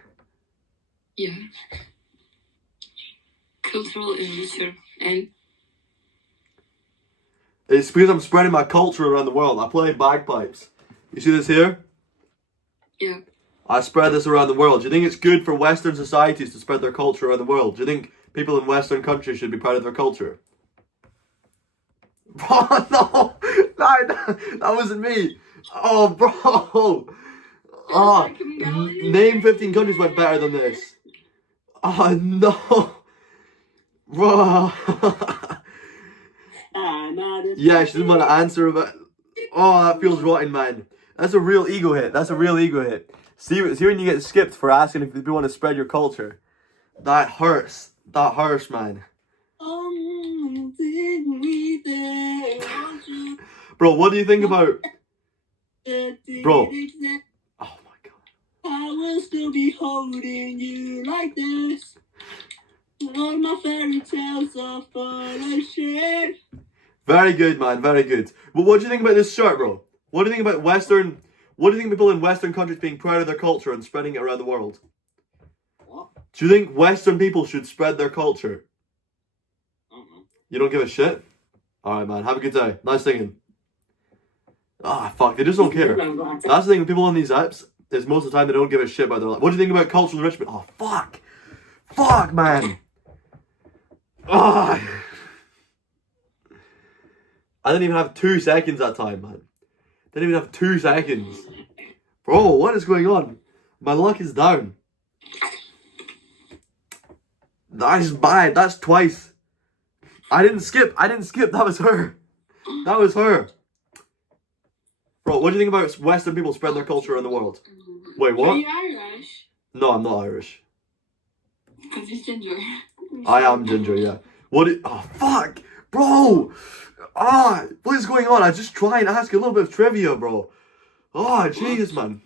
Yeah. Cultural enricher and It's because I'm spreading my culture around the world. I play bagpipes. You see this here? yeah. I spread this around the world. Do you think it's good for Western societies to spread their culture around the world? Do you think people in Western countries should be proud of their culture? Oh, no! That wasn't me! Oh, bro! Oh, name 15 countries went better than this. Oh, no! Bro! Yeah, she didn't want to answer about... Oh, that feels rotten, man. That's a real ego hit. That's a real ego hit. See when you get skipped for asking if people want to spread your culture. That hurts. That hurts, man. Bro, what do you think about... Bro. Oh my god. I will still be holding you like this. All my fairy tales are full of shit. Very good, man. Very good. But what do you think about this shirt, bro? What do you think about Western... What do you think people in Western countries being proud of their culture and spreading it around the world? What? Do you think Western people should spread their culture? I don't know. You don't give a shit? Alright, man. Have a good day. Nice singing. Ah, fuck. They just don't care. That's the thing with people on these apps, is most of the time they don't give a shit about their life. What do you think about cultural enrichment? Oh, fuck. Fuck, man. Ah. I didn't even have 2 seconds that time, man. Didn't even have 2 seconds. Bro, what is going on? My luck is down. That is bad. That's twice. I didn't skip. That was her. That was her. Bro, what do you think about Western people spreading their culture around the world? Wait, Are what? you Irish? No, I'm not Irish. Because he's ginger. I am ginger, yeah. Oh, fuck! Bro! Ah, what is going on? I just try and ask a little bit of trivia, bro. Oh, jeez, man.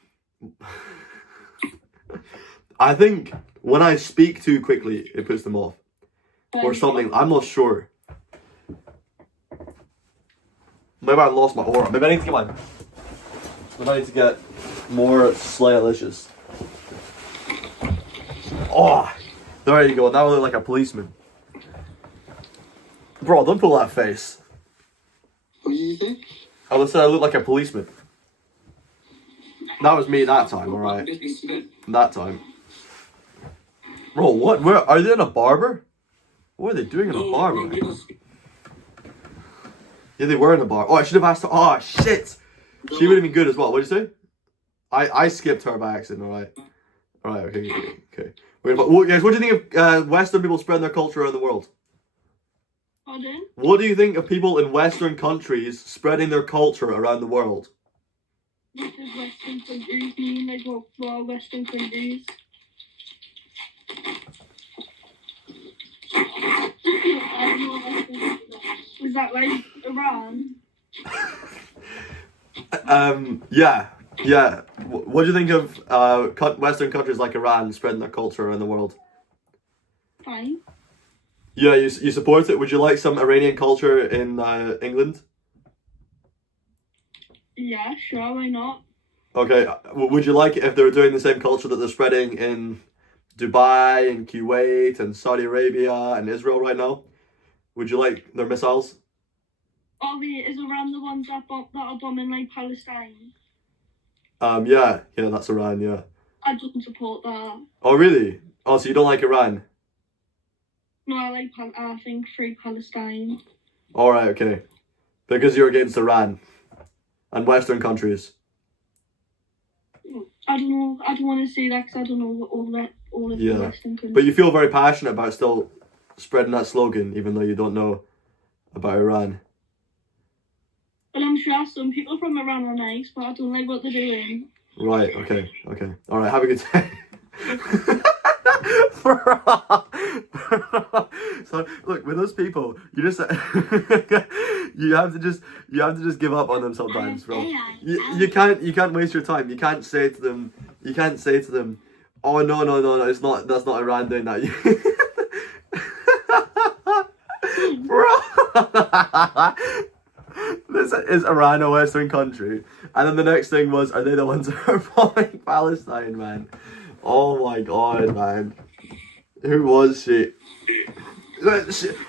I think when I speak too quickly, it puts them off. Or something. I'm not sure. Maybe I lost my aura. Maybe I need to get more Slaylicious. Oh, there you go. Now I look like a policeman. Bro, don't pull that face. What do you think? I would say I look like a policeman. That was me that time, alright. That time. Bro, what? Where are they in a barber? What are they doing in a barber? Yeah, they were in a bar. Oh, I should have asked her. Oh, shit! She would have been good as well. What did you say? I skipped her by accident, alright? Alright, okay. Well, guys, what do you think of Western people spreading their culture around the world? Pardon? What do you think of people in Western countries spreading their culture around the world? What does Western countries mean? Like, what are Western countries? Is that like Iran? Yeah. What do you think of Western countries like Iran spreading their culture around the world? Fine. Yeah, you support it? Would you like some Iranian culture in England? Yeah, sure, why not? Okay, would you like it if they were doing the same culture that they're spreading in Dubai and Kuwait and Saudi Arabia and Israel right now? Would you like their missiles? Oh, is Iran the ones that are bombing like Palestine? Yeah, that's Iran, yeah. I don't support that. Oh, really? Oh, so you don't like Iran? No, I think free Palestine. Alright, okay. Because you're against Iran and Western countries. I don't know. I don't want to say that because I don't know all of the Western countries. But you feel very passionate about still spreading that slogan, even though you don't know about Iran. Well, I'm sure some people from Iran are nice, but I don't like what they're doing. Right, okay. Alright, have a good day. So look, with those people, you just you have to just give up on them sometimes, bro. You can't waste your time. You can't say to them, oh no, that's not Iran doing that. This is Iran a Western country? And then the next thing was, are they the ones that are bombing Palestine, man? Oh my god, man. Who was she?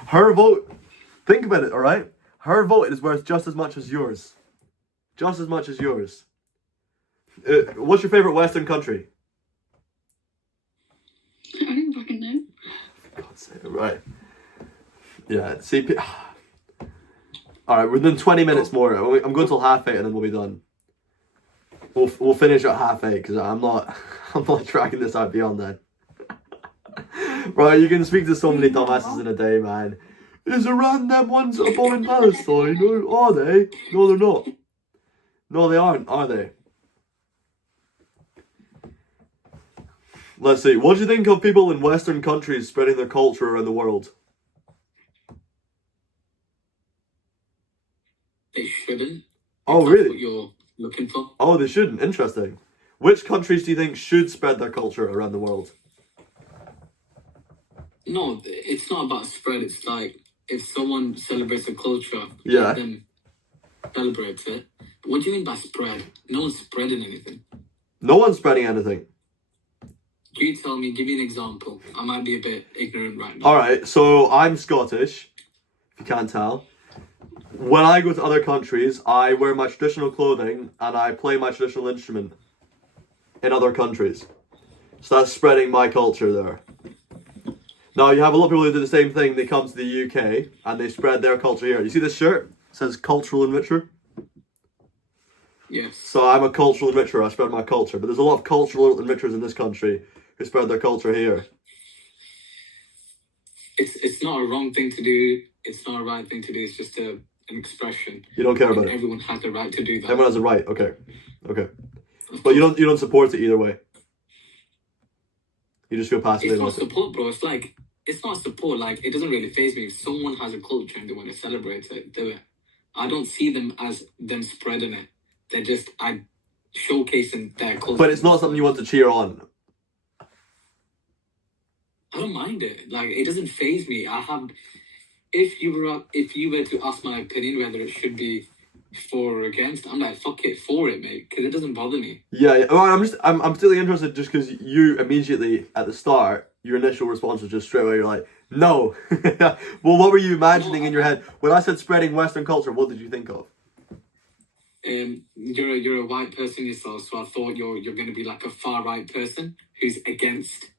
Her vote, think about it, alright? Her vote is worth just as much as yours. Just as much as yours. What's your favorite Western country? I don't fucking know. For God's sake, right. Yeah, see... Alright, we're doing 20 minutes more. I'm going till 8:30 and then we'll be done. We'll finish at 8:30 because I'm not tracking this out beyond that. Right, you can speak to so many dumbasses in a day, man. Is Iran them ones that are bombing Palestine? Or are they? No, they're not. No, they aren't, are they? Let's see. What do you think of people in Western countries spreading their culture around the world? They shouldn't. Oh, really? What you're looking for. Oh, they shouldn't. Interesting. Which countries do you think should spread their culture around the world? No, it's not about spread. It's like if someone celebrates a culture, Yeah. let them celebrate it. But what do you mean by spread? No one's spreading anything. No one's spreading anything. Can you tell me? Give me an example. I might be a bit ignorant right now. Alright, so I'm Scottish, if you can't tell. When I go to other countries, I wear my traditional clothing and I play my traditional instrument in other countries. So that's spreading my culture there. Now, you have a lot of people who do the same thing. They come to the UK and they spread their culture here. You see this shirt? It says cultural enricher. Yes. So I'm a cultural enricher. I spread my culture. But there's a lot of cultural enrichers in this country who spread their culture here. It's not a wrong thing to do. It's not a right thing to do. It's just an expression. You don't care about and it. Everyone has the right to do that. Everyone has a right. Okay. Okay. But you don't support it either way. You just feel passively It's not about it. support, bro. It's like, it's not support. Like, it doesn't really faze me. If someone has a culture and they want to celebrate it, do it. I don't see them as them spreading it. They're just showcasing their culture. But it's not something you want to cheer on. I don't mind it. Like, it doesn't faze me. If you were to ask my opinion whether it should be for or against, I'm like, fuck it, for it, mate, because it doesn't bother me. Yeah. Well, I'm particularly interested just because you immediately at the start, your initial response was just straight away. You're like, no. Well, what were you imagining in your head when I said spreading Western culture? What did you think of? You're a white person yourself, so I thought you're going to be like a far right person who's against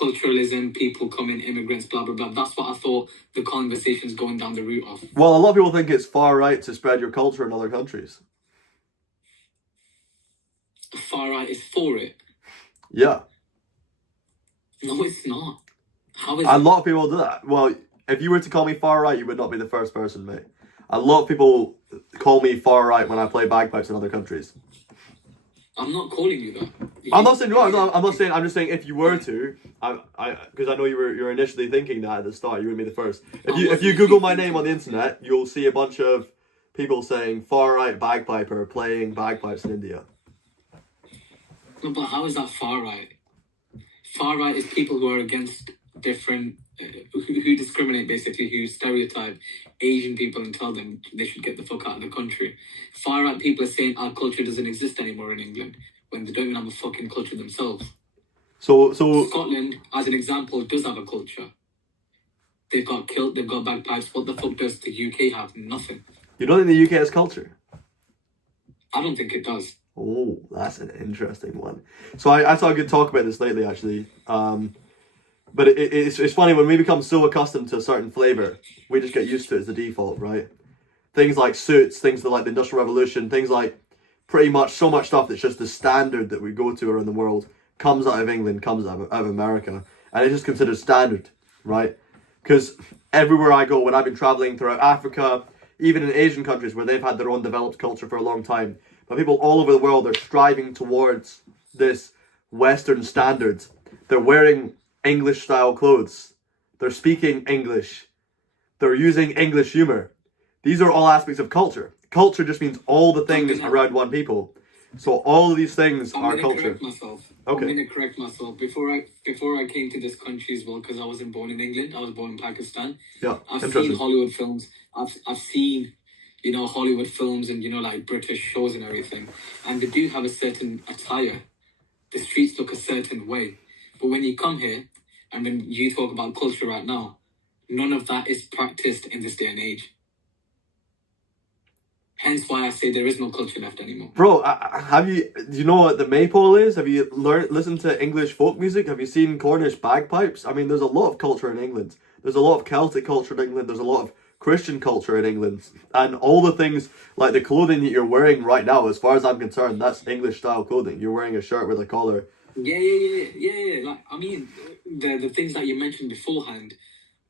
culturalism, people coming, immigrants, blah blah blah. That's what I thought the conversation's going down the route of. Well, a lot of people think it's far right to spread your culture in other countries. Far right is for it. Yeah. No, it's not. How is A it? lot of people do that. Well, if you were to call me far right, you would not be the first person, mate. A lot of people call me far right when I play bagpipes in other countries. I'm not calling you that. I'm not saying I'm not saying. I'm just saying if you were to, because I know you're initially thinking that at the start. You would be the first. If you Google my name on the internet, you'll see a bunch of people saying far right bagpiper playing bagpipes in India. No, but how is that far right? Far right is people who are against different, who discriminate basically, who stereotype Asian people and tell them they should get the fuck out of the country. Far right people are saying our culture doesn't exist anymore in England when they don't even have a fucking culture themselves. So Scotland, as an example, does have a culture. They've got kilt, they've got bagpipes. What the fuck does the UK have? Nothing. You don't think the UK has culture? I don't think it does. Oh, that's an interesting one. So I saw a good talk about this lately, actually. But it's funny when we become so accustomed to a certain flavour, we just get used to it as the default, right? Things like suits, things like the Industrial Revolution, things like pretty much so much stuff that's just the standard that we go to around the world comes out of England, comes out of America, and it's just considered standard, right? Because everywhere I go, when I've been travelling throughout Africa, even in Asian countries where they've had their own developed culture for a long time, but people all over the world are striving towards this Western standard. They're wearing English-style clothes. They're speaking English. They're using English humour. These are all aspects of culture. Culture just means all the things around one people. So all of these things are culture. Correct myself. Okay. I'm going to correct myself. Before I came to this country as well, because I wasn't born in England, I was born in Pakistan. Yeah, I've interesting. seen Hollywood films. I've seen, you know, Hollywood films and, you know, like British shows and everything, and they do have a certain attire. The streets look a certain way. But when you come here, and when you talk about culture right now, none of that is practiced in this day and age. Hence why I say there is no culture left anymore. Bro, do you know what the maypole is? Have you listened to English folk music? Have you seen Cornish bagpipes? I mean, there's a lot of culture in England. There's a lot of Celtic culture in England. There's a lot of Christian culture in England. And all the things, like the clothing that you're wearing right now, as far as I'm concerned, that's English style clothing. You're wearing a shirt with a collar. Yeah. Like, I mean, the things that you mentioned beforehand,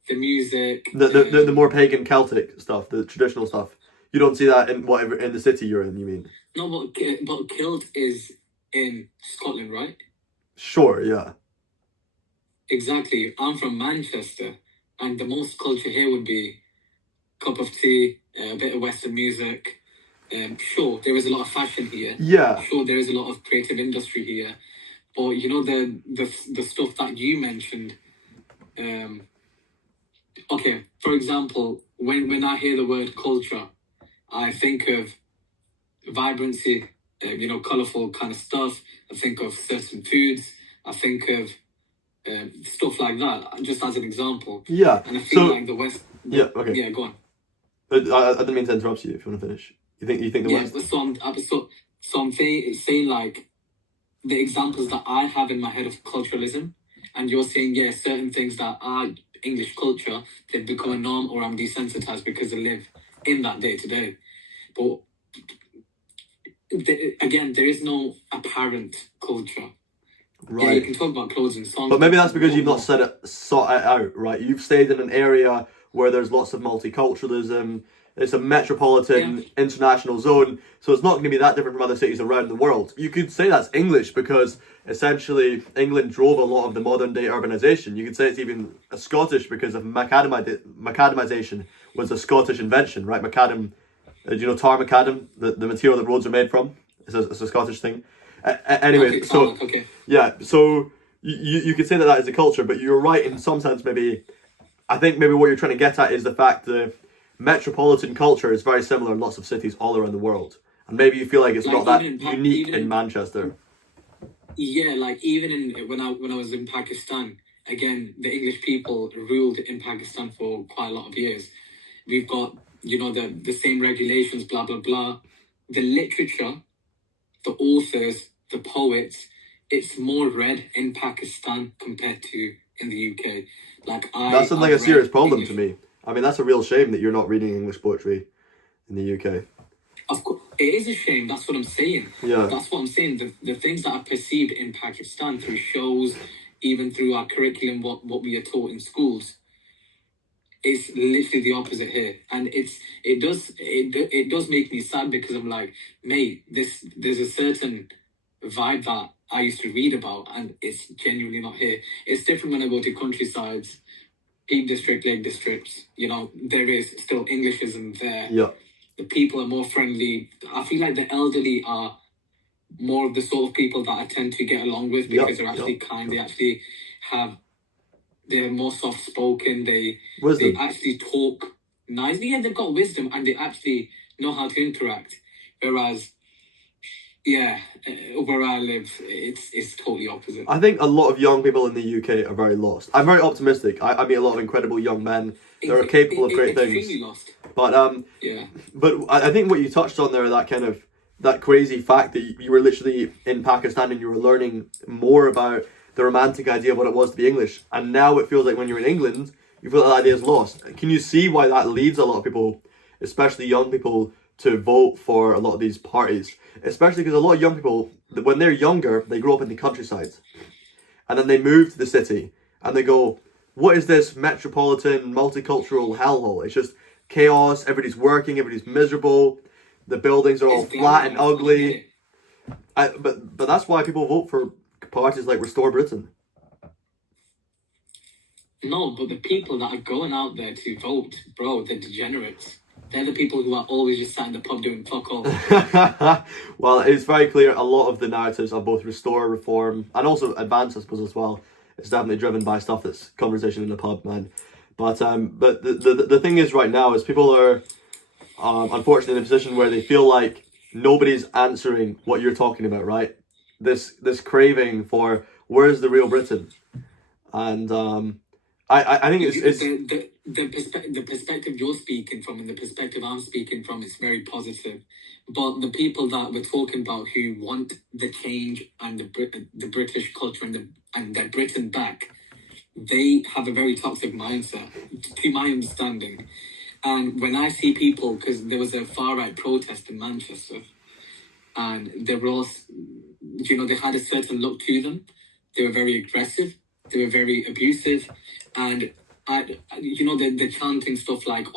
the music... The more pagan Celtic stuff, the traditional stuff. You don't see that in whatever in the city you're in, you mean? No, but kilt is in Scotland, right? Sure, yeah. Exactly. I'm from Manchester, and the most culture here would be cup of tea, a bit of Western music. Sure, there is a lot of fashion here. Yeah. Sure, there is a lot of creative industry here. But you know the stuff that you mentioned. Okay, for example, when I hear the word culture, I think of vibrancy, you know, colourful kind of stuff. I think of certain foods. I think of stuff like that, just as an example. Yeah. And I feel like the West... Yeah, okay. Yeah, go on. I didn't mean to interrupt you if you want to finish. You think the West... So I'm saying like the examples that I have in my head of culturalism, and you're saying, yeah, certain things that are English culture, they've become a norm, or I'm desensitized because I live in that day to day. But again, there is no apparent culture. Right. Yeah, you can talk about clothes and songs. But maybe that's because you've not sought it out, right? You've stayed in an area where there's lots of multiculturalism. It's a metropolitan international zone, so it's not going to be that different from other cities around the world. You could say that's English because essentially England drove a lot of the modern day urbanization. You could say it's even a Scottish because of macadamization was a Scottish invention, right? Macadam, do you know tar macadam, the material that roads are made from? It's a Scottish thing. Anyway, yeah, so you could say that is a culture, but you're right in some sense. Maybe I think maybe what you're trying to get at is the fact that metropolitan culture is very similar in lots of cities all around the world, and maybe you feel like it's not that unique in Manchester. Yeah, like even when I was in Pakistan, again, the English people ruled in Pakistan for quite a lot of years. We've got, you know, the same regulations, blah blah blah. The literature, the authors, the poets, it's more read in Pakistan compared to in the UK. That's like a serious problem to me. I mean, that's a real shame that you're not reading English poetry in the UK. Of course, it is a shame. That's what I'm saying. Yeah. That's what I'm saying. The things that are perceived in Pakistan through shows, even through our curriculum, what we are taught in schools, is literally the opposite here. And it does make me sad because I'm like, mate, there's a certain vibe that I used to read about, and it's genuinely not here. It's different when I go to countrysides, Peak District, Lake Districts. You know, there is still Englishism there. Yeah. The people are more friendly. I feel like the elderly are more of the sort of people that I tend to get along with because they're actually kind. They actually they're more soft spoken. They actually talk nicely. Yeah, they've got wisdom and they actually know how to interact. Whereas, where I live, it's totally opposite. I think a lot of young people in the UK are very lost. I'm very optimistic. I meet a lot of incredible young men that are capable of great things. Lost. But I think what you touched on there, that crazy fact that you were literally in Pakistan and you were learning more about the romantic idea of what it was to be English, and now it feels like when you're in England, you feel like that idea is lost. Can you see why that leads a lot of people, especially young people, to vote for a lot of these parties? Especially because a lot of young people, when they're younger, they grow up in the countryside, and then they move to the city, and they go, what is this metropolitan, multicultural hellhole? It's just chaos, everybody's working, everybody's miserable, the buildings are all flat and ugly. But that's why people vote for parties like Restore Britain. No, but the people that are going out there to vote, bro, they're degenerates. They're the people who are always just sat in the pub doing fuck all. Well, it's very clear a lot of the narratives of both Restore, Reform, and also Advance, I suppose, as well, it's definitely driven by stuff that's conversation in the pub, man. But the thing is right now is people are unfortunately in a position where they feel like nobody's answering what you're talking about, right? This craving for where's the real Britain, and I think it's the perspective you're speaking from and the perspective I'm speaking from is very positive, but the people that we're talking about who want the change and the British culture and their Britain back, they have a very toxic mindset, to my understanding. And when I see people, because there was a far-right protest in Manchester, and they were all, they had a certain look to them. They were very aggressive. They were very abusive. And, they're chanting stuff like,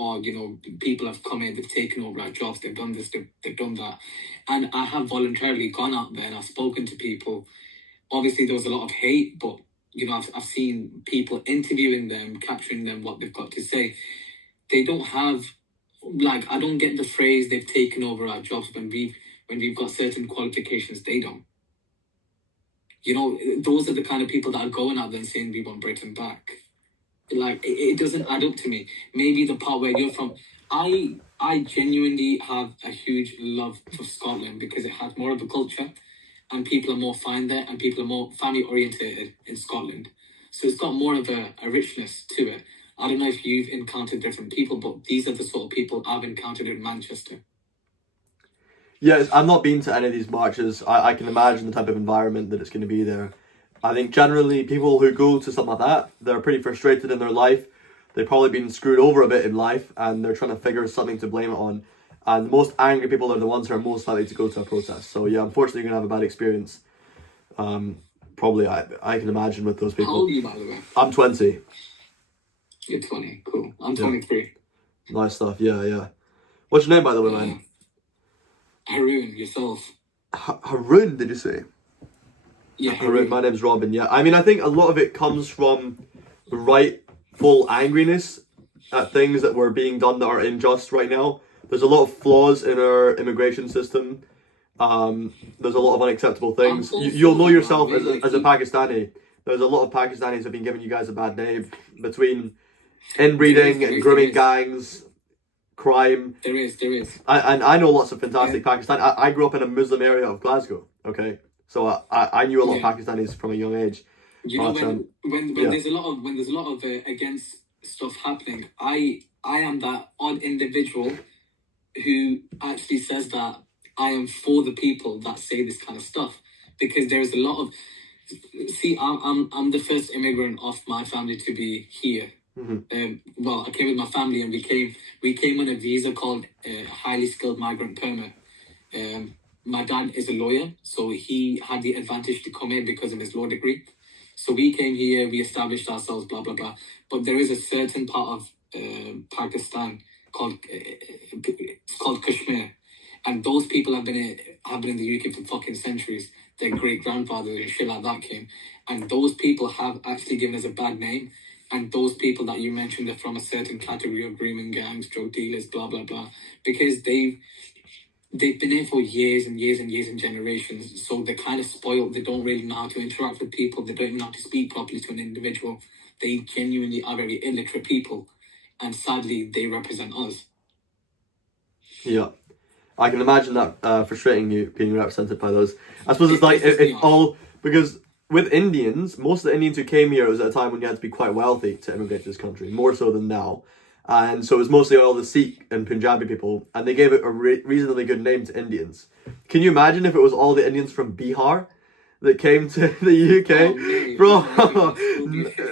people have come in, they've taken over our jobs, they've done this, they've done that. And I have voluntarily gone out there and I've spoken to people. Obviously, there was a lot of hate, but, I've seen people interviewing them, capturing them, what they've got to say. They don't have, I don't get the phrase they've taken over our jobs when we've got certain qualifications. They don't. Those are the kind of people that are going out there and saying we want Britain back. It doesn't add up to me. Maybe the part where you're from, I genuinely have a huge love for Scotland because it has more of a culture and people are more fine there and people are more family orientated in Scotland. So it's got more of a richness to it. I don't know if you've encountered different people, but these are the sort of people I've encountered in Manchester. Yes, I've not been to any of these marches. I can imagine the type of environment that it's going to be there. I think generally people who go to something like that, they're pretty frustrated in their life. They've probably been screwed over a bit in life and they're trying to figure something to blame it on. And the most angry people are the ones who are most likely to go to a protest. So yeah, unfortunately you're going to have a bad experience. Probably, I can imagine with those people. How old are you, by the way? I'm 20. You're 20, cool. I'm 23. Nice stuff, yeah. What's your name, by the way, man? Haroon, yourself. Haroon, did you say? Yeah, Haroon. My name's Robin, yeah. I mean, I think a lot of it comes from rightful angriness at things that were being done that are unjust right now. There's a lot of flaws in our immigration system. There's a lot of unacceptable things. You'll know yourself as a Pakistani. There's a lot of Pakistanis who have been giving you guys a bad name between inbreeding and grooming gangs, crime. There is. And I know lots of fantastic Pakistani. I grew up in a Muslim area of Glasgow, okay? So I knew a lot of Pakistanis from a young age. When there's a lot of against stuff happening, I am that odd individual who actually says that I am for the people that say this kind of stuff, because there is a lot of I'm the first immigrant of my family to be here. Mm-hmm. I came with my family and we came on a visa called highly skilled migrant permit. My dad is a lawyer, so he had the advantage to come in because of his law degree. So we came here, we established ourselves, blah blah blah. But there is a certain part of Pakistan called Kashmir, and those people have been in the UK for fucking centuries. Their great grandfathers and shit like that came, and those people have actually given us a bad name. And those people that you mentioned are from a certain category of grooming gangs, drug dealers, blah blah blah, because they've been here for years and years and years and generations. So they're kind of spoiled. They don't really know how to interact with people. They don't even know how to speak properly to an individual. They genuinely are very illiterate people, and sadly, they represent us. Yeah. I can imagine that frustrating you being represented by those. I suppose it's like if all, because with Indians, most of the Indians who came here was at a time when you had to be quite wealthy to immigrate to this country, more so than now. And so it was mostly all the Sikh and Punjabi people, and they gave it a reasonably good name to Indians. Can you imagine if it was all the Indians from Bihar that came to the UK? Bro,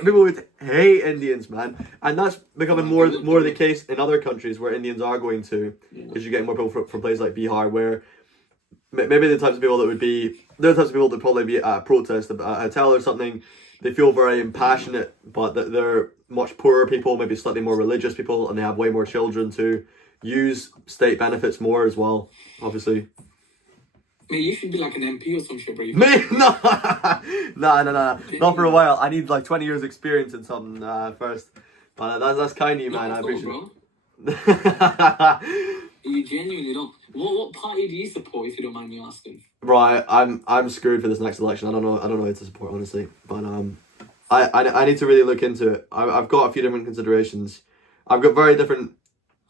people would hate Indians, man. And that's becoming more the case in other countries where Indians are going to, because you're getting more people from places like Bihar, where maybe the types of people that would be, there are types of people that probably be at a protest, at a hotel or something, they feel very impassionate, but that they're much poorer people, maybe slightly more religious people, and they have way more children to use state benefits more as well, obviously. Man, you should be like an MP or some shit, bro. Me? No. Not for a while. I need like 20 years experience in something first. But that's kind of you, man. I appreciate it. You genuinely don't. What party do you support, if you don't mind me asking? Right, I'm screwed for this next election. I don't know who to support, honestly. But I need to really look into it. I've got a few different considerations. I've got very different.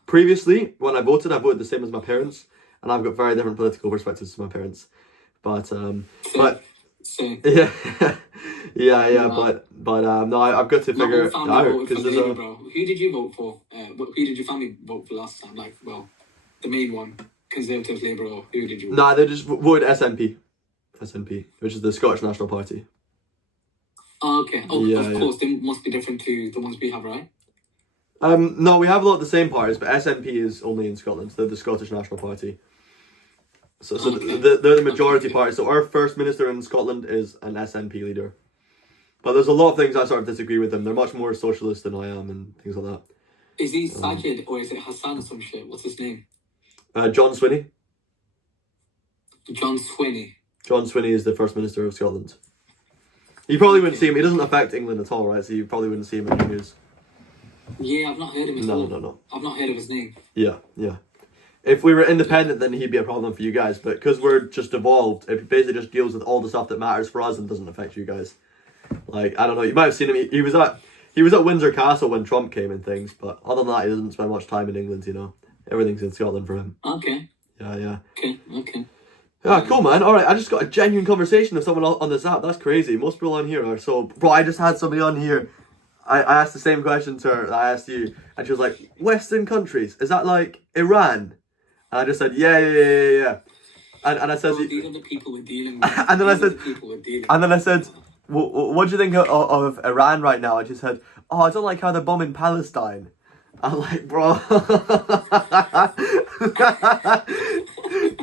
Previously, when I voted the same as my parents, and I've got very different political perspectives to my parents. But yeah, no, I've got to figure it out because there's a. Bro. Who did you vote for? Who did your family vote for last time? Like, well, the main one, Conservative, Labour, or who did you vote? Nah, they just voted SNP, which is the Scottish National Party. Oh, okay. Oh, yeah, of course, they must be different to the ones we have, right? No, we have a lot of the same parties, but SNP is only in Scotland. They're the Scottish National Party. So okay. They're the majority party. So our First Minister in Scotland is an SNP leader. But there's a lot of things I sort of disagree with them. They're much more socialist than I am and things like that. Is he Sajid or is it Hassan or some shit? What's his name? John Swinney. John Swinney. John Swinney is the First Minister of Scotland. You probably wouldn't see him. He doesn't affect England at all, right? So you probably wouldn't see him in the news. Yeah, I've not heard of him. No. I've not heard of his name. Yeah. If we were independent, then he'd be a problem for you guys. But because we're just evolved, it basically just deals with all the stuff that matters for us and doesn't affect you guys. Like, I don't know, you might have seen him. He was at Windsor Castle when Trump came and things. But other than that, he doesn't spend much time in England. You know, everything's in Scotland for him. Okay. Yeah. Okay. Yeah, cool, man. All right, I just got a genuine conversation with someone on this app. That's crazy. Most people on here are so. Bro, I just had somebody on here. I asked the same question to her that I asked you, and she was like, "Western countries, is that like Iran?" And I just said, yeah. And I said, these are the people we're dealing with. And then I said, what do you think of Iran right now? And she said, "Oh, I don't like how they're bombing Palestine." I'm like, bro,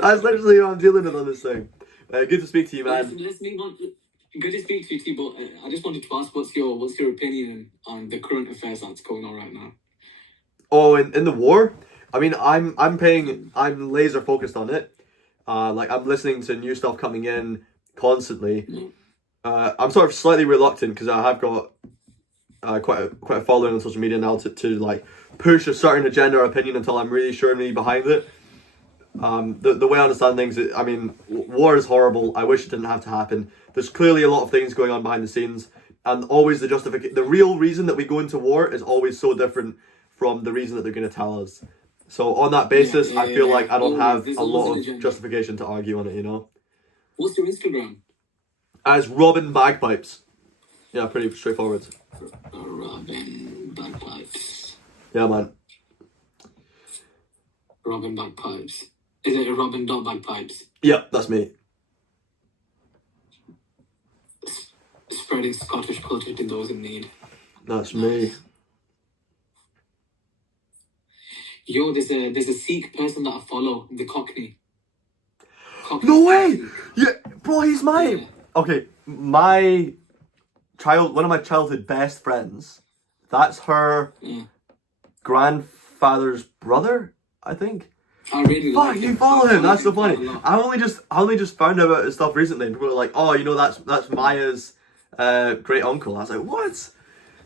that's literally what I'm dealing with on this thing. Good to speak to you, man. Let's move on. Good to speak to you too, but I just wanted to ask, what's your opinion on the current affairs that's going on right now? Oh, in the war? I mean, I'm laser focused on it. Like I'm listening to new stuff coming in constantly. I'm sort of slightly reluctant because I have got quite a following on social media now to like push a certain agenda or opinion until I'm really sure and really behind it. The way I understand things, I mean, war is horrible. I wish it didn't have to happen. There's clearly a lot of things going on behind the scenes, and always the real reason that we go into war is always so different from the reason that they're going to tell us. So on that basis, I feel like I don't have a lot of justification to argue on it, you know? What's your Instagram? As Robin Bagpipes. Yeah, pretty straightforward. Robin Bagpipes. Yeah, man. Robin Bagpipes. Is it a Robin.Bagpipes? Yeah, that's me. Spreading Scottish culture to those in need. That's me. Yo, there's a Sikh person that I follow, the Cockney. No way! Yeah, bro, he's mine. Yeah. Okay, one of my childhood best friends, that's her grandfather's brother, I think. I really like you follow him. That's so funny. I only just found out about his stuff recently, and people were like, "Oh, you know, that's Maya's great uncle." I was like, "What?"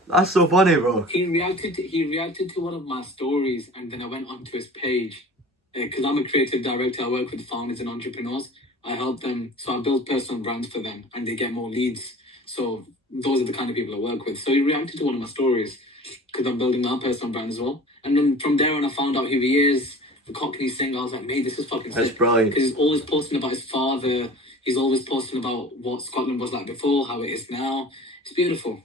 That's so funny, bro. He reacted to one of my stories, and then I went onto his page because I'm a creative director. I work with founders and entrepreneurs. I help them, so I build personal brands for them, and they get more leads. So those are the kind of people I work with. So he reacted to one of my stories because I'm building my personal brand as well. And then from there on, I found out who he is. The Cockney singer. I was like, mate, this is fucking sick. That's brilliant. Because he's always posting about his father. He's always posting about what Scotland was like before, how it is now. It's beautiful.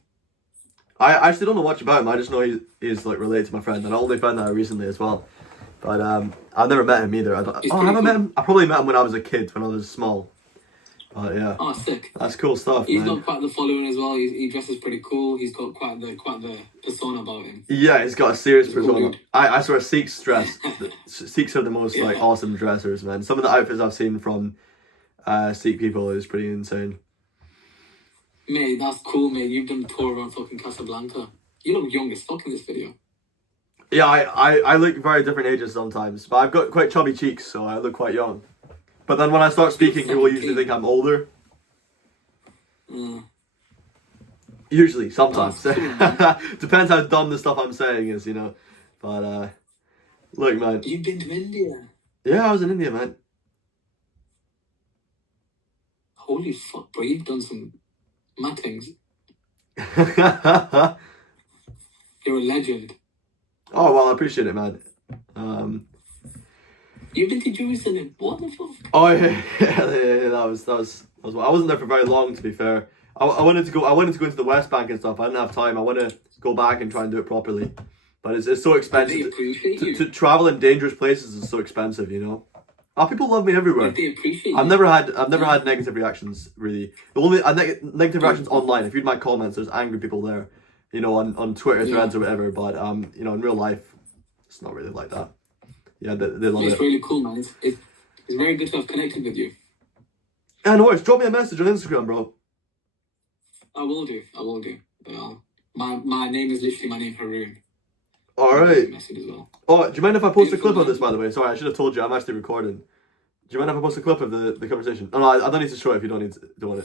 I actually don't know much about him. I just know he's like related to my friend, and I only found that out recently as well. But I've never met him either. Have I met him? I probably met him when I was a kid, when I was small. But yeah. Oh, sick. That's cool stuff. He's got quite the following as well. He dresses pretty cool. He's got quite the persona about him. Yeah, he's got a serious persona. I swear Sikhs dress. Sikhs are the most like awesome dressers, man. Some of the outfits I've seen from Sikh people is pretty insane. Mate, that's cool, mate. You've done a tour around fucking Casablanca. You look young as fuck in this video. Yeah, I look very different ages sometimes, but I've got quite chubby cheeks, so I look quite young. But then when I start speaking, people usually think I'm older. Usually, sometimes. Depends how dumb the stuff I'm saying is, you know. But, look, man. You've been to India? Yeah, I was in India, man. Holy fuck, bro. You've done some mad things. You're a legend. Oh, well, I appreciate it, man. You've been to Jerusalem. What the fuck? Oh, yeah, that was I wasn't there for very long, to be fair. I wanted to go into the West Bank and stuff. I didn't have time. I want to go back and try and do it properly. But it's so expensive. They appreciate you. To travel in dangerous places is so expensive, you know. People love me everywhere. They appreciate you. I've never had negative reactions, really. The only negative reactions online. If you read my comments, there's angry people there, you know, on Twitter threads or whatever. But you know, in real life, it's not really like that. Yeah, they love it. It's really cool, man. It's very good to have connected with you. Yeah, no worries. Drop me a message on Instagram, bro. I will do. My name is literally my name, Haroon. Alright. Message as well. Oh, do you mind if I post a clip of this, by the way? Sorry, I should have told you. I'm actually recording. Do you mind if I post a clip of the conversation? Oh, no, I don't need to show it if you don't want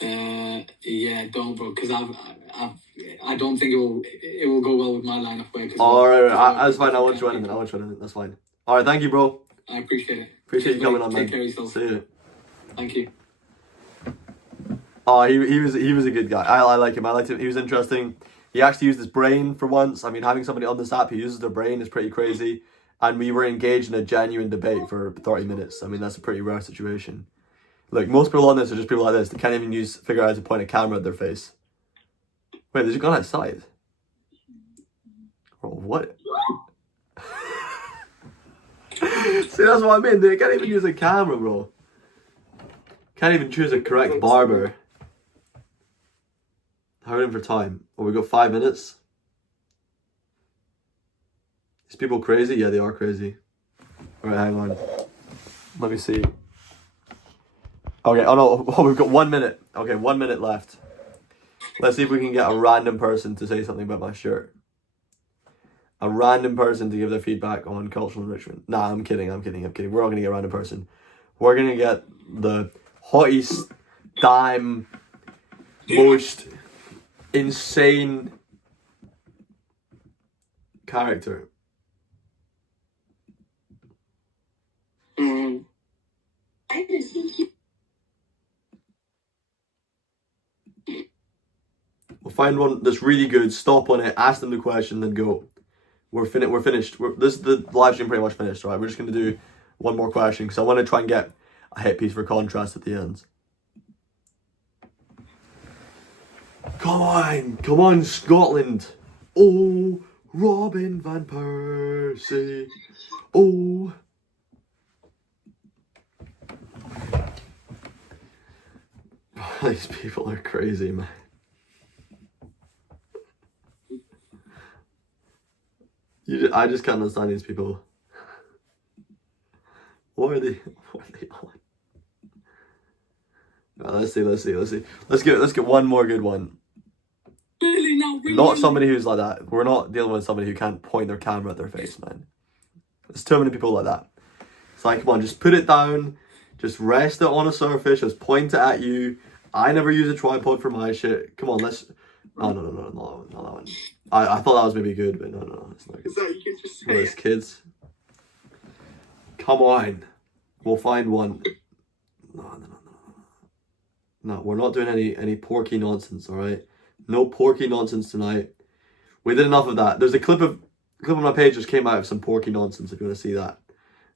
it. Yeah, don't, bro, because I don't think it will go well with my line of work. Alright, that's fine. I won't show anything. That's fine. Alright, thank you, bro. I appreciate it. Appreciate you coming on, man. Take care of yourself. See you. Thank you. Oh, he was a good guy. I like him. I liked him. He was interesting. He actually used his brain for once. I mean, having somebody on this app who uses their brain is pretty crazy. And we were engaged in a genuine debate for 30 minutes. I mean, that's a pretty rare situation. Look, most people on this are just people like this. They can't even figure out how to point a camera at their face. Wait, they just gone outside? Oh, what? See, that's what I mean. They can't even use a camera, bro. Can't even choose a correct barber. How are we in for time? Oh, we got 5 minutes. These people crazy? Yeah, they are crazy. Alright, hang on. Let me see. Okay, oh no, oh, we've got 1 minute. Okay, 1 minute left. Let's see if we can get a random person to say something about my shirt. A random person to give their feedback on cultural enrichment. Nah, I'm kidding. We're all gonna get a random person. We're gonna get the hottest, damn, most insane character. We'll find one that's really good, stop on it, ask them the question, then go. We're finished. This is the live stream pretty much finished, right? We're just going to do one more question because I want to try and get a hit piece for contrast at the end. Come on, Scotland. Oh, Robin van Persie. Oh. These people are crazy, man. I just can't understand these people. What are they on? Right, let's see. Let's get one more good one. Not somebody who's like that. We're not dealing with somebody who can't point their camera at their face, man. There's too many people like that. It's like, come on, just put it down. Just rest it on a surface. Just point it at you. I never use a tripod for my shit. Come on, let's... Oh, no, not that one. I thought that was maybe good, but no, it's not good. So you can just say Those kids. Come on. We'll find one. No, we're not doing any porky nonsense, alright? No porky nonsense tonight. We did enough of that. There's a clip on my page just came out of some porky nonsense if you want to see that.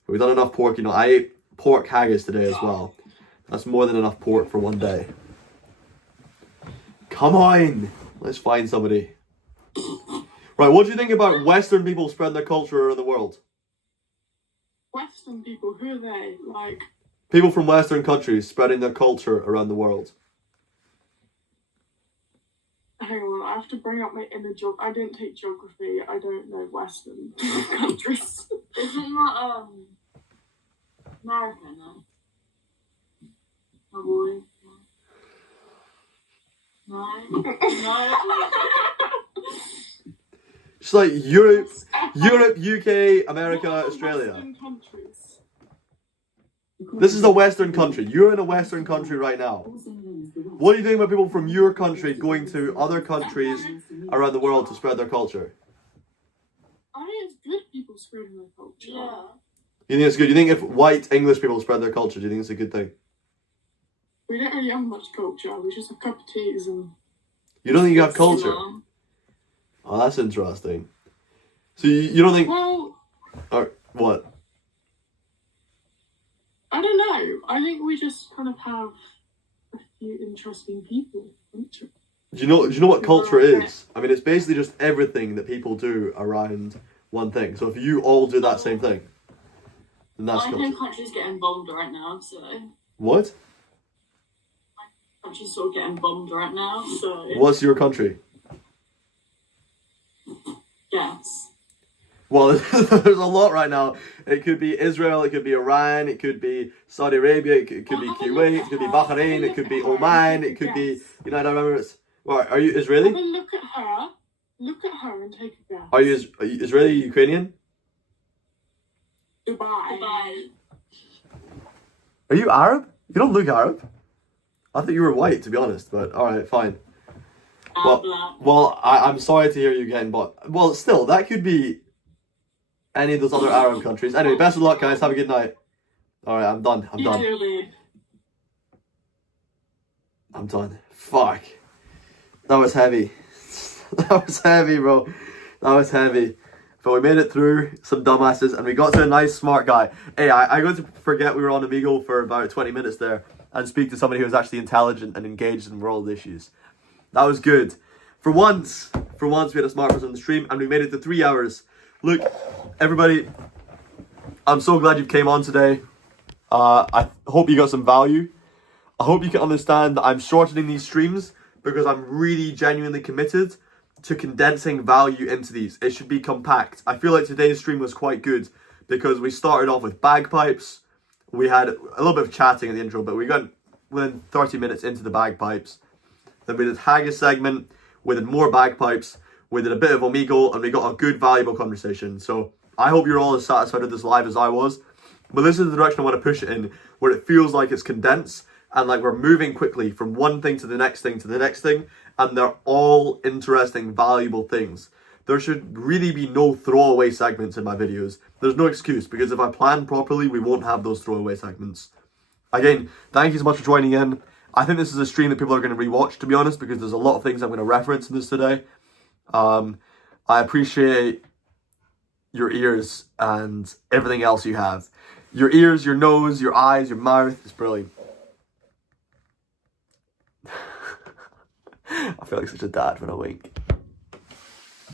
But we've done enough porky nonsense. I ate pork haggis today as well. That's more than enough pork for one day. Come on! Let's find somebody. Right, what do you think about Western people spreading their culture around the world? Western people, who are they? Like... People from Western countries spreading their culture around the world. Hang on, I have to bring up my inner I don't take geography. I don't know Western countries. Isn't that, America, no? Oh boy. No. It's like Europe, UK, America, Australia. Western countries. This is a Western country. You're in a Western country right now. What are you doing about people from your country going to other countries around the world to spread their culture? I think it's good people spreading their culture. Yeah. You think it's good? You think if white English people spread their culture, do you think it's a good thing? We don't really have much culture. We just have cup of teas and... You don't think you have It's culture? similar. Oh, that's interesting. So you don't think... Well, Or what? I don't know. I think we just kind of have a few interesting people. Do you know what culture is? I mean, it's basically just everything that people do around one thing. So if you all do that same thing, then that's I culture. know countries getting bombed right now, so What? countries sort of getting bombed right now, so What's your country? yes. Well, there's a lot right now. It could be Israel, it could be Iran, it could be Saudi Arabia, it could be Kuwait, it could be Bahrain, it could be Oman, it could be United Arab Emirates. Well, are you Israeli? Have a look at her. Look at her and take a guess. Are you Israeli, Ukrainian? Dubai. Are you Arab? You don't look Arab. I thought you were white, to be honest, but alright, fine. Well, I'm sorry to hear you again, but, well, still, that could be any of those other Arab countries. Anyway, best of luck, guys. Have a good night. Alright, I'm done. I'm done. I'm done. Fuck. That was heavy. That was heavy, bro. That was heavy. But we made it through some dumbasses and we got to a nice, smart guy. Hey, I got to forget we were on Omegle for about 20 minutes there and speak to somebody who was actually intelligent and engaged in world issues. That was good. For once we had a smart person on the stream and we made it to 3 hours. Look, everybody, I'm so glad you came on today. I hope you got some value. I hope you can understand that I'm shortening these streams because I'm really genuinely committed to condensing value into these. It should be compact. I feel like today's stream was quite good because we started off with bagpipes. We had a little bit of chatting in the intro, but we got within 30 minutes into the bagpipes. Then we did haggis segment, we did more bagpipes, we did a bit of Omegle, and we got a good, valuable conversation. So I hope you're all as satisfied with this live as I was. But this is the direction I want to push it in, where it feels like it's condensed and like we're moving quickly from one thing to the next thing to the next thing, and they're all interesting, valuable things. There should really be no throwaway segments in my videos. There's no excuse, because if I plan properly, we won't have those throwaway segments. Again, thank you so much for joining in. I think this is a stream that people are going to rewatch, to be honest, because there's a lot of things I'm going to reference in this today. I appreciate your ears and everything else you have. Your ears, your nose, your eyes, your mouth. It's brilliant. I feel like such a dad when I wink.